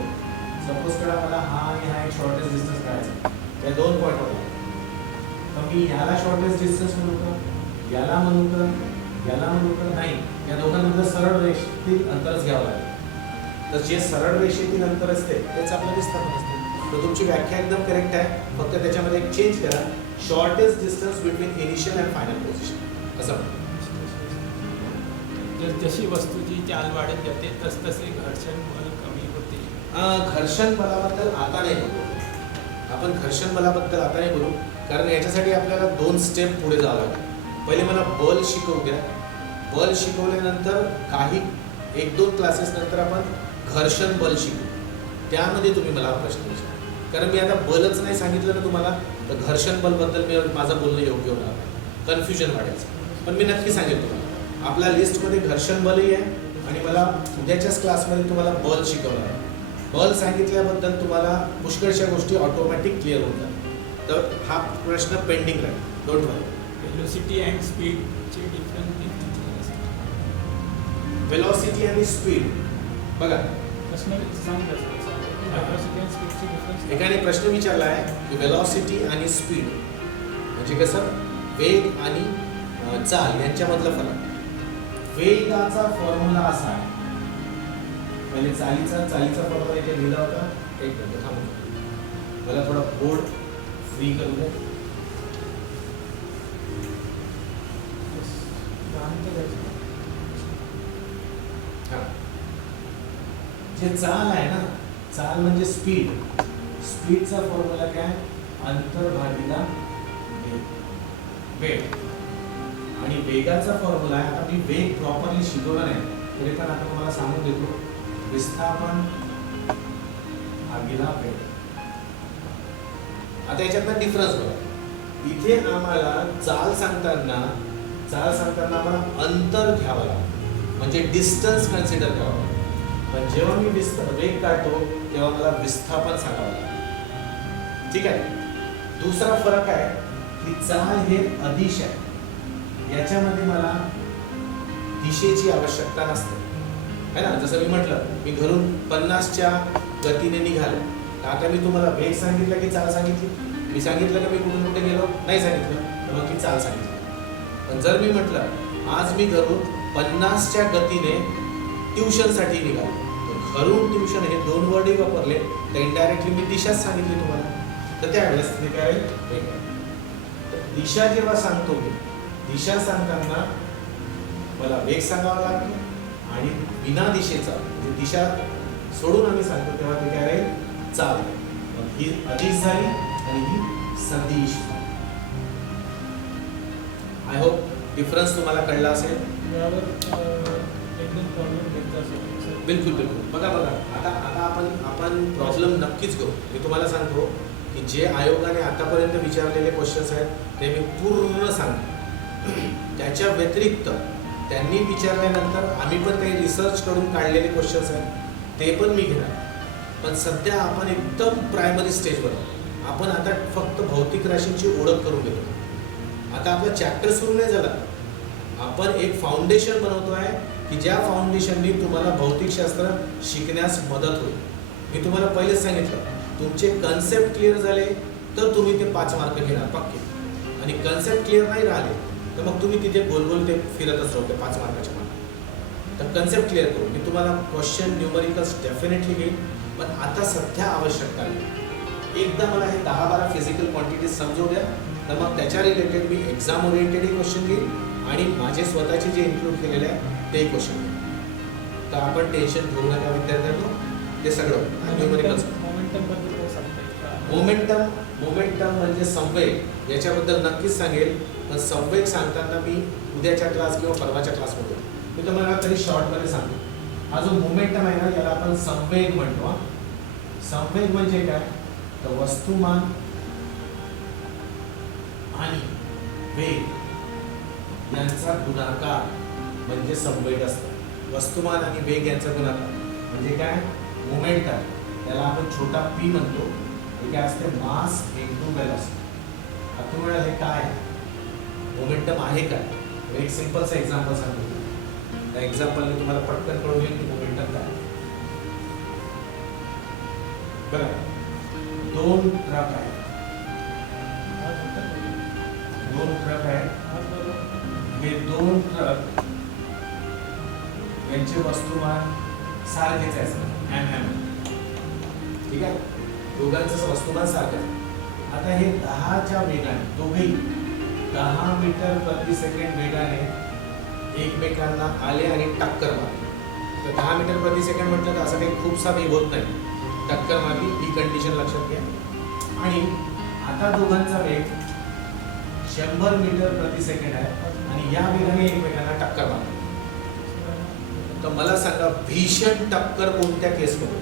सपोज करा मला हा आणि हा एक शॉर्टेस्ट डिस्टन्स काढायचा त्या 2 पॉईंट मधला, तर मी याला शॉर्टेस्ट डिस्टन्स म्हणू का, याला म्हणू का, याला म्हणू का? नाही, या दोघांमधलं सरळ रेषेतील अंतरच घ्यावं लागेल. तर जे सरळ रेषेतील अंतर असते तेच आपलं विस्थापन असते. तर तुमची व्याख्या एकदम करेक्ट आहे. फक्त त्याच्यामध्ये एक चेंज करा. Shortest distance between initial and final position असं म्हणतो. जशी वस्तूची चाल वाढत जाते तसतसे घर्षण बल कमी होते. घर्षण बलाबद्दल आता नाही बोलू आपण. घर्षण बलाबद्दल आता नाही बोलू, कारण याच्यासाठी आपल्याला 2 स्टेप पुढे जावं लागेल. पहिले मला बल शिकवू द्या. बल शिकवल्यानंतर काही 1-2 क्लासेस नंतर आपण घर्षण बल शिकू, त्यामध्ये तुम्ही मला प्रश्न विचारा. कारण मी आता बलच नाही सांगितलं ना तुम्हाला, तर घर्षण बलबद्दल माझं बोलणं योग्य होणार, कन्फ्युजन वाढायचं. पण मी नक्की सांगेन तुम्हाला, आपल्या लिस्टमध्ये घर्षण बलही आहे आणि मला उद्याच्याच क्लासमध्ये तुम्हाला बल शिकवणार आहे. बल सांगितल्याबद्दल तुम्हाला पुष्कळशा गोष्टी ऑटोमॅटिक क्लिअर होतात. तर हा प्रश्न पेंडिंग राहील, डोंट वरी. वेलोसिटी अँड स्पीडचे डिफरन्स वेलॉसिटी आणि स्पीड बघा, प्रश्न सांगतात वेलोसिटी अँड स्पीडचे डिफरन्स. एकाने प्रश्न विचारला आहे की वेलॉसिटी आणि स्पीड म्हणजे कसं, वेग आणि चाल यांच्यामधला फरक. वेगाचा फॉर्म्युला असा आहे, पहिले चालीचा फॉर्म्युला इथे लिहिला होता. एक मिनिट थांबून मला थोडा बोर्ड फ्री करू दे. हां, जे चाल आहे ना, चाल म्हणजे स्पीड. स्पीडचा फॉर्म्युला काय, अंतर भागिला वेग. आणि वेगाचा फॉर्म्युला आहे, आता मी वेग प्रॉपरली शिकवला नाही तरी पण आता तुम्हाला सांगून देतो, विस्थापन भागिला वेग. आता याच्यातला डिफरन्स बघा, इथे आम्हाला चाल सांगताना आम्हाला अंतर घ्यावं लागतं, म्हणजे डिस्टन्स कन्सिडर करावं लागतं. पण जेव्हा मी वेग काढतो तेव्हा मला विस्थापन सांगावं लागतं. ठीक आहे. दुसरा फरक आहे की चाल हे अदिश आहे, याच्यामध्ये मला दिशेची आवश्यकता नसते है ना. जसं मी म्हटलं, मी घरून 50च्या गतीने निघालो, तर आता मी तुम्हाला वेग सांगितलं की चाल सांगितली. मी सांगितलं की मी कुठून कुठे गेलो, नाही सांगितलं, तर मग मी चाल सांगितली. पण जर मी म्हटलं आज मी घरून 50च्या गतीने ट्युशनसाठी निघालो, तर घरून ट्युशन हे 2 वर्डही वापरले, तर इनडायरेक्टली मी दिशाच सांगितली तुम्हाला, तर त्यावेळेस ते काय होईल, वेग आहे. दिशा जेव्हा सांगतो मी, दिशा सांगताना मला वेग सांगावा लागतो आणि बिना दिशेचा म्हणजे दिशा सोडून आम्ही सांगतो तेव्हा ते काय राहील, चाल. मग ही अदिश झाली आणि ही सदिश. आय होप डिफरन्स तुम्हाला कळला असेल. यावर एकदम प्रॉब्लेम घेतला असेल. बिलकुल. बघा आता आपण प्रॉब्लेम नक्कीच करू. मी तुम्हाला सांगतो की जे आयोगाने आतापर्यंत विचारलेले क्वेश्चन्स आहेत ते मी पूर्ण सांगतो. त्याच्या व्यतिरिक्त त्यांनी विचारल्यानंतर आम्ही पण काही रिसर्च करून काढलेले क्वेश्चन्स आहेत ते पण मी घेणार. पण सध्या आपण एकदम प्रायमरी स्टेजवर आहोत. आपण आता फक्त भौतिक राशींची ओळख करून घेतो. आता आपला चॅप्टर सुरू नाही झाला, आपण एक फाउंडेशन बनवतो आहे की ज्या फाउंडेशननी तुम्हाला भौतिकशास्त्र शिकण्यास मदत होईल. मी तुम्हाला पहिलेच सांगितलं, तुमचे कन्सेप्ट क्लिअर झाले तर तुम्ही ते 5 मार्क घेणार पक्के, आणि कन्सेप्ट क्लिअर नाही राहिले तर मग तुम्ही तिथे गोल ते फिरतच राहते 5 मार्काच्या मार्क. तर कन्सेप्ट क्लिअर करू. मी तुम्हाला क्वेश्चन न्यूमरिकल्स डेफिनेटली घेईन, पण आता सध्या आवश्यकता नाही. एकदा मला हे 10-12 फिजिकल क्वांटिटीज समजू द्या, तर मग त्याच्या रिलेटेड मी एक्झाम ओरिएंटेडही क्वेश्चन घेईन आणि माझे स्वतःचे जे इन्क्लूड केलेले आहे तेही क्वेश्चन घेईन. तर आपण टेन्शन घेऊ नका विद्यार्थ्यांनो, ते सगळं न्यूमरिकल्स. मोमेंटम म्हणजे संवेग, याच्याबद्दल नक्कीच सांगेल. पण संवेग सांगताना मी उद्याच्या क्लास किंवा परवाच्या क्लासमध्ये मी तुम्हाला तरी शॉर्टमध्ये सांगतो. हा जो मोमेंटम आहे ना, याला आपण संवेग म्हणतो. संवेग म्हणजे काय, तर वस्तुमान आणि वेग यांचा गुणाकार म्हणजे संवेग असतो. वस्तुमान आणि वेग यांचा गुणाकार म्हणजे काय, मोमेंटम. त्याला आपण छोटा p म्हणतो. हे काय असते, मास इंटू वेलोसिटी. आता तुम्हाला हे काय मोमेंटम आहे काय, एक सिंपलचं एक्झाम्पल सांगतो. त्या एक्झाम्पलने तुम्हाला पटकन कळून येईल की मोमेंटम काय. बघा, 2 ट्रक आहेत. 2 ट्रक आहेत. हे 2 ट्रक यांचे वस्तुमान सारखेच आहे, mm. ठीक आहे, दोघांचं वस्तुमान सारखं आहे. आता हे 10च्या वेगाने, दोघेही 10 मीटर प्रति सेकंड वेगाने एकमेकांना आले आणि टक्कर मारली. तर 10 मीटर प्रति सेकंड म्हटलं तर असं काही खूपसा वेग होत नाही. टक्कर मारली, ही कंडिशन लक्षात घ्या. आणि आता दोघांचा वेग 100 मीटर प्रति सेकंड आहे आणि या वेगाने एकमेकांना टक्कर मारली. तर मला सांगा भीषण टक्कर कोणत्या केसमध्ये?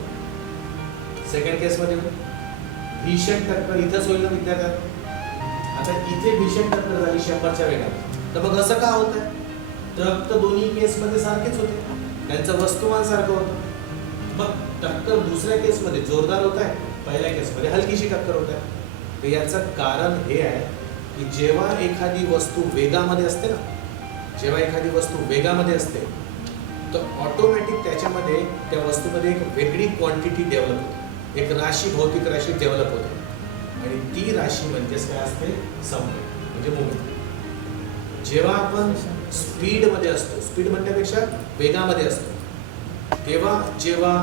सेकंड केसमध्ये भीषण टक्कर इथंच होईल ना विद्यार्थ्यांना. आता इथे भीषण टक्कर झाली 100च्या वेगाने, तर मग असं का होत आहे? तर दोन्ही केसमध्ये सारखेच होते, त्यांचं वस्तुमान सारखं होतं. मग टक्कर दुसऱ्या केसमध्ये जोरदार होत आहे, पहिल्या केसमध्ये हलकीशी टक्कर होत आहे. तर याचं कारण हे आहे की जेव्हा एखादी वस्तू वेगामध्ये असते ना, जेव्हा एखादी वस्तू वेगामध्ये असते तर ऑटोमॅटिक त्याच्यामध्ये त्या वस्तूमध्ये एक वेगळी क्वांटिटी डेव्हलप होते, एक राशी, भौतिक राशी डेव्हलप होते. आणि ती राशी म्हणजेच काय असते? संवेग, म्हणजे मोमेंट. जेव्हा आपण स्पीडमध्ये असतो, स्पीड म्हणण्यापेक्षा वेगामध्ये असतो, तेव्हा जेव्हा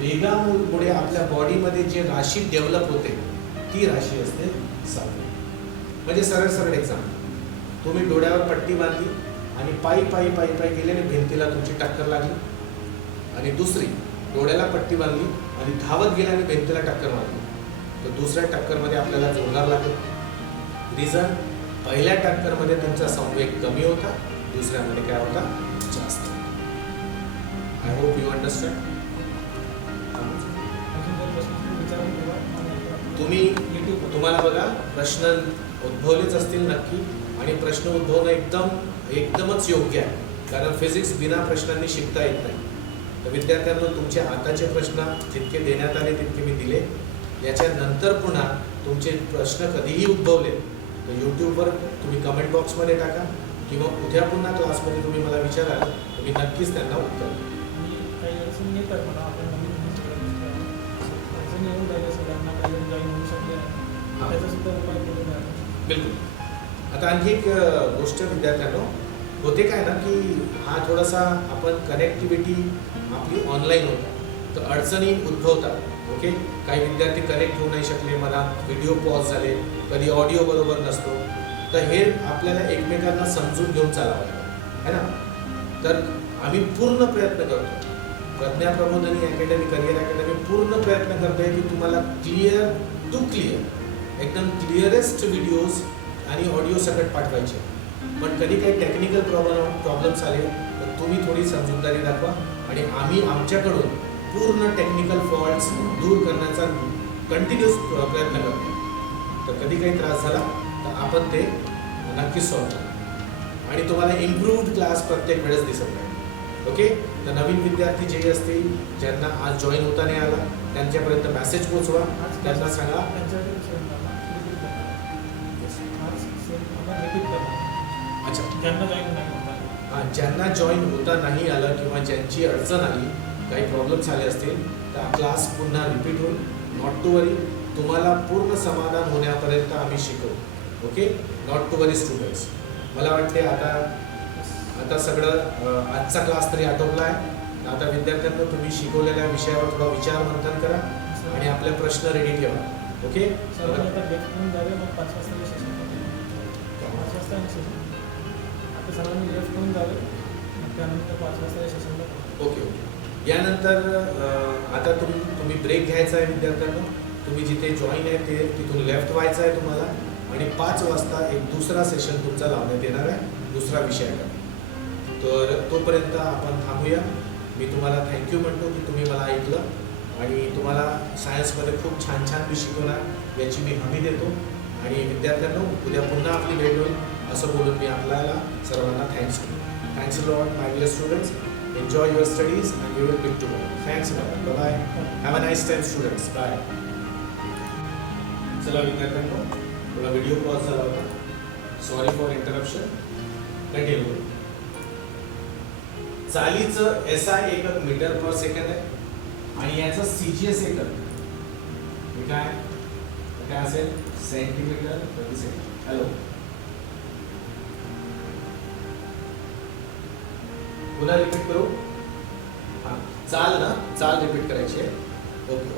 वेगामुळे आपल्या बॉडीमध्ये जे राशी डेव्हलप होते ती राशी असते संवेग. म्हणजे सरळ सरळ एक्झाम्पल, तुम्ही डोळ्यावर पट्टी बांधली आणि पायी पायी पायी पायी गेले आणि भिंतीला तुमची टक्कर लागली. आणि दुसरी डोळ्याला पट्टी बांधली आणि धावत गेले आणि भिंतीला टक्कर मारली, तर दुसऱ्या टक्करमध्ये आपल्याला जोरदार लागेल. रिझन, पहिल्या टक्करमध्ये तुमचा संवेग कमी होता, दुसऱ्यामध्ये काय होता? जास्त. I hope you understand. तुम्हाला बघा प्रश्न उद्भवलेच असतील नक्की, आणि प्रश्न उद्भवणं एकदमच योग्य आहे, कारण फिजिक्स बिना प्रश्नांनी शिकता येत नाही. तर विद्यार्थ्यांना तुमचे आताचे प्रश्न जितके देण्यात आले तितके मी दिले. याच्यानंतर पुन्हा तुमचे प्रश्न कधीही उद्भवले तर यूट्यूबवर तुम्ही कमेंट बॉक्समध्ये टाका, किंवा उद्या पुन्हा क्लासमध्ये तुम्ही मला विचाराल तर मी नक्कीच त्यांना उत्तर देईन. काही अडचण येतात मला, आपण नवीन अडचण येऊन राहिल्या सगळ्यांना, काही जॉईन होऊ शकले नाही, त्याचा सुद्धा उपाय करून द्या. बिलकुल. आता आणखी एक गोष्ट विद्यार्थ्यांनो होते काय ना, की हा थोडासा आपण कनेक्टिव्हिटी आपली ऑनलाईन होता, तर अडचणी उद्भवतात. ओके, काही विद्यार्थी कनेक्ट होऊ नाही शकले, मला व्हिडिओ पॉज झाले, कधी ऑडिओ बरोबर नसतो, तर हे आपल्याला एकमेकांना समजून घेऊन चालावं लागतं, है ना. तर आम्ही पूर्ण प्रयत्न करतो, प्रज्ञा प्रबोधिनी अकॅडमी, करिअर अकॅडमी पूर्ण प्रयत्न करतोय की तुम्हाला क्लिअर टू क्लिअर, एकदम क्लिअरेस्ट व्हिडिओज आणि ऑडिओ सकट पाठवायचे. पण कधी काही टेक्निकल प्रॉब्लेम्स आले तर तुम्ही थोडी समजूतदारी दाखवा, आणि आम्ही आमच्याकडून पूर्ण टेक्निकल फॉल्ट्स दूर करण्याचा कंटिन्यूस प्रयत्न करतो. तर कधी काही त्रास झाला तर आपण ते नक्कीच सॉल्व करू, आणि तुम्हाला इम्प्रूव्ड क्लास प्रत्येक वेळेस दिसत नाही. ओके, तर नवीन विद्यार्थी जे असतील, ज्यांना आज जॉईन होता नाही आला, त्यांच्यापर्यंत मेसेज पोचवा, त्यांना सांगा. अच्छा, ज्यांना जॉईन होता नाही आलं किंवा ज्यांची अडचण आली, काही प्रॉब्लेम्स आले असतील, तर क्लास पुन्हा रिपीट होईल. नॉट टू वरी, तुम्हाला पूर्ण समाधान होण्यापर्यंत आम्ही शिकवू. Okay, not to worry students. मला वाटते आता सगळं आजचा क्लास तरी आटोपला आहे. आता विद्यार्थ्यांना तुम्ही शिकवलेल्या विषयावर थोडा विचार मंथन करा आणि आपले प्रश्न रेडी ठेवा. Okay, okay. यानंतर आता तुम्ही ब्रेक घ्यायचा आहे विद्यार्थ्यांना. तुम्ही जिथे जॉईन आहे ते तिथून लेफ्ट व्हायचं आहे तुम्हाला, आणि 5 वाजता एक दुसरा सेशन तुमचा लावण्यात येणार आहे, दुसरा विषयाचा. तर तोपर्यंत आपण थांबूया. मी तुम्हाला थँक्यू म्हणतो की तुम्ही मला ऐकलं, आणि तुम्हाला सायन्समध्ये खूप छान छान मी शिकवणार याची मी हमी देतो. आणि विद्यार्थ्यांना उद्या पुन्हा आपली भेट होईल असं बोलून मी आपल्याला सर्वांना thanks a lot my dear students. Enjoy your studies and we will meet tomorrow. Thanks madam. Bye. Have a nice time students. Bye. चला विद्यार्थ्यांनो, थोडा व्हिडिओ पॉज झाला होता, सॉरी फॉर इंटरप्शन. कंटिन्यू. चालीचं SI एकक मीटर पर सेकंड आहे, आणि याचं CGS एकक हे काय असेल? सेंटीमीटर प्रति सेकंड. हॅलो, पुन्हा रिपीट करू. हां, चाल रिपीट करायची आहे. Okay,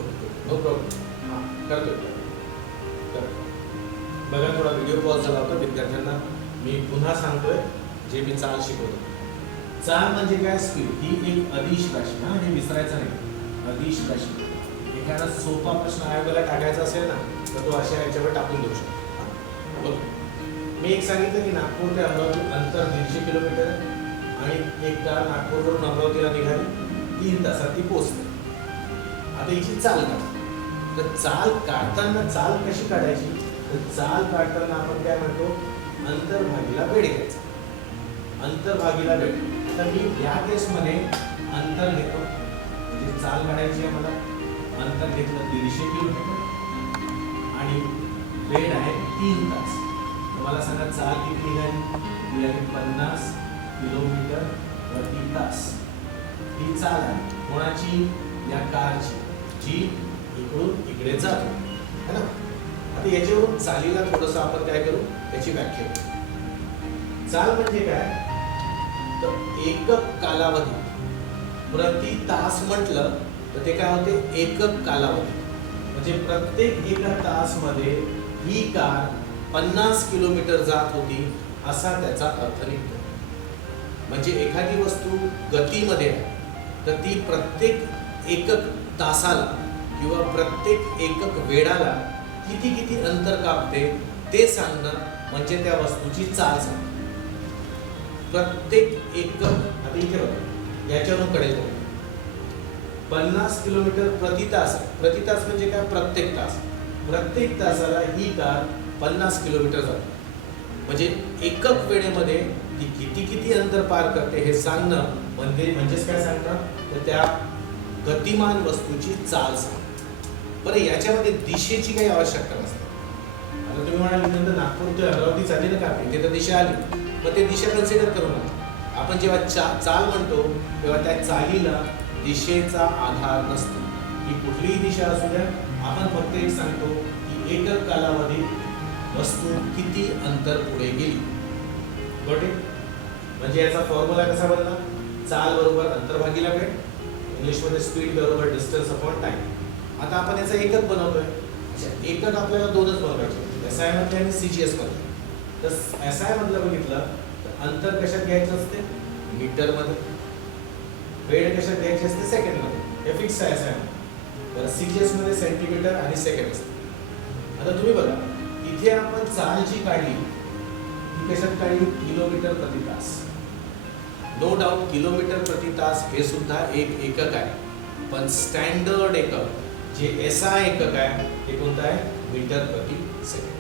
no problem. हां, करतो. बघा, थोडा व्हिडिओ पॉज झाला होता. विद्यार्थ्यांना मी पुन्हा सांगतोय जे मी चाल शिकवतो. चाल म्हणजे काय? स्पीड. ही एक अदिश राशी, ना, हे विसरायचं नाही. अदिश राशी. एखादा सोपा प्रश्न आयोगाला टाकायचा असेल ना, तर तो अशा याच्यावर टाकून देऊ शकतो. मी एक सांगितलं की नागपूर ते अमरावती अंतर 150 किलोमीटर आहे, आणि एक कार नागपूरवरून अमरावतीला निघाली, 3 तासात ती पोहोचते. आता हिची चाल काढा. तर चाल काढताना चाल कशी काढायची? तर चाल काढताना आपण काय म्हणतो, अंतर्भागीला वेळ घ्यायचा. अंतर्भागीला वेळ. आता मी या केसमध्ये अंतर घेतो, म्हणजे चाल काढायची आहे मला. अंतर घेतलं 150 किलोमीटर आणि वेळ आहे 3 तास. मला सांगा चाल किती निघाली? 50 किलोमीटर प्रति तास. ही चाल आहे कोणाची? या कारची, जी इकडून इकडे जातो, है ना. आता याच्यावरून चालीला थोडंसं आपण काय करू, त्याची व्याख्या करू. चाल म्हणजे काय? तर एकक कालावधी. प्रति तास म्हटलं तर ते काय होते? एकक कालावधी. म्हणजे प्रत्येक एका तासमध्ये ही कार 50 किलोमीटर जात होती, असा त्याचा अर्थ निघतो. म्हणजे एखादी वस्तू गतीमध्ये आहे तर ती प्रत्येक एकक तासाला किंवा प्रत्येक एकक वेळाला किती किती अंतर कापते ते सांगणं म्हणजे त्या वस्तूची चाल सांगणं. प्रत्येक एकक, आता इथे बघा, याच्यावरून कळेल 50 किलोमीटर प्रति तास आहे. प्रति तास म्हणजे काय? प्रत्येक तास. प्रत्येक तासाला ही कार 50 किलोमीटर जाते. म्हणजे एकक वेळेमध्ये ती किती किती अंतर पार करते हे सांगणं म्हणजेच काय सांगणं? तर त्या गतिमान वस्तूची चाल सांगणं. बरं, याच्यामध्ये दिशेची काही आवश्यकता नसते. आता तुम्ही म्हणाल नंतर नागपूर ते अमरावती चालली ना कार, इथे तर दिशा आली, मग ते दिशा कन्सिडर करू नका. आपण जेव्हा चाल म्हणतो तेव्हा त्या चालीला दिशेचा आधार नसतो. ही कुठलीही दिशा असू द्या, आपण फक्त एक सांगतो की एकक कालावधीत वस्तू किती अंतर पुढे गेली. बरोबर? म्हणजे याचा फॉर्म्युला कसा बनला? चाल बरोबर अंतर भागीला वेळ, इंग्लिशमध्ये स्पीड बरोबर डिस्टन्स अपॉन टाइम. आता आपण याचा एकक बनवतोय. एकक आपल्याला दोनच बनवायचे, SI मध्ये आणि CGS मध्ये. तर SI मधलं बघितलं तर अंतर कशात घ्यायचं असते? मीटर मध्ये. वेळ कशात घ्यायची असते? सेकंड मध्ये. हे फिक्स आहे SI मध्ये. तर CGS मध्ये सेंटीमीटर आणि सेकंड असते. आता तुम्ही बघा, इथे आपण चाल जी काढली ती कशात काढली? किलोमीटर प्रति तास. नो डाऊट किलोमीटर प्रति तास हे सुद्धा एक एकक आहे, पण स्टँडर्ड एकक जे SI एकक आहे ते कोणतं आहे? मीटर प्रति सेकंड.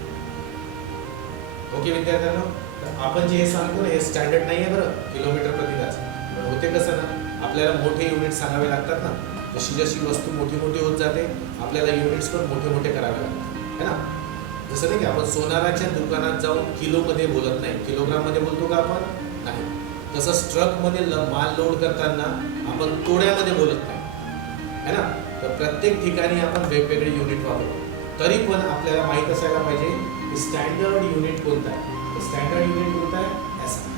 ओके विद्यार्थ्यांनो, तर आपण जे हे सांगतो ना हे स्टँडर्ड नाही आहे बरं, किलोमीटर प्रति तास. पण होते कसं ना, आपल्याला मोठे युनिट सांगावे लागतात ना. जशी जशी वस्तू मोठी मोठी होत जाते आपल्याला युनिट्स पण मोठे मोठे करावे लागतात, है ना. जसं नाही की आपण सोनाराच्या दुकानात जाऊन किलोमध्ये बोलत नाही, किलोग्राममध्ये बोलतो का आपण? नाही. तसंच ट्रकमध्ये माल लोड करताना आपण तोड्यामध्ये बोलत नाही, है ना. तर प्रत्येक ठिकाणी आपण वेगवेगळे युनिट वापरतो. तरी पण आपल्याला माहीत असायला पाहिजे की स्टँडर्ड युनिट कोणतं आहे. स्टँडर्ड युनिट कोणतं आहे? SI.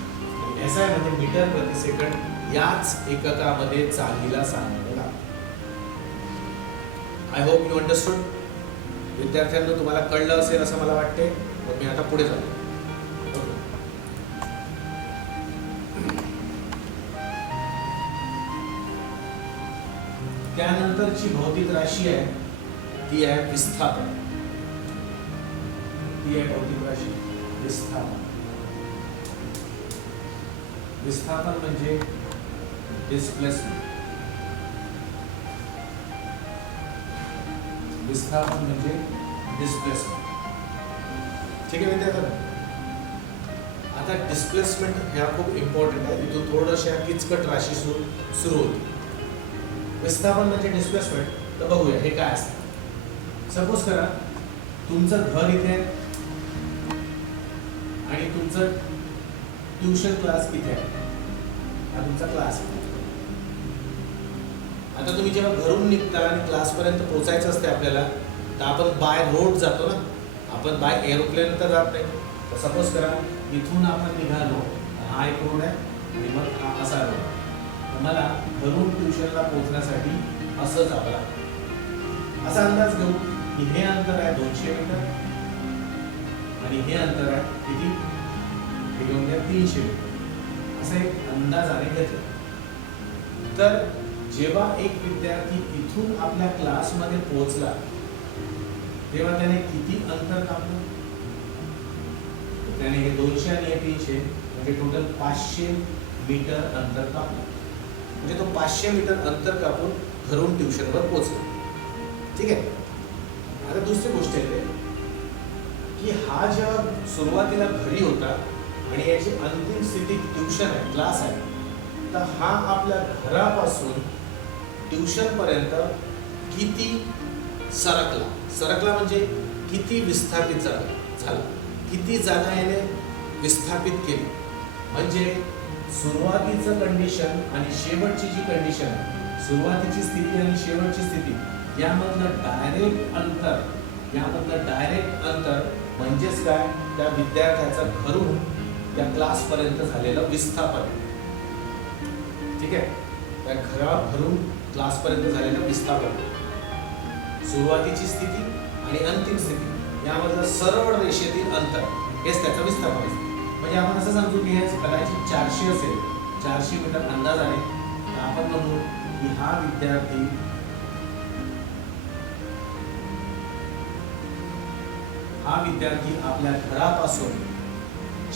SI म्हणजे मीटर प्रति सेकंड. याच एककामध्ये चालीला सांगावं लागतं. I hope you understood. विद्यार्थ्यांना तुम्हाला कळलं असेल असं मला वाटते. मग मी आता पुढे जातो. त्यानंतरची भौतिक राशी आहे ती आहे विस्थापन. ती आहे भौतिक राशी विस्थापन. विस्थापन म्हणजे डिस्प्लेसमेंट. विस्थापन म्हणजे डिस्प्लेसमेंट. ठीक आहे विद्यार्थ्यांनो. आता डिस्प्लेसमेंट ह्या खूप इम्पॉर्टंट आहे. इथून थोडंशा किचकट राशी सुरू होती. विस्थापन म्हणजे डिस्प्लेसमेंट. तर बघूया हे काय असतं. सपोज करा तुमचं घर इथे आहे आणि तुमचं ट्युशन क्लास इथे आहे. हा तुमचा क्लास आहे. आता तुम्ही जेव्हा घरून निघता आणि क्लासपर्यंत पोहोचायचं असते आपल्याला, तर आपण बाय रोड जातो ना, आपण बाय एरोप्लेन तर जात नाही. तर सपोज करा इथून आपण निघालो, हा एक रोड आहे आणि मग हा असा रोड. मला घरून ट्युशनला पोहोचण्यासाठी असं जावं लागतं. असा अंदाज घेऊ की हे अंतर आहे 200 मीटर आणि हे अंतर आहे किती? हे घेऊन घ्या 300 मीटर. असं एक अंदाजाने घेतलं. तर जेव्हा एक विद्यार्थी इथून आपल्या क्लासमध्ये पोहोचला तेव्हा त्याने किती अंतर कापलं? त्याने हे 200 आणि हे 300 म्हणजे म्हणजे टोटल 500 मीटर अंतर कापलं. म्हणजे तो 500 मीटर अंतर कापून घरून ट्युशनवर पोहोचला. ठीक आहे. आता दुसरी गोष्ट येते की हा जेव्हा सुरुवातीला घरी होता आणि याची अंतिम स्थिती ट्युशन आहे, क्लास आहे, तर हा आपल्या घरापासून ट्युशनपर्यंत किती सरकला म्हणजे किती विस्थापित झाला, किती जागा याने विस्थापित केली. म्हणजे सुरुवातीचं कंडिशन आणि शेवटची जी कंडिशन आहे, सुरुवातीची स्थिती आणि शेवटची स्थिती यामधलं डायरेक्ट अंतर म्हणजेच काय, त्या विद्यार्थ्याचं घरून त्या क्लासपर्यंत झालेलं विस्थापन. ठीक आहे. त्या घराभरून क्लासपर्यंत झालेलं विस्थापन, सुरुवातीची स्थिती आणि अंतिम स्थिती यामधलं सरळ रेषेतील अंतर हेच त्याचं विस्थापन असतं. म्हणजे आपण असं समजू की हे कदाचित 400 असेल, 400 मीटर अंदाजाने, तर आपण म्हणू की हा विद्यार्थी आपल्या घरापासून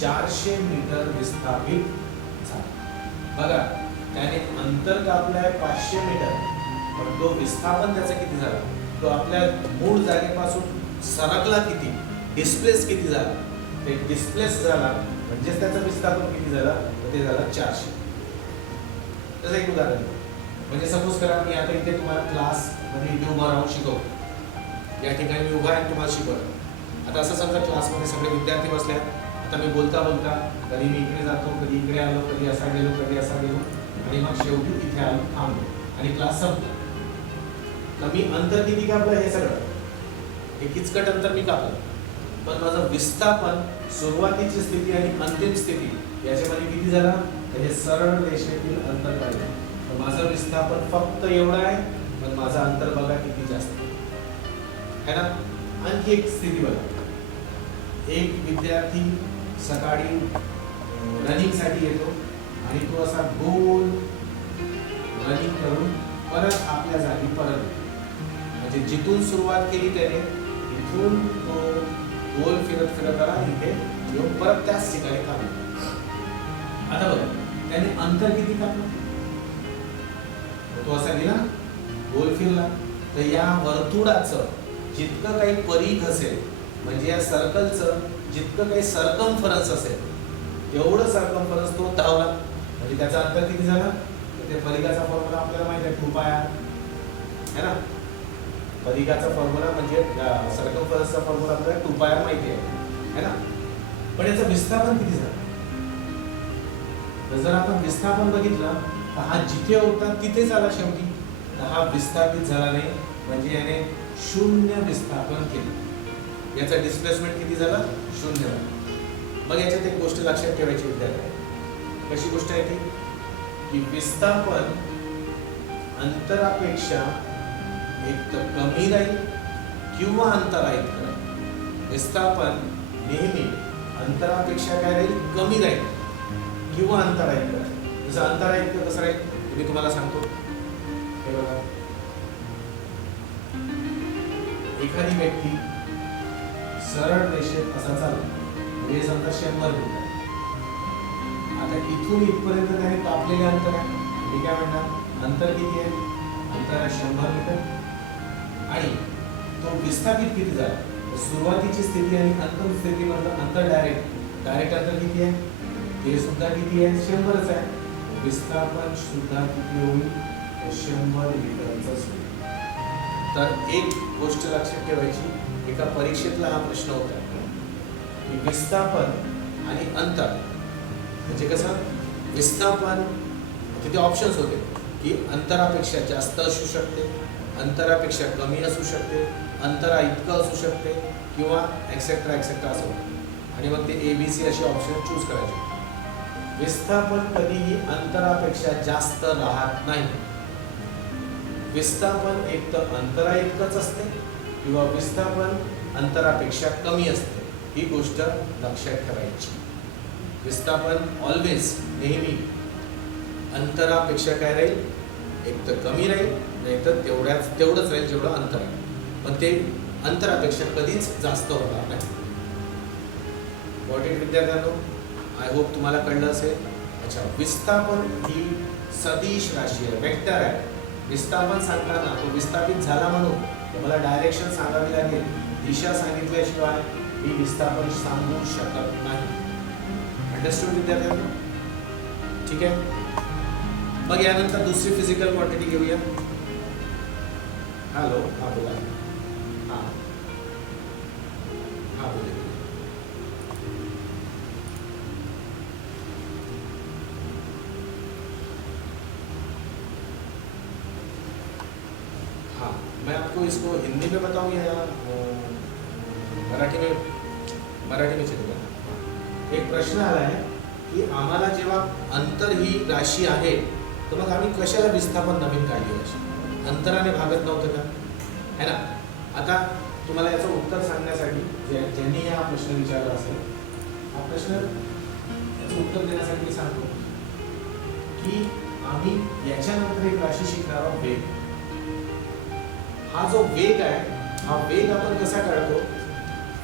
400 मीटर विस्थापित झाला. बघा, त्याने अंतर कापलंय 500 मीटर, पण तो विस्थापन त्याचा किती झाला, तो आपल्या मूळ जागेपासून सरकला किती, डिस्प्लेस किती झाला. ते डिस्प्लेस झाला म्हणजेच त्याचं विस्थापन किती झालं, तर ते झालं 400. त्याचं एक उदाहरण म्हणजे सपोज करा मी आता इथे तुम्हाला क्लास मध्ये इथे उभा राहून शिकवतो. या ठिकाणी मी उभा आहे तुम्हाला शिकवतो. आता असं समजा क्लासमध्ये सगळे विद्यार्थी बसले आहेत. आता मी बोलता कधी मी इकडे जातो, कधी इकडे आलो, कधी असा गेलो, कधी असा गेलो, आणि मग शेवटी इथे आलो, थांबलो आणि क्लास संपला. तर मी अंतर किती कापलं हे सगळं, हे किचकट अंतर मी कापलं, पण माझं विस्थापन सुरुवातीची स्थिती आणि अंतिम स्थिती याच्यामध्ये किती झाला, तर हे सरळ रेषेतील अंतर काढलं. तर माझं विस्थापन फक्त एवढं आहे, पण माझं अंतर बघा किती जास्त आहे ना. आणखी एक स्थिती बघा, एक विद्यार्थी सकाळी रनिंगसाठी येतो आणि तो असा गोल रनिंग करून परत आपल्या जागी परत, म्हणजे जिथून सुरुवात केली त्याने तिथून तो गोल फिरत आला इथे येऊन परत त्याच ठिकाणी थांबला. आता बघा, त्याने अंतर किती कापलं, तो असा गेला गोल फिरला, तर या वर्तुळाचं जितकं काही परिघ असेल, म्हणजे या सर्कलचं जितकं काही सर्कम्फरन्स असेल तेवढं सर्कम्फरन्स तो धावला. म्हणजे त्याचा अंतर किती झाला, तर ते परिघाचा फॉर्म्युला आपल्याला माहिती आहे, 2πr आहे ना. परिघाचा फॉर्म्युला म्हणजे सर्कम्फरन्सचा फॉर्म्युला आपल्याला 2πr माहिती आहे ना. पण याचं विस्थापन किती झालं, तर जर आपण विस्थापन बघितलं तर हा जिथे होता तिथेच आला शेवटी, तर हा विस्थापित झाला नाही, म्हणजे याने शून्य विस्थापन केलं. याचा डिस्प्लेसमेंट किती झाला, 0 झाला. मग याच्यात एक गोष्ट लक्षात ठेवायची विद्यार्थी, कशी गोष्ट आहे ती, की विस्थापन अंतरापेक्षा एक तर कमी राहील किंवा अंतराहित राहील. विस्थापन नेहमी अंतरापेक्षा काय राहील, कमी राहील किंवा अंतराहित राहील. जसं अंतराहित कसं राहील मी तुम्हाला सांगतो. हे बघा, एखादी व्यक्ती सरळ रेषेत असा चालला, म्हणजे समजा 100 मीटर. आता इथून इथपर्यंत त्याने कापलेले अंतर आहे, मी काय म्हणणार, अंतर किती आहे, अंतर आहे 100 मीटर. आणि तो विस्थापित किती झाला, सुरुवातीची स्थिती आणि अंतिम स्थितीमधलं अंतर डायरेक्ट अंतर किती आहे, ते सुद्धा किती आहे, 100च आहे. विस्थापन सुद्धा किती होईल, 100 मीटरच होईल. तर एक गोष्ट लक्षात ठेवायची, एका परीक्षेतला हा प्रश्न होता की विस्थापन आणि अंतर म्हणजे कसं, विस्थापन तिथे ऑप्शन्स होते की अंतरापेक्षा जास्त असू शकते, अंतरापेक्षा कमी असू शकते, अंतरा इतकं असू शकते किंवा एक्सेट्रा असं होतं. आणि मग ते ABC असे ऑप्शन चूज करायचे. विस्थापन कधीही अंतरापेक्षा जास्त राहत नाही. विस्थापन एक तर अंतरा इतकंच असते किंवा विस्थापन अंतरापेक्षा कमी असते. ही गोष्ट लक्षात ठेवायची. विस्थापन ऑलवेज नेहमी अंतरापेक्षा काय राहील, एक तर कमी राहील, नाही तर तेवढंच राहील जेवढं अंतर आहे. पण ते अंतरापेक्षा कधीच जास्त होणार नाही. वॉट इट विद्यार्थ्यांनो, आय होप तुम्हाला कळलं असेल. अच्छा, विस्थापन ही सदिश राशी आहे, वेक्टर आहे. विस्थापन सांगताना तो विस्थापित झाला म्हणून तुम्हाला डायरेक्शन सांगावी लागेल. दिशा सांगितल्याशिवाय मी विस्थापन सांगू शकत नाही. अंडरस्टूड विद्यार्थ्यांनो? ठीक आहे. मग यानंतर दुसरी फिजिकल क्वांटिटी घेऊया. हॅलो, हा बोला. हां हां बोला. हाँ, मैं आपको इसको हिंदी में बताऊँ या मराठी में चलूँगा. एक प्रश्न आला आहे की आम्हाला जेव्हा अंतर ही राशी आहे तर मग आम्ही कशाला विस्थापन नवीन काढली राशी? अंतराने भागत नव्हतं का, है ना? आता तुम्हाला याचं उत्तर सांगण्यासाठी ज्यांनी हा प्रश्न विचारला असेल, हा प्रश्न याचं उत्तर देण्यासाठी मी सांगतो की आम्ही याच्यानंतर एक राशी शिकणार आहोत, वेग. हा जो वेग आहे, हा वेग आपण कसा काढतो?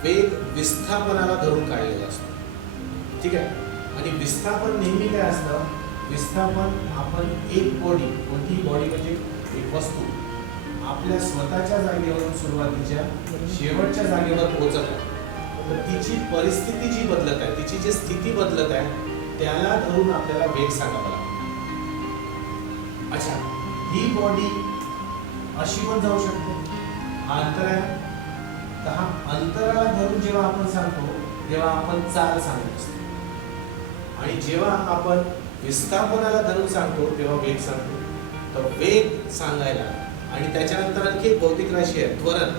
वेग विस्थापनाला धरून काढलेला असतो. ठीक आहे. आणि विस्थापन नेहमी काय असतं? विस्थापन आपण एक बॉडी, कोणतीही बॉडी म्हणजे एक वस्तू आपल्या स्वतःच्या जागेवरून सुरुवातीच्या शेवटच्या जागेवर पोहोचत आहे, तर तिची परिस्थिती जी बदलत आहे, तिची जी स्थिती बदलत आहे, त्याला धरून आपल्याला वेग सांगावा लागतो. अच्छा, ही बॉडी अशी पण जाऊ शकते, हा अंतर आहे. तर हा अंतराला धरून जेव्हा आपण सांगतो तेव्हा आपण चाल सांगत असतो. आणि जेव्हा आपण विस्थापनाला धरून सांगतो तेव्हा वेग सांगतो. तर वेग सांगायला आणि त्याच्यानंतर आणखी एक भौतिक राशी आहे, त्वरण.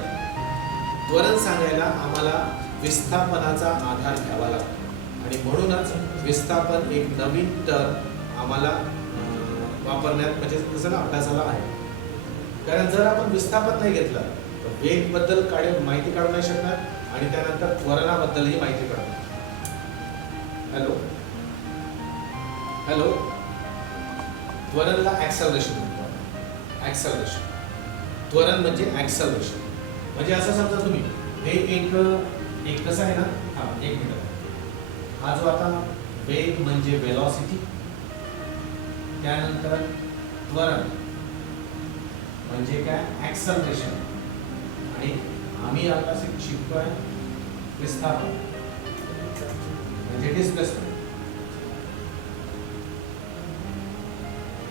त्वरण सांगायला आम्हाला विस्थापनाचा आधार घ्यावा लागतो. आणि म्हणूनच विस्थापन एक नवीन टर्म आम्हाला वापरण्यात म्हणजे कसं ना अभ्यासाला आहे. कारण जर आपण विस्थापन नाही घेतलं तर वेग बद्दल माहिती काढू नाही शकणार आणि त्यानंतर त्वरणाबद्दलही माहिती काढू. हॅलो हॅलो, त्वरणला ॲक्सेलरेशन म्हणतो. ॲक्सेलरेशन, त्वरण म्हणजे ॲक्सेलरेशन. म्हणजे असं समजा तुम्ही हे एक कसं आहे ना, हां एक मिनिट. हा जो आता वेग म्हणजे वेलॉसिटी, त्यानंतर त्वरण म्हणजे काय? ॲक्सेलरेशन. आणि आम्ही आता शिकतोय विस्थापन म्हणजे डिस्प्लेसमेंट.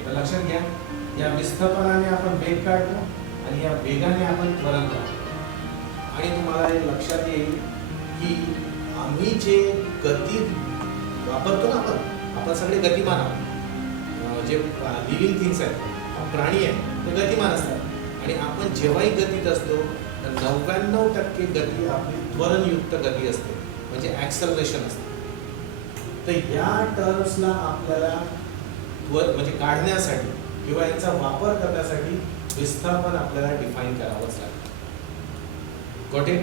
लक्षात घ्या, या विस्थापनाने आपण वेग काढतो आणि या वेगाने आपण त्वरण काढतो. आणि तुम्हाला हे लक्षात येईल की आम्ही जे गती वापरतो ना, आपण सगळे गतिमान आहोत. जे लिव्हिंग थिंग्स आहेत, प्राणी आहेत, ते गतिमान असतात. आणि आपण जेव्हाही गतीत असतो तर 99% गती आपली त्वरणयुक्त गती असते, म्हणजे ॲक्सेलरेशन असते. तर या टर्म्सला आपल्याला म्हणजे काढण्यासाठी किंवा याचा वापर करण्यासाठी विस्थापन आपल्याला डिफाईन करावंच लागतं. Got it?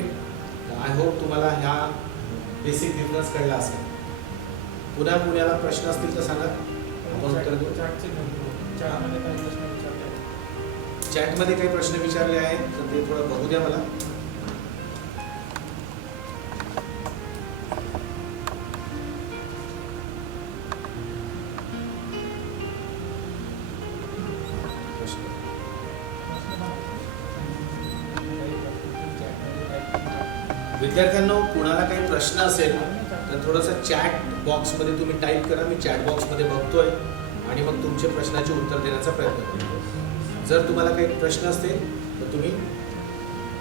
आय होप तुम्हाला ह्या बेसिक डिफरन्स कळला असेल. पुन्हा कुणाला प्रश्न असतील तर सांगा, आपण उत्तर देऊ. चॅटमध्ये काही प्रश्न विचारले आहेत तर ते थोडं बघू द्या मला. विद्यार्थ्यांनो, कुणाला काही प्रश्न असेल तर थोडंसं चॅट बॉक्समध्ये तुम्ही टाईप करा. मी चॅट बॉक्समध्ये बघतोय आणि मग तुमच्या प्रश्नाचे उत्तर देण्याचा प्रयत्न करतो. जर तुम्हाला काही प्रश्न असतील तर तुम्ही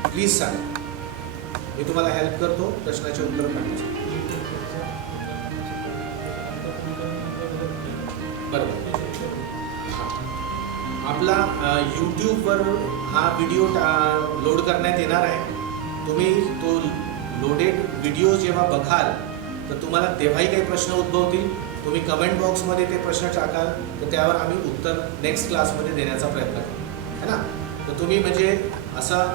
प्लीज सांगा, मी तुम्हाला हेल्प करतो प्रश्नाचे उत्तर काढण्यासाठी. बरोबर. हां, आपला यूट्यूबवर हा व्हिडिओ लोड करण्यात येणार आहे. तुम्ही तो लोडेड व्हिडिओ जेव्हा बघाल तर तुम्हाला तेव्हाही काही प्रश्न उद्भवतील. तुम्ही कमेंट बॉक्समध्ये ते प्रश्न टाकाल तर त्यावर आम्ही उत्तर नेक्स्ट क्लासमध्ये देण्याचा प्रयत्न करू, है ना? तर तुम्ही म्हणजे असं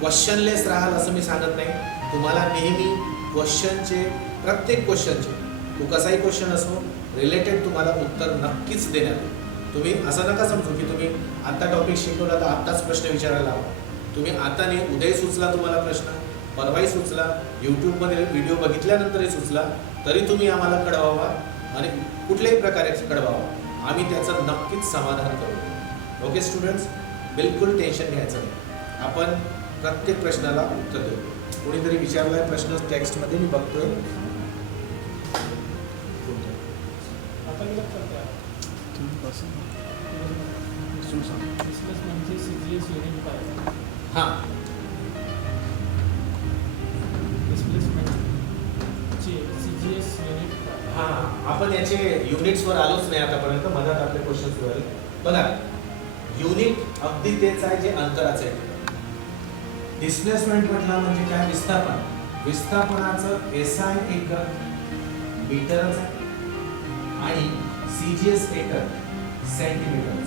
क्वेश्चनलेस राहाल असं मी सांगत नाही. तुम्हाला नेहमी क्वेश्चनचे, प्रत्येक क्वेश्चनचे, तो कसाही क्वेश्चन असो, रिलेटेड तुम्हाला उत्तर नक्कीच देण्यात येईल. तुम्ही असं नका समजू की तुम्ही आत्ता टॉपिक शिकवला तर आत्ताच प्रश्न विचारायला हवा. तुम्ही आता नाही, उद्याही सुचला तुम्हाला प्रश्न परवाही सुचला, यूट्यूबमध्ये व्हिडिओ बघितल्यानंतरही सुचला, तरी तुम्ही आम्हाला कळवावा आणि कुठल्याही प्रकारे कळवावा. आम्ही त्याचं नक्कीच समाधान करू. ओके स्टुडंट्स, बिलकुल टेन्शन घ्यायचं नाही. आपण प्रत्येक प्रश्नाला उत्तर देऊ. कोणीतरी विचारला आहे प्रश्न टेक्स्टमध्ये, मी बघतोय. आता मी लक्षात घ्या. डिस्प्लेसमेंटचे CGS युनिट काय? हां, डिस्प्लेसमेंटचे CGS युनिट काय? हां, आपण याचे युनिट्सवर आलोच नाही आतापर्यंत. मधात आपले क्वेश्चन्स वर बघा. युनिट अगदी तेच आहे जे अंतराचे आहे. डिस्प्लेसमेंट म्हटलं म्हणजे काय? विस्थापन. विस्थापनाचं SI एकक मीटरच आहे आणि CGS एकक सेंटीमीटरच.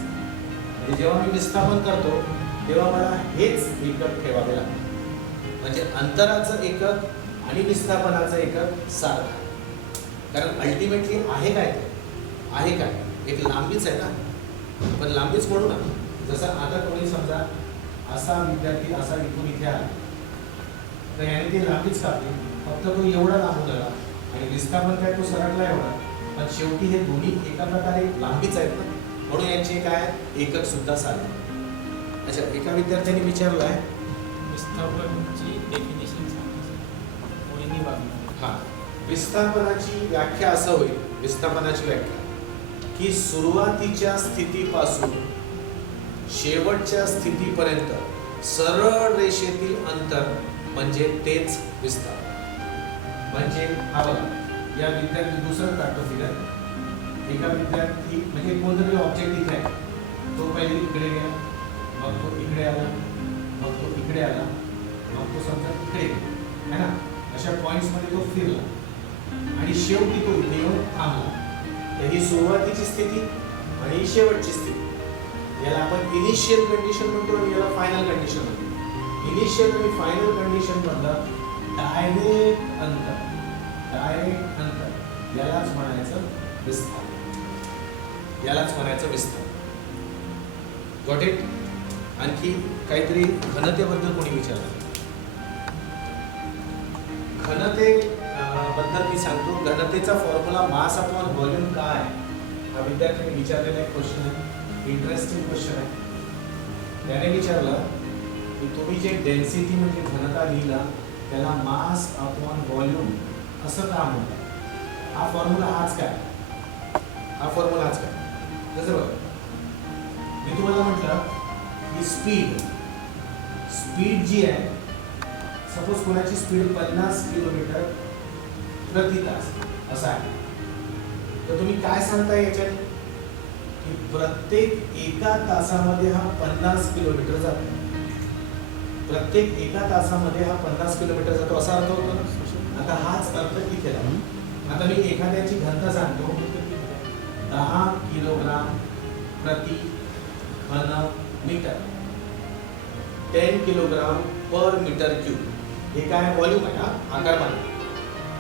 म्हणजे जेव्हा मी विस्थापन करतो तेव्हा मला हेच एकक ठेवावे लागते. म्हणजे अंतराचं एकक आणि विस्थापनाचं एकक सारखं. कारण अल्टिमेटली आहे काय? ते आहे काय? एक लांबीच आहे ना. पण लांबीच म्हणू ना. जसं आता कोणी समजा असा विद्यार्थी असा इथून इथे आला, तर याने ती लांबीच कापली. फक्त तो एवढा लांबून आला आणि विस्थापन काय तो सरकला एवढा. पण शेवटी हे दोन्ही एका प्रकारे लांबीच आहेत ना. म्हणून यांचे काय एकक सुद्धा सारखे. अच्छा, एका विद्यार्थ्याने विचारलं आहे विस्थापनाची डेफिनेशन सांगा. हां, विस्थापनाची व्याख्या असं होईल. विस्थापनाची व्याख्या की सुरुवातीच्या स्थितीपासून शेवटच्या स्थितीपर्यंत सरळ रेषेतील अंतर म्हणजे तेच विस्थापन. म्हणजे हा बघा, या विद्यार्थी दुसरं काढतो फिगर. एका विद्यार्थी म्हणजे कोणतरी ऑब्जेक्ट इथे आहे, तो पहिले इकडे गेला, मग तो इकडे आला, मग तो इकडे आला, मग तो समजा इकडे गेला, है ना. अशा पॉईंट्समध्ये तो फिरला आणि शेवटी तो इथे येऊन थांबला. तर ही सुरुवातीची स्थिती आणि शेवटची स्थिती, याला आपण इनिशियल कंडिशन म्हणतो आणि याला फायनल कंडिशन म्हणतो. इनिशियल आणि फायनल कंडिशन मधलं डायरेक्ट अंतर, डायरेक्ट अंतर यालाच म्हणायचं विस्थापन. यालाच म्हणायचं विस्थापन. Got it? आणखी काहीतरी घनतेबद्दल कोणी विचारलं? घनते बद्दल मी सांगतो. घनतेचा फॉर्म्युला मास अपॉन व्हॉल्यूम काय? हा विद्यार्थ्यांनी विचारलेला एक क्वेश्चन आहे. इंटरेस्टिंग क्वेश्चन आहे. त्याने विचारलं की तुम्ही जे डेन्सिटी म्हणजे घनता लिहिला त्याला मास अपॉन व्हॉल्यूम असं का म्हणतात? हा फॉर्म्युला हाच काय? हा फॉर्म्युला हाच काय? जसं बघा, मी तुम्हाला म्हटलं की स्पीड जी आहे, सपोज कोणाची स्पीड 50 किलोमीटर प्रति तास असं आहे, तर तुम्ही काय सांगताय याच्यात की प्रत्येक एका तासामध्ये हा 50 किलोमीटर जातो. प्रत्येक एका तासामध्ये हा 50 किलोमीटर जातो असा अर्थ होतो ना. आता हाच अर्थ इथे लागतो. आता मी एखाद्याची घनता सांगतो 10 किलोग्राम प्रति घन मीटर, 10 किलोग्राम पर मीटर क्यूब. हे काय व्हॉल्यूम आहे हा, आकारमान.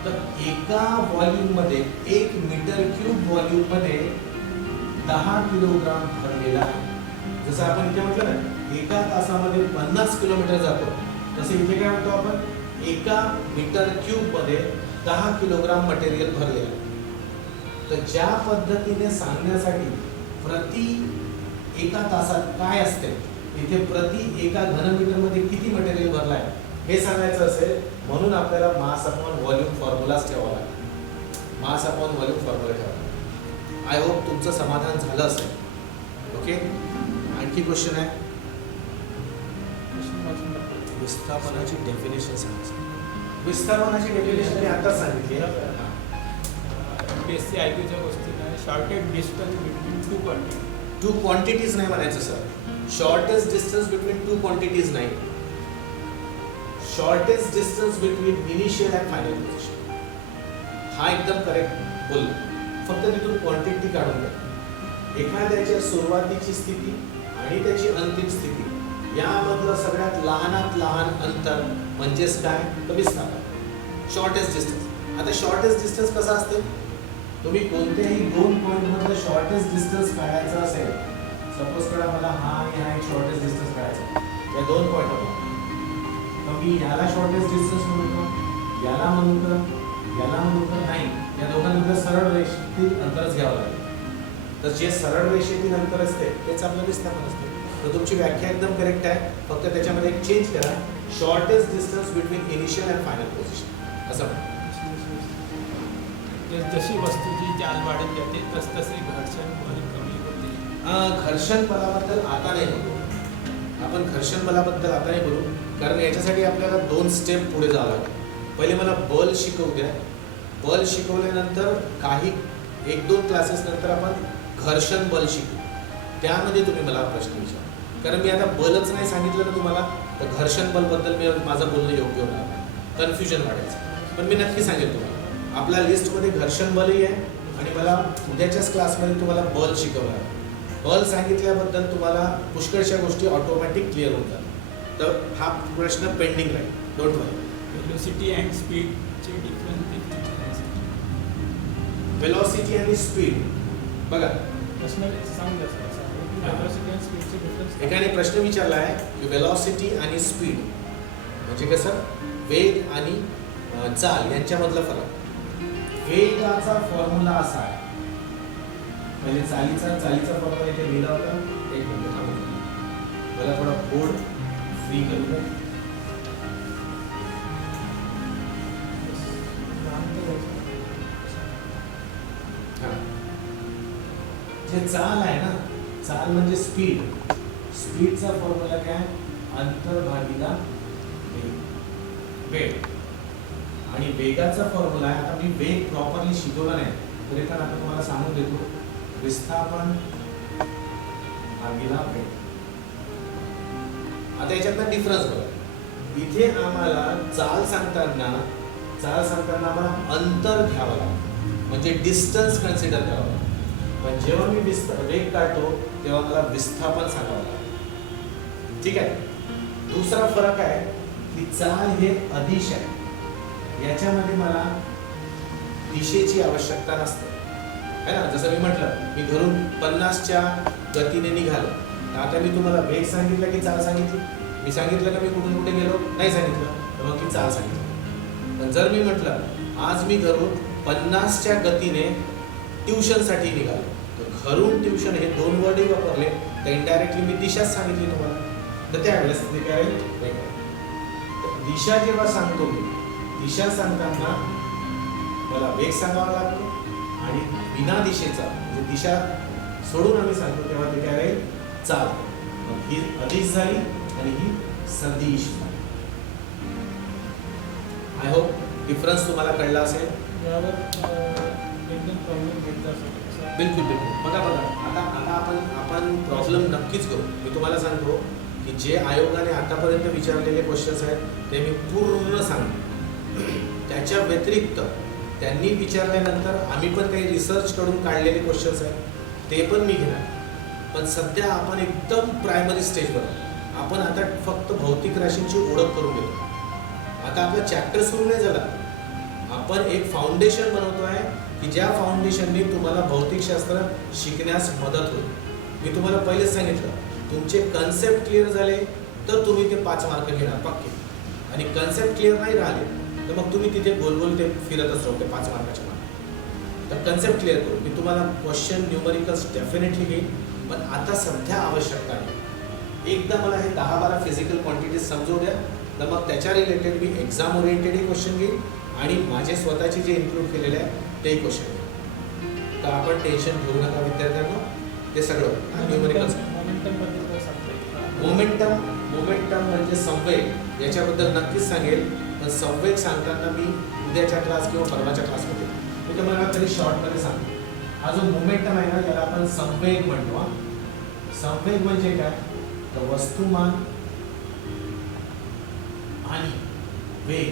तर एका व्हॉल्यूम मध्ये 1 मीटर क्यूब व्हॉल्यूम मध्ये 10 किलोग्राम भरलेला आहे. जसं आपण इथे म्हटलं ना एका तासामध्ये 50 किलोमीटर जातो, तसे इथे काय म्हणतो आपण एका मीटर क्यूब मध्ये 10 किलोग्राम मटेरियल भरलेलं आहे. तर ज्या पद्धतीने सांगण्यासाठी प्रति एका तासात काय असते, इथे प्रति एका घनमीटर मध्ये किती मटेरियल भरलं आहे हे सांगायचं असेल, म्हणून आपल्याला मास अपॉन व्हॉल्यूम फॉर्म्युलाच ठेवावा लागेल. मास अपॉन व्हॉल्यूम फॉर्म्युला ठेवा. आय होप तुमचं समाधान झालं असेल. ओके, आणखी क्वेश्चन आहे? विस्थापनाची डेफिनेशन सांगा. विस्थापनाची डेफिनेशन मी आता सांगितली. बेसिक IQच्या गोष्टीला shortest distance between two quantities नाही म्हणायचं sir. Shortest distance between two quantities नाही. Shortest distance between initial and final position. हा एकदम करेक्ट बोल. फक्त तिथून क्वांटिटी काढून द्या. एखाद्याच्या सुरुवातीची स्थिती आणि त्याची अंतिम स्थिती यामधलं सगळ्यात लहानात लहान अंतर म्हणजेच काय, तर विस्थापन. Shortest distance. आता शॉर्टेस्ट डिस्टन्स कसा असते, तुम्ही कोणत्याही 2 पॉईंट मधलं शॉर्टेस्ट डिस्टन्स काढायचं असेल, सपोज करा मला हा आणि हा एक शॉर्टेस्ट डिस्टन्स काढायचा या 2 पॉईंट मधला, मग मी याला शॉर्टेस्ट डिस्टन्स म्हणू का, याला म्हणू का, याला म्हणू का? नाही, या दोघांमध्ये सरळ रेषेतील अंतरच घ्यावं लागेल. तर जे सरळ रेषेतील अंतर असते तेच आपलं विस्थापन असते. तर तुमची व्याख्या एकदम करेक्ट आहे, फक्त त्याच्यामध्ये एक चेंज करा, shortest distance between initial and final position असं म्हणा. जशी वस्तूची चाल वाढत जाते तसतसे घर्षण बल कमी होते. घर्षण बलाबद्दल आता नाही बोलू आपण, घर्षण बलाबद्दल आता नाही बोलू, कारण याच्यासाठी आपल्याला 2 स्टेप पुढे जावं लागेल. पहिले मला बल शिकवू द्या, बल शिकवल्यानंतर काही 1-2 क्लासेस नंतर आपण घर्षण बल शिकू, त्यामध्ये तुम्ही मला प्रश्न विचारा. कारण मी आता बलच नाही सांगितलं ना तुम्हाला, तर घर्षण बलबद्दल मी माझं बोलणं योग्य होणार नाही, कन्फ्युजन वाढायचं. पण मी नक्की सांगेल तुम्हाला, आपल्या लिस्टमध्ये घर्षण बलही आहे आणि मला उद्याच्याच क्लासमध्ये तुम्हाला बल शिकवणार. बल सांगितल्याबद्दल तुम्हाला पुष्कळशा गोष्टी ऑटोमॅटिक क्लिअर होऊन जातात. तर हा प्रश्न पेंडिंग राहील, डोंट वरी. वेलोसिटी अँड स्पीडचे डिफरन्स. वेलॉसिटी आणि स्पीड बघा, प्रश्न सांग द्या सर. वेलोसिटी अँड स्पीडचे डिफरन्स. एकाने प्रश्न विचारला आहे की वेलॉसिटी आणि स्पीड म्हणजे कसं, वेग आणि चाल यांच्यामधला फरक. वेगाचा फॉर्म्युला असा आहे, पहिले चालीचा फॉर्म्युला इथे लिहिला होता. एक मिनिट थांबा, मला थोडा बोर्ड फ्री करू द्या. जे चाल आहे ना, चाल म्हणजे स्पीड, स्पीडचा फॉर्म्युला काय, अंतर भागिला वेग. आणि वेगाचा फॉर्म्युला आहे, आता मी वेग प्रॉपरली शिकवला नाही तरी पण आता तुम्हाला सांगून देतो, विस्थापन भागिला वेग. आता याच्यातला डिफरन्स बघा, इथे आम्हाला चाल सांगताना आम्हाला अंतर घ्यावं लागतं, म्हणजे डिस्टन्स कन्सिडर करावं लागतं. पण जेव्हा मी वेग काढतो तेव्हा मला विस्थापन सांगावं लागतं. ठीक आहे. दुसरा फरक आहे की चाल हे अदिश आहे, याच्यामध्ये मला दिशेची आवश्यकता नसते है ना. जसं मी म्हटलं, मी घरून 50च्या गतीने निघालो, आता मी तुम्हाला वेग सांगितलं की चाल सांगितली, मी सांगितलं का मी कुठून कुठे गेलो, नाही सांगितलं, तर मग मी चाल सांगितलं. पण जर मी म्हटलं आज मी घरून 50च्या गतीने ट्युशनसाठी निघालो, तर घरून ट्युशन हे 2 वर्डही वापरले तर इनडायरेक्टली मी दिशाच सांगितली तुम्हाला, तर त्यावेळेस ते काय वेग. दिशा जेव्हा सांगतो मी, दिशा सांगताना मला वेग सांगावा लागतो आणि बिना दिशेचा म्हणजे दिशा सोडून आम्ही सांगतो तेव्हा ते काय राहील, चाल. मग ही अदिश झाली आणि ही सदिश झाली. आय होप डिफरन्स तुम्हाला कळला असेल. यावर एकदम प्रॉब्लेम घेतला असेल. बिलकुल बिलकुल. बघा आता आपण प्रॉब्लेम नक्कीच करू. मी तुम्हाला सांगतो की जे आयोगाने आतापर्यंत विचारलेले क्वेश्चन्स आहेत ते मी पूर्ण सांगतो. त्याच्या व्यतिरिक्त त्यांनी विचारल्यानंतर आम्ही पण काही रिसर्च करून काढलेले क्वेश्चन्स आहेत ते पण मी घेणार. पण सध्या आपण एकदम प्रायमरी स्टेजवर आपण आता फक्त भौतिक राशींची ओळख करून घेतो. आता आपला चॅप्टर सुरू नाही झाला, आपण एक फाउंडेशन बनवतो आहे की ज्या फाउंडेशनने तुम्हाला भौतिकशास्त्र शिकण्यास मदत होईल. मी तुम्हाला पहिलेच सांगितलं, तुमचे कन्सेप्ट क्लिअर झाले तर तुम्ही ते 5 मार्क घेणार पक्के, आणि कन्सेप्ट क्लिअर नाही राहिले तर मग तुम्ही तिथे गोलगोल ते फिरतच राहू ते 5 मार्काचे मार्क. तर कन्सेप्ट क्लिअर करू. मी तुम्हाला क्वेश्चन न्यूमरिकल्स डेफिनेटली घेईन, पण आता सध्या आवश्यकता आहे एकदा मला हे 10-12 फिजिकल क्वांटिटीज समजू द्या, तर मग त्याच्या रिलेटेड मी एक्झाम ओरिएंटेडही क्वेश्चन घेईन आणि माझे स्वतःचे जे इन्क्लूड केलेले आहे तेही क्वेश्चन घेईन. तर आपण टेन्शन घेऊ नका विद्यार्थ्यांना, ते सगळं न्यूमरिकल्स. मोमेंटम म्हणजे संवेग, याच्याबद्दल नक्कीच सांगेल. पण संवेग सांगताना मी उद्याच्या क्लास किंवा परवाच्या क्लासमध्ये मी तुम्हाला तरी शॉर्टमध्ये सांगतो. हा जो मोमेंटम आहे ना याला आपण संवेग म्हणतो. संवेग म्हणजे काय, तर वस्तुमान आणि वेग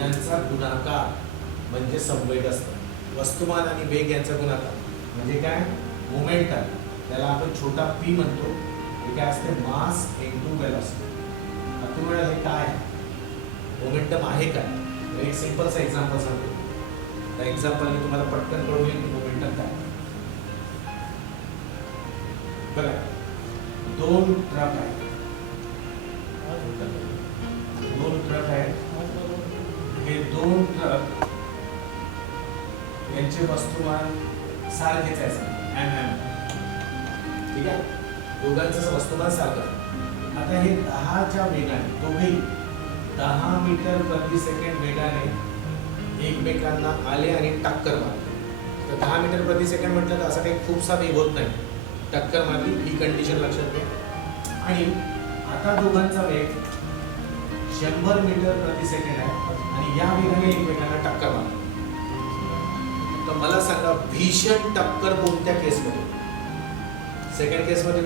यांचा गुणाकार म्हणजे संवेग असतो. वस्तुमान आणि वेग यांचा गुणाकार म्हणजे काय, मोमेंटम. त्याला आपण छोटा p म्हणतो. हे काय असते, मास इनटू वेलोसिटी. आता तुम्हाला हे काय मोमेंटम आहे काय, एक सिंपलचा एक्झाम्पल सांगतो. त्या एक्झाम्पलने तुम्हाला पटकन कळून येईल की मोमेंटम काय. बघा, 2 ट्रक आहेत. दोन ट्रक यांचे वस्तुमान सारखेच आहे. ठीक आहे, दोघांचं वस्तुमान सारखं. आता हे 10च्या वेगाने दोघेही 10 मीटर प्रति सेकंड वेगाने एकमेकांना आले आणि टक्कर मारली. तर 10 मीटर प्रति सेकंड म्हटलं तर असं काही खूपसा वेग होत नाही. टक्कर मारली ही कंडिशन लक्षात घ्या. आणि आता दोघांचा वेग 100 मीटर प्रति सेकंड आहे आणि या वेगाने एकमेकांना टक्कर मारली. तर मला सांगा भीषण टक्कर कोणत्या केसमध्ये? सेकंड केसमध्ये.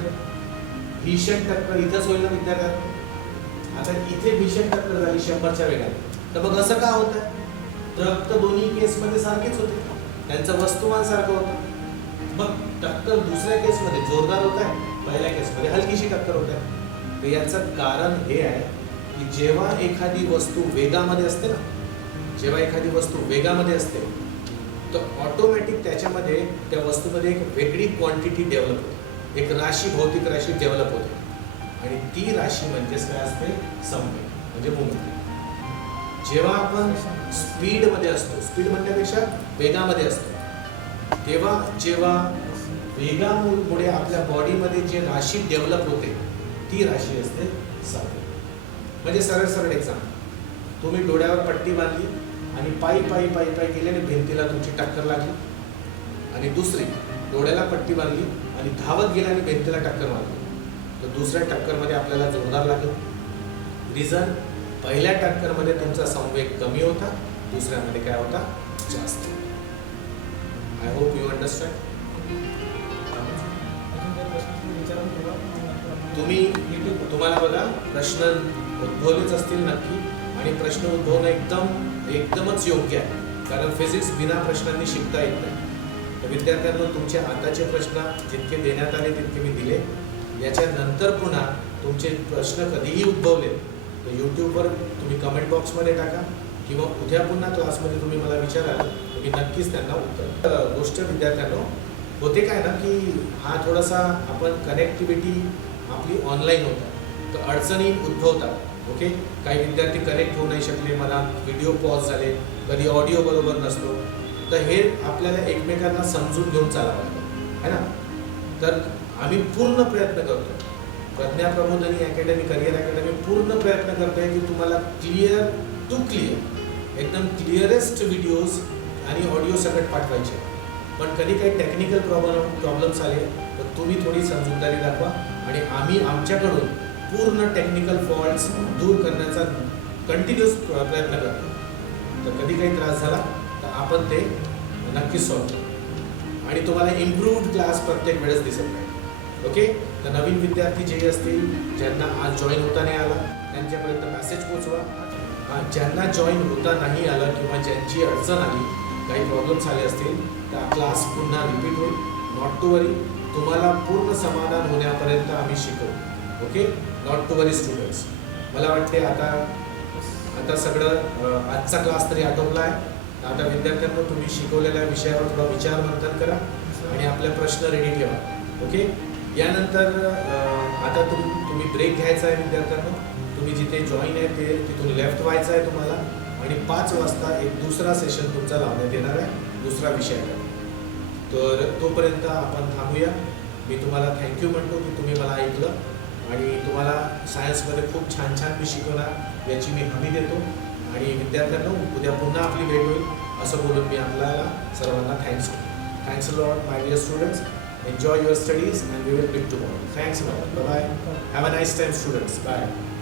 भीषण टक्कर इथंच होईल ना विद्यार्थ्यांना. आता इथे भीषण टक्कर झाली 100च्या वेगाने, तर मग असं का होत आहे? ट्रक तर दोन्ही केसमध्ये सारखेच होते, त्यांचं वस्तुमान सारखं होतं. मग टक्कर दुसऱ्या केसमध्ये जोरदार होत आहे, पहिल्या केसमध्ये हलकीशी टक्कर होत आहे. तर याचं कारण हे आहे की जेव्हा एखादी वस्तू वेगामध्ये असते ना, जेव्हा एखादी वस्तू वेगामध्ये असते तर ऑटोमॅटिक त्याच्यामध्ये त्या वस्तूमध्ये एक वेगळी क्वांटिटी डेव्हलप होते, एक राशी, भौतिक राशी डेव्हलप होते. आणि ती राशी म्हणजेच काय असते? संवेग, म्हणजे मोमेंट. जेव्हा आपण स्पीडमध्ये असतो, स्पीड म्हणण्यापेक्षा वेगामध्ये असतो, तेव्हा जेव्हा वेगामुळे आपल्या बॉडीमध्ये जे राशी डेव्हलप होते ती राशी असते संवेग. म्हणजे सरळ सरळ एक्झाम, तुम्ही डोळ्यावर पट्टी बांधली आणि पायी पायी पायी पायी गेले आणि भिंतीला तुमची टक्कर लागली. आणि दुसरी डोळ्याला पट्टी बांधली आणि धावत गेले आणि भिंतीला टक्कर मारली, तर दुसऱ्या टक्करमध्ये आपल्याला जोरदार लागेल. रिझन, पहिल्या टक्करमध्ये तुमचा संवेग कमी होता, दुसऱ्यामध्ये काय होता? जास्त. I hope you understand. तुम्हाला बघा प्रश्न उद्भवलेच असतील नक्की, आणि प्रश्न उद्भवणं एकदमच योग्य आहे, कारण फिजिक्स बिना प्रश्नांनी शिकता येत नाही. तर विद्यार्थ्यांना तुमचे आताचे प्रश्न जितके देण्यात आले तितके मी दिले. याच्यानंतर पुन्हा तुमचे प्रश्न कधीही उद्भवले तर यूट्यूबवर तुम्ही कमेंट बॉक्समध्ये टाका, किंवा उद्या पुन्हा क्लासमध्ये तुम्ही मला विचाराल, मी नक्कीच त्यांना उत्तर. गोष्ट विद्यार्थ्यांनो होते काय ना की हा थोडासा आपण कनेक्टिव्हिटी आपली ऑनलाईन होता, तर अडचणी उद्भवतात. ओके, काही विद्यार्थी कनेक्ट होऊ नाही शकले, मला व्हिडिओ पॉज झाले, कधी ऑडिओ बरोबर नसतो, तर हे आपल्याला एकमेकांना समजून घेऊन चालावं लागतं, है ना. तर आम्ही पूर्ण प्रयत्न करतो, प्रज्ञा प्रबोधिनी अकॅडमी, करिअर अकॅडमी पूर्ण प्रयत्न करते की तुम्हाला क्लिअर टू क्लिअर एकदम क्लिअरेस्ट व्हिडिओज आणि ऑडिओ सगळं पाठवायचे. पण कधी काही टेक्निकल प्रॉब्लेम्स आले तर तुम्ही थोडी समजूतदारी दाखवा, आणि आम्ही आमच्याकडून पूर्ण टेक्निकल फॉल्ट्स दूर करण्याचा कंटिन्यूस प्रयत्न करतो. तर कधी काही त्रास झाला तर आपण ते नक्कीच सॉल्व करू, आणि तुम्हाला इम्प्रूव्ड क्लास प्रत्येक वेळेस दिसत नाही. ओके, तर नवीन विद्यार्थी जे असतील, ज्यांना आज जॉईन होता नाही आला, त्यांच्यापर्यंत मेसेज पोचवा. ज्यांना जॉईन होता नाही आलं किंवा ज्यांची अडचण आली, काही प्रॉब्लेम्स आले असतील, तर क्लास पुन्हा रिपीट होईल. नॉट टू वरी, तुम्हाला पूर्ण समाधान होण्यापर्यंत आम्ही शिकवू. Okay, not to worry students. मला वाटते आता सगळं आजचा क्लास तरी आटोपला आहे. आता विद्यार्थ्यांना तुम्ही शिकवलेल्या विषयावर थोडा विचार मंथन करा आणि आपले प्रश्न रेडी ठेवा. ओके, यानंतर आता तुम्ही ब्रेक घ्यायचा आहे विद्यार्थ्यांना. तुम्ही जिथे जॉईन आहे ते तिथून लेफ्ट व्हायचं आहे तुम्हाला, आणि 5 वाजता एक दुसरा सेशन तुमचा लावण्यात येणार आहे, दुसरा विषय आहे. तर तोपर्यंत आपण थांबूया. मी तुम्हाला थँक्यू म्हणतो की तुम्ही मला ऐकलं, आणि तुम्हाला सायन्समध्ये खूप छान छान मी शिकवणार याची मी हमी देतो. आणि विद्यार्थ्यांना उद्या पुन्हा आपली भेट होईल असं बोलून मी आपल्याला सर्वांना thanks a lot my dear students. Enjoy your studies and we will meet tomorrow. Thanks a lot. Bye bye. Have a nice time, students. Bye.